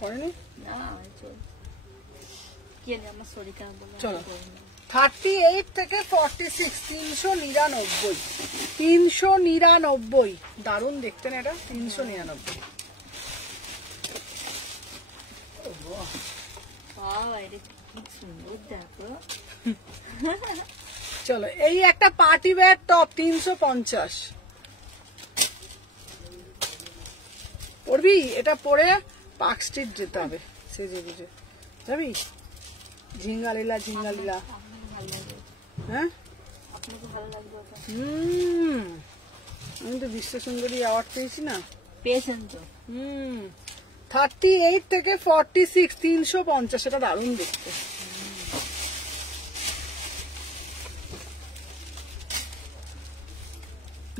করেনি? না চল, কি জানি আমার শরীর খারাপ বলে। চলো 38 থেকে 46, 399, 399, দারুণ দেখতে না এটা, 399। কি সুন্দর দেখো। চলো এই একটা পার্টি ওয়্যার টপ 350 পরবি, এটা পরে পার্ক স্ট্রিট যেতে হবে, সেজে বুঝে যাবি, ঝিঙ্গালীলা ঝিঙ্গালীলা। হ্যাঁ আপনাকে ভালো লাগবে ওটা। আমি তো বিশ্ব সুন্দরী অ্যাওয়ার্ড পেয়েছি না। পেয়েছেন তো। 38 থেকে 46, 350, এটা দারুণ দেখতে।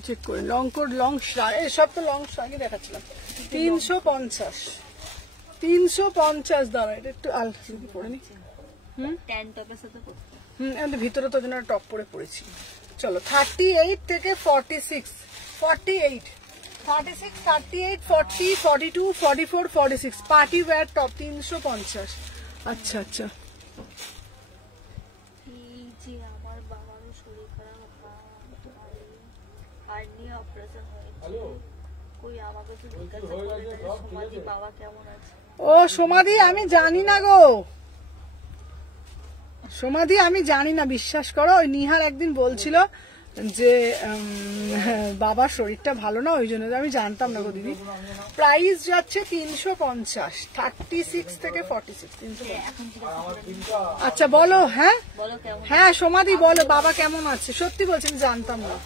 চেক করে লং কোট, লং শার্ট, এসব তো লং শার্টই দেখাচ্ছিলাম। 350, 350 দাঁড়া, এটা একটু আলগা পরে নি। ট্যান টপের সাথে করতে। আমি ভিতরে তো জন্য টপ পরে পড়েছি। চলো 38 থেকে 46, 48, 36, 38, 40, 42, 44, 46, পার্টি ওয়্যার টপ 350। আচ্ছা আচ্ছা, এই যে আমার বাবারও শরীর খারাপ, হার্নি অপারেশন হয়েছে, কই আমাকে তো জিজ্ঞাসা করে সমাধি বাবা কেমন আছে। ও সমাধি আমি জানি না গো, সমাধি আমি জানি না, বিশ্বাস করো। ওই নিহার একদিন বলছিল যে বাবার শরীরটা ভালো না, ওই জন্য আমি জানতাম না গো দিদি। প্রাইস যাচ্ছে 350, 36 থেকে 46, 350। আচ্ছা বলো। হ্যাঁ বলো কেমন। হ্যাঁ সমাধি বলো বাবা কেমন আছে, সত্যি বলছি আমি জানতাম না।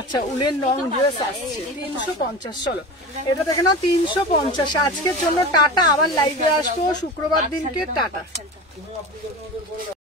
আচ্ছা উলের লং ড্রেস আসছে 350। চলো এটা দেখে নাও 350। আজকের জন্য টাটা, আবার লাইভে আসবো শুক্রবার দিনকে, টাটা।